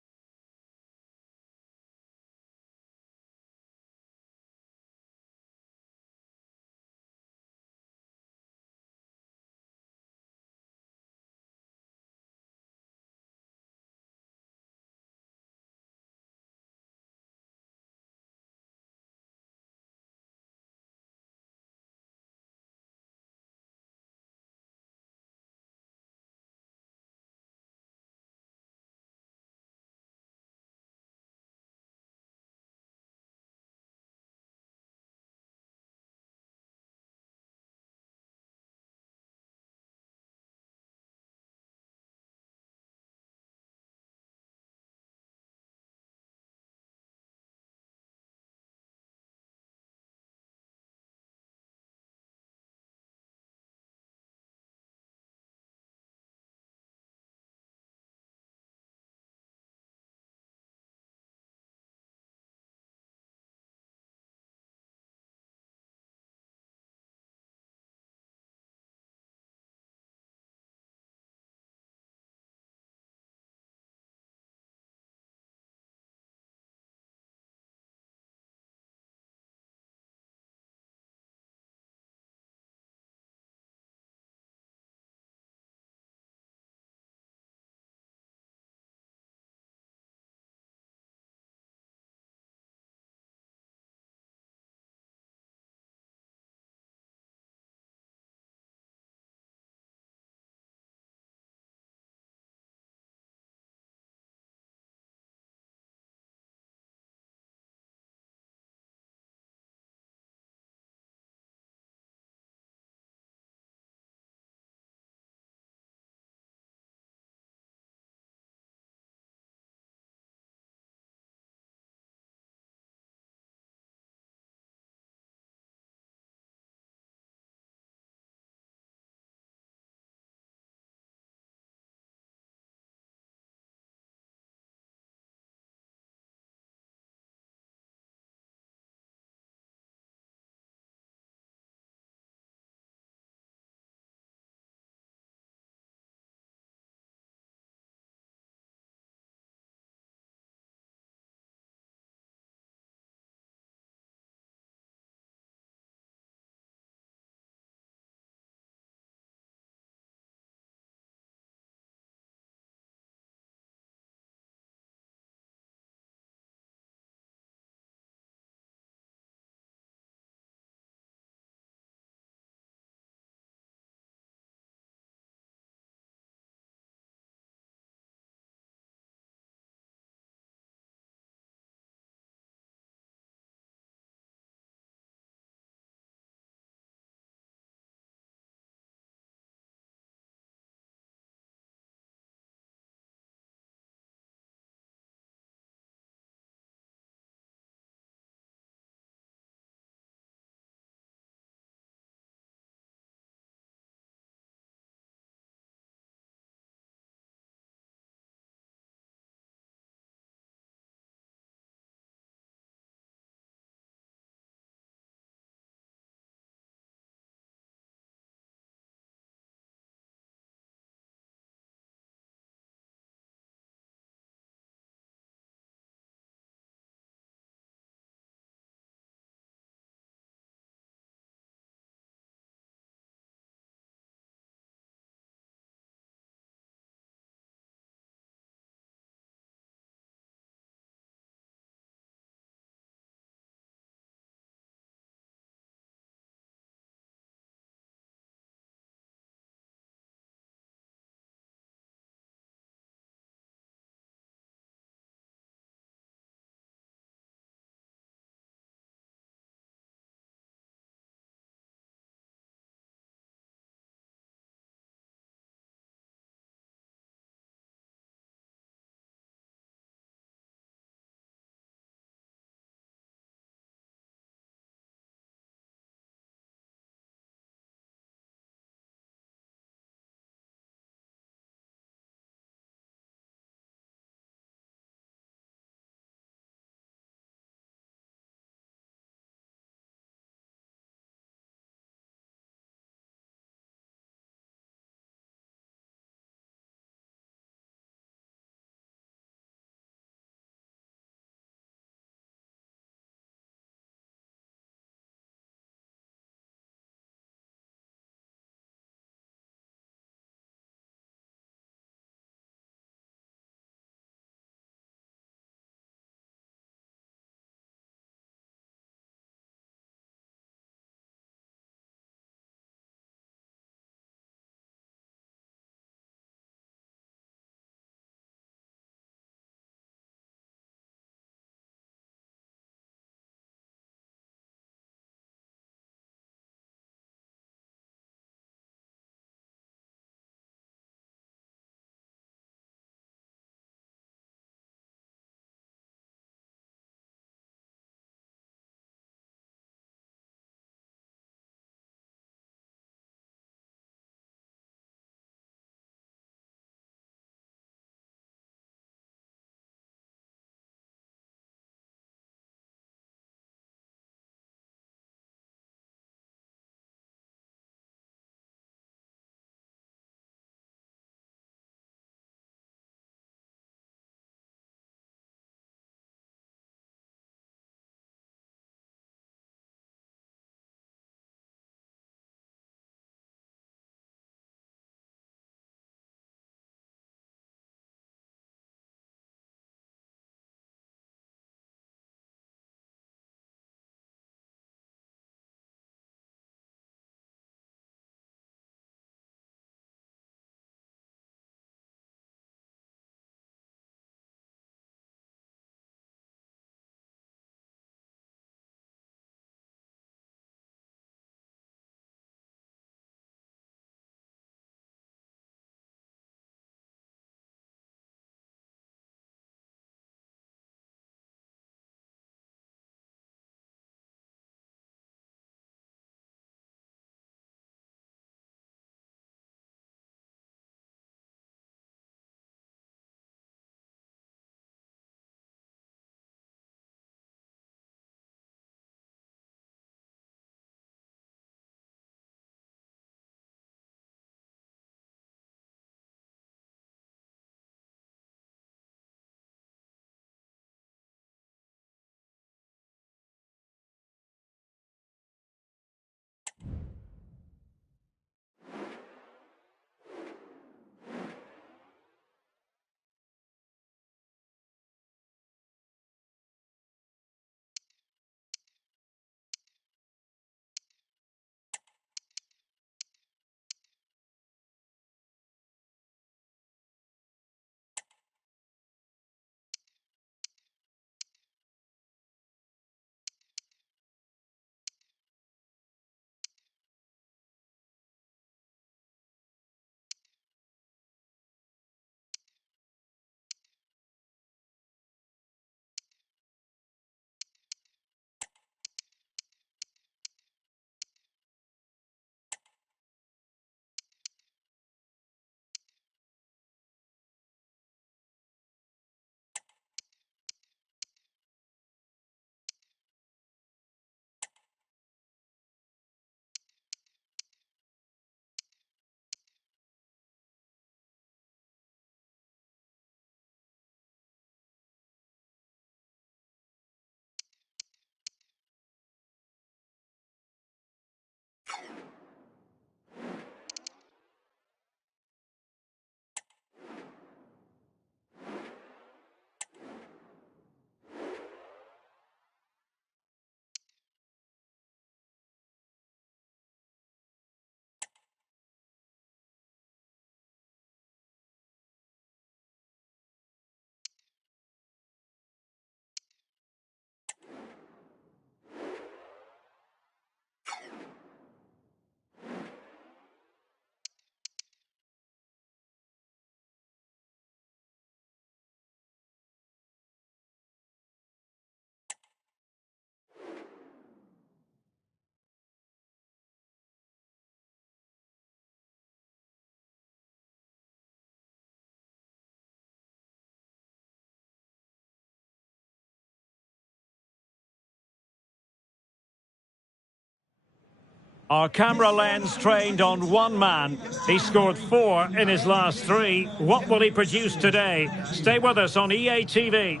Our camera lens trained on one man. He scored 4 in his last 3. What will he produce today? Stay with us on EA TV.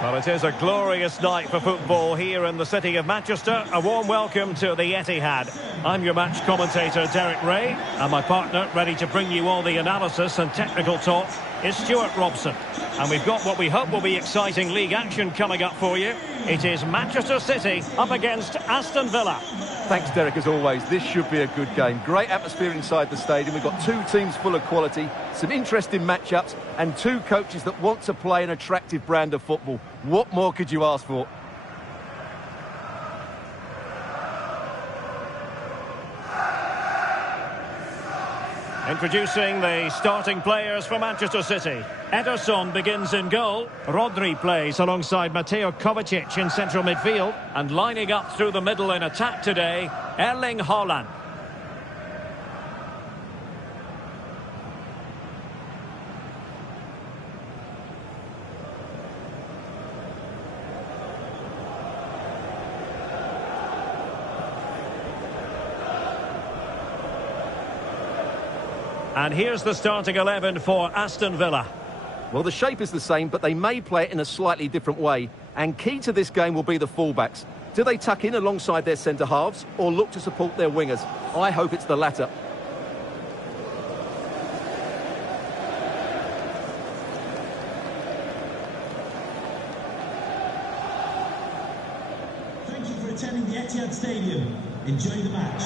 Well, it is a glorious night for football here in the city of Manchester. A warm welcome to the Etihad. I'm your match commentator, Derek Ray, and my partner, ready to bring you all the analysis and technical talk, is Stuart Robson. And we've got what we hope will be exciting league action coming up for you. It is Manchester City up against Aston Villa. Thanks, Derek, as always. This should be a good game. Great atmosphere inside the stadium. We've got two teams full of quality, some interesting matchups, and two coaches that want to play an attractive brand of football. What more could you ask for? Introducing the starting players for Manchester City. Ederson begins in goal. Rodri plays alongside Mateo Kovacic in central midfield. And lining up through the middle in attack today, Erling Haaland. And here's the starting 11 for Aston Villa. Well, the shape is the same, but they may play it in a slightly different way. And key to this game will be the fullbacks. Do they tuck in alongside their centre-halves or look to support their wingers? I hope it's the latter. Thank you for attending the Etihad Stadium. Enjoy the match.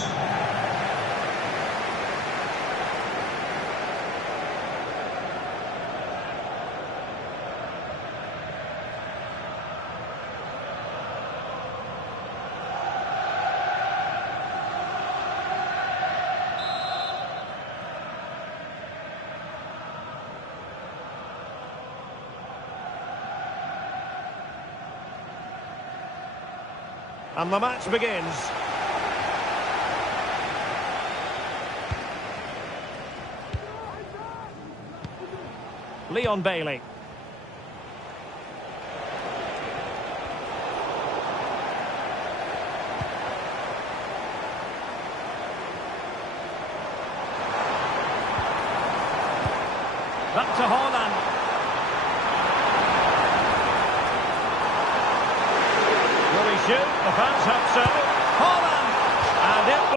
And the match begins. Leon Bailey. Back to Haaland. The fans hope so. Haaland! And it...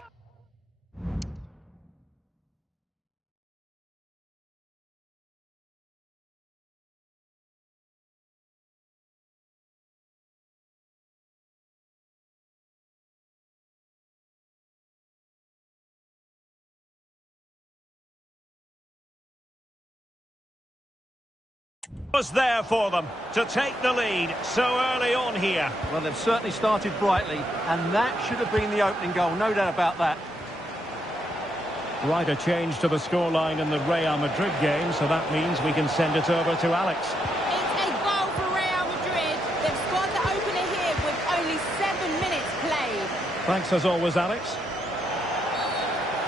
was there for them to take the lead so early on here. Well, they've certainly started brightly, and that should have been the opening goal, no doubt about that. Right, a change to the scoreline in the Real Madrid game, so that means we can send it over to Alex. It's a goal for Real Madrid. They've scored the opener here with only 7 minutes played. Thanks as always, Alex.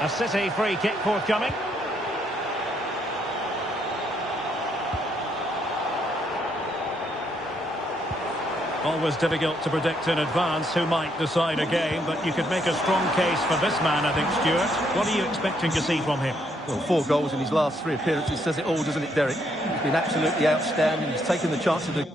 A City free kick forthcoming. Always difficult to predict in advance who might decide a game, but you could make a strong case for this man, I think, Stuart. What are you expecting to see from him? Well, 4 goals in his last 3 appearances says it all, doesn't it, Derek? He's been absolutely outstanding. He's taken the chance of the...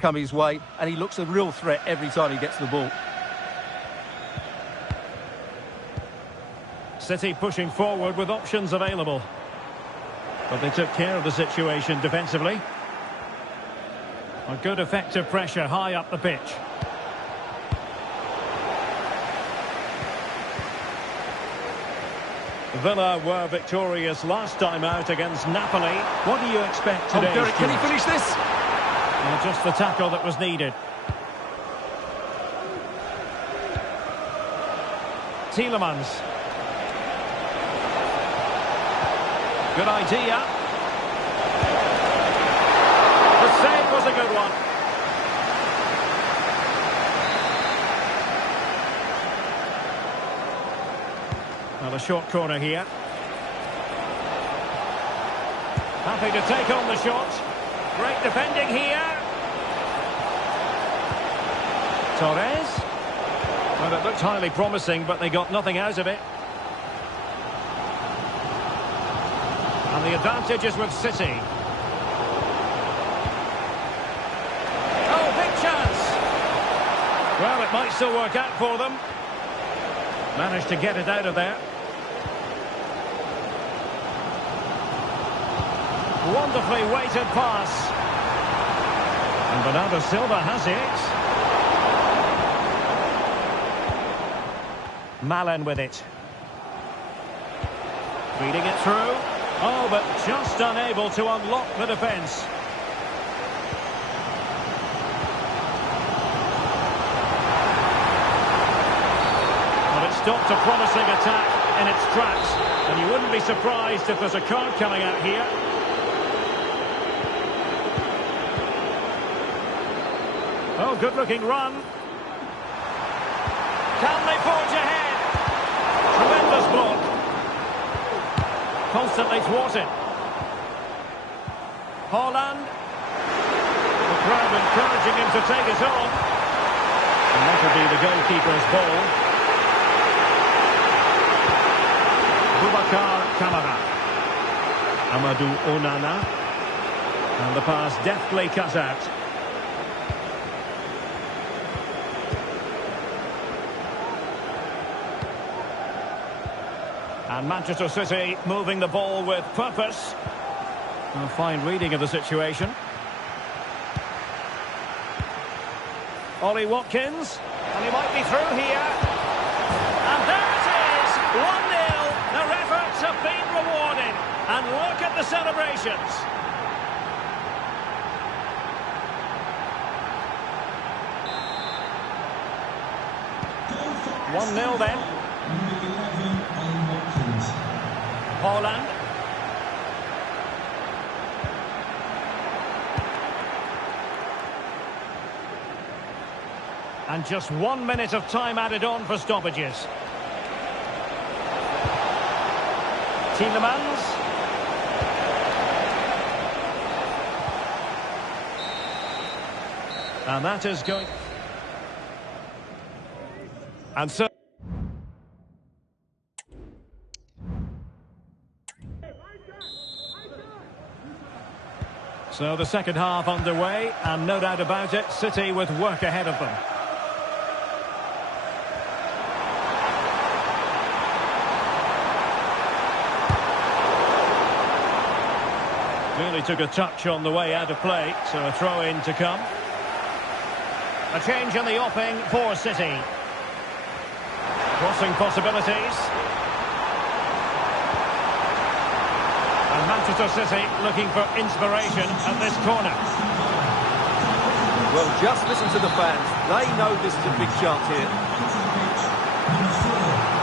come his way, and he looks a real threat every time he gets the ball. City pushing forward with options available. But they took care of the situation defensively. A good effective pressure high up the pitch. Villa were victorious last time out against Napoli. What do you expect today? Derek, can he finish this? Just the tackle that was needed. Tielemans. Good idea. The save was a good one. Well, a short corner here. Happy to take on the shot. Great defending here. Torres. Well, it looked highly promising, but they got nothing out of it. And the advantage is with City. Oh, big chance. Well, it might still work out for them. Managed to get it out of there. Wonderfully weighted pass. And Bernardo Silva has it. Malen with it. Feeding it through. Oh, but just unable to unlock the defence. Well, it stopped a promising attack in its tracks. And you wouldn't be surprised if there's a card coming out here. Oh, good-looking run. Can they forge ahead? Tremendous block. Constantly thwarted. Haaland. The crowd encouraging him to take it on. And that will be the goalkeeper's ball. Boubacar Kamara. Amadou Onana. And the pass deftly cut out. And Manchester City moving the ball with purpose. A fine reading of the situation. Ollie Watkins. And he might be through here. And there it is! 1-0. Their efforts have been rewarded. And look at the celebrations. One 0 then. Haaland. And just 1 minute of time added on for stoppages. Tielemans. And that is going... And so... So the second half underway, and no doubt about it, City with work ahead of them. Really took a touch on the way out of play, so a throw-in to come. A change in the offing for City. Crossing possibilities. And Manchester City looking for inspiration at this corner. Well, just listen to the fans. They know this is a big chance here.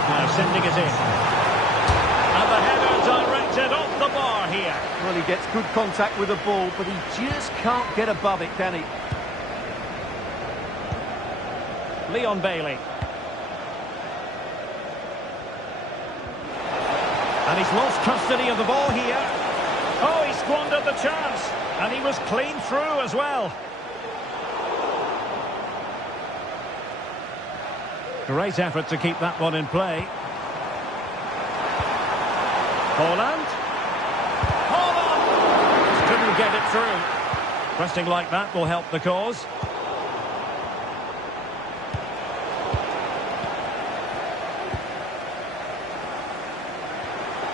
Now sending it in. And the header directed off the bar here. Well, he gets good contact with the ball, but he just can't get above it, can he? Leon Bailey. And he's lost custody of the ball here. Oh, he squandered the chance. And he was clean through as well. Great effort to keep that one in play. Haaland. Haaland! Just couldn't get it through. Pressing like that will help the cause.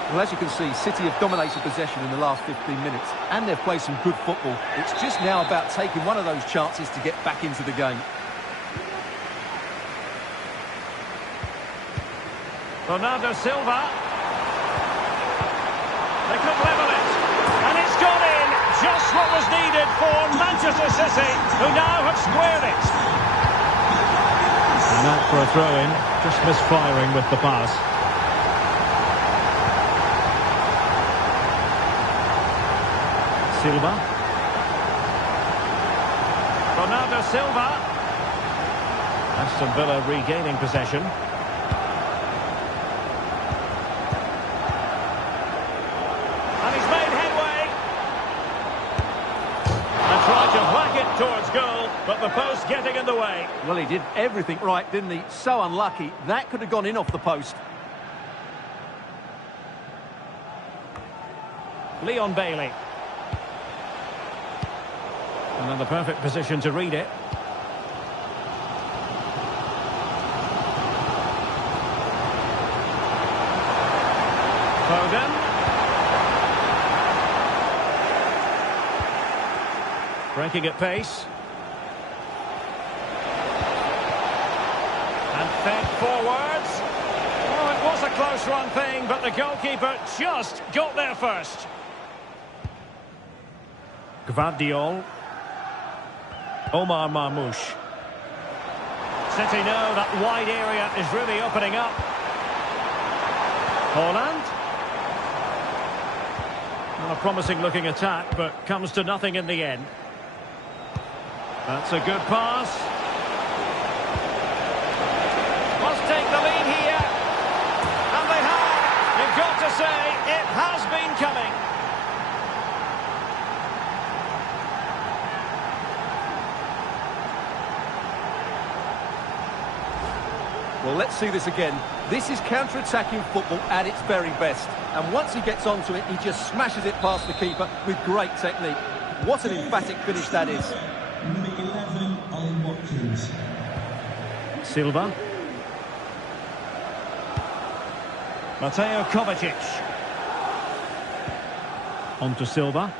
Well, as you can see, City have dominated possession in the last 15 minutes, and they've played some good football. It's just now about taking one of those chances to get back into the game. Bernardo Silva. They could level it. And it's gone in. Just what was needed for Manchester City, who now have squared it. And that for a throw-in. Just misfiring with the pass. Silva. Bernardo Silva. Aston Villa regaining possession. And he's made headway. And tried to whack it towards goal, but the post getting in the way. Well, he did everything right, didn't he? So unlucky. That could have gone in off the post. Leon Bailey. And in the perfect position to read it. Foden. Breaking at pace. And fed forwards. Oh, it was a close run thing, but the goalkeeper just got there first. Gvardiol. Omar Marmoush. City know that wide area is really opening up. Haaland. Well, a promising looking attack, but comes to nothing in the end. That's a good pass. Must take the lead here. And they have. You've got to say, it has been coming. Well, let's see this again. This is counter-attacking football at its very best. And once he gets onto it, he just smashes it past the keeper with great technique. What an emphatic finish that is. Number 11, Ollie Watkins. Silva. Mateo Kovacic. On to Silva.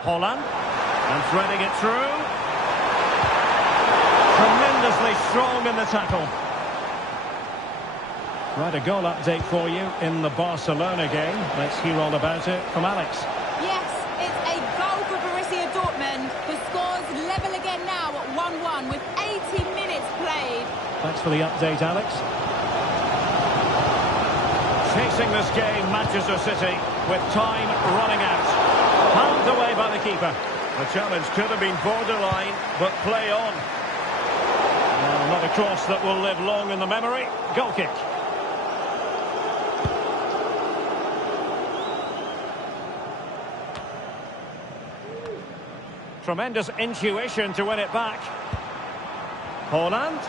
Haaland. And threading it through. Tremendously strong in the tackle. Right, a goal update for you in the Barcelona game. Let's hear all about it from Alex. Yes, it's a goal for Borussia Dortmund. The score's level again now at 1-1 with 80 minutes played. Thanks for the update, Alex. Chasing this game, Manchester City, with time running out. Palmed away by the keeper. The challenge could have been borderline, but play on. Well, not a cross that will live long in the memory. Goal kick. Tremendous intuition to win it back. Haaland.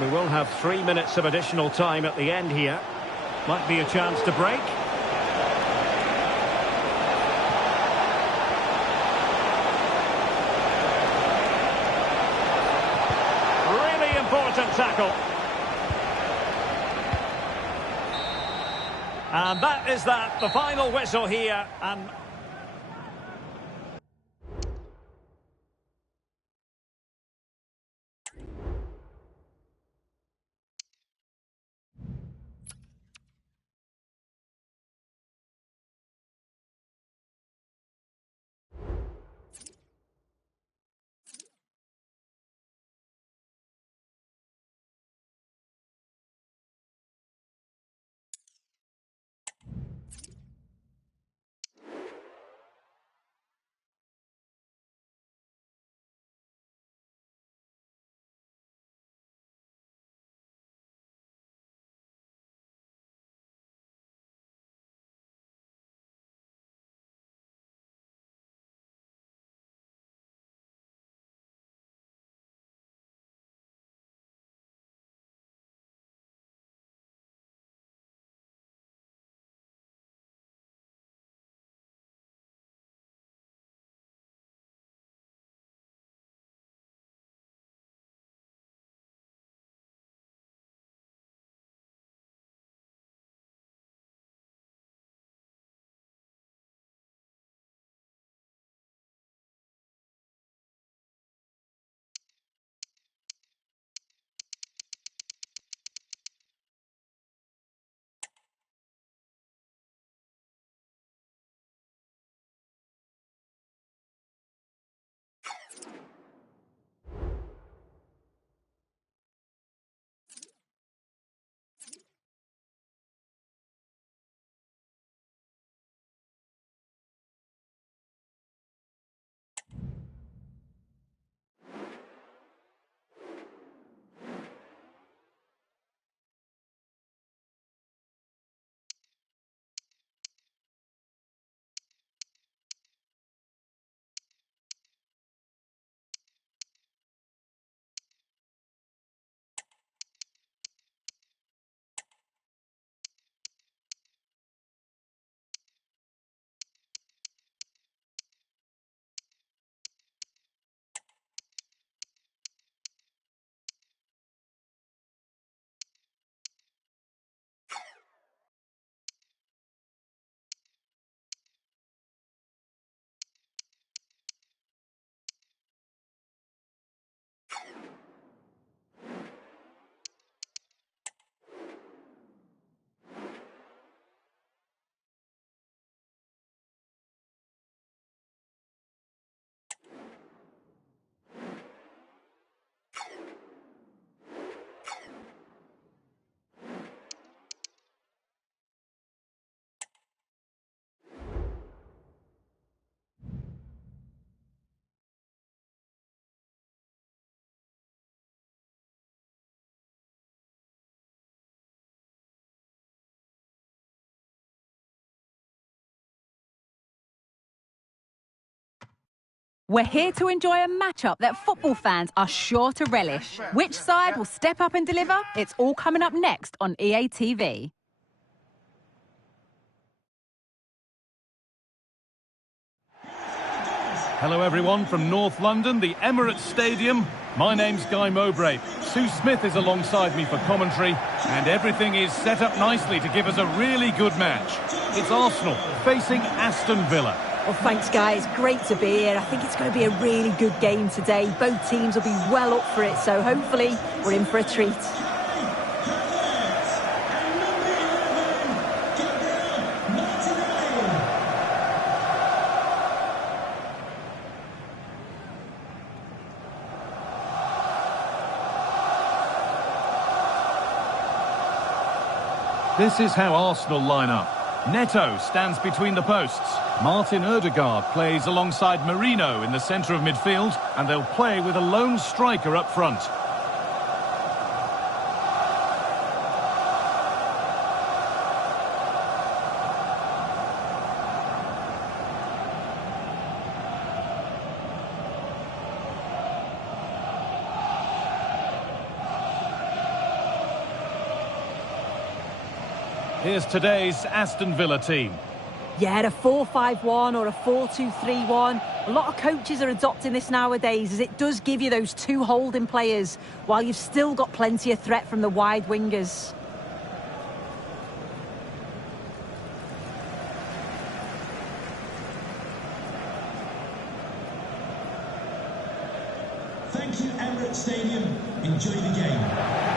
We will have 3 minutes of additional time at the end here. Might be a chance to break. Really important tackle. And that is that, the final whistle here. And We're here to enjoy a matchup that football fans are sure to relish. Which side will step up and deliver? It's all coming up next on EA TV. Hello everyone from North London, the Emirates Stadium. My name's Guy Mowbray. Sue Smith is alongside me for commentary, and everything is set up nicely to give us a really good match. It's Arsenal facing Aston Villa. Well, thanks, guys. Great to be here. I think it's going to be a really good game today. Both teams will be well up for it, so hopefully we're in for a treat. This is how Arsenal line up. Neto stands between the posts. Martin Odegaard plays alongside Merino in the centre of midfield, and they'll play with a lone striker up front. Here's today's Aston Villa team. Yeah, a 4-5-1 or a 4-2-3-1. A lot of coaches are adopting this nowadays, as it does give you those two holding players, while you've still got plenty of threat from the wide wingers. Thank you, Emirates Stadium. Enjoy the game.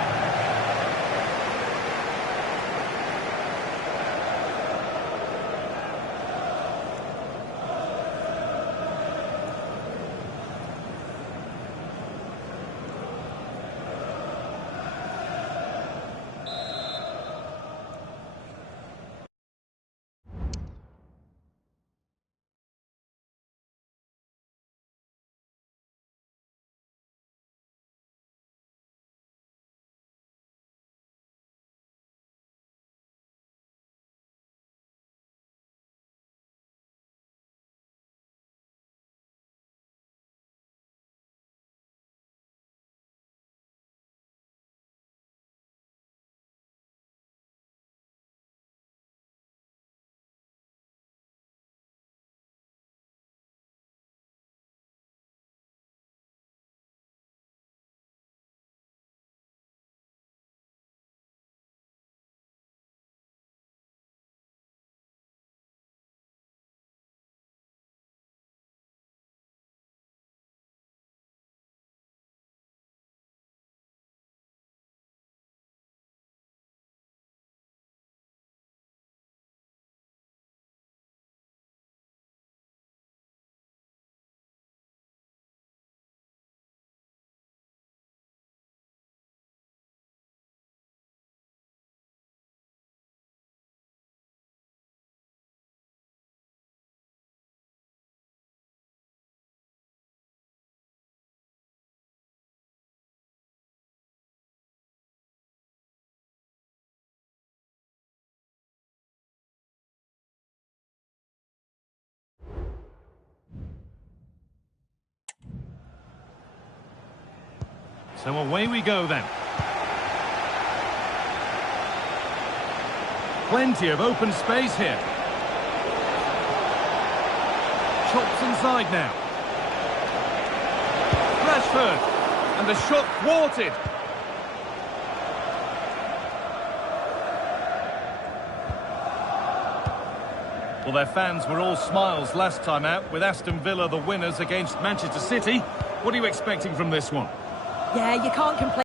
So away we go then. Plenty of open space here. Chops inside now. Rashford. And the shot thwarted. Well, their fans were all smiles last time out, with Aston Villa the winners against Manchester City. What are you expecting from this one? Yeah, you can't complain.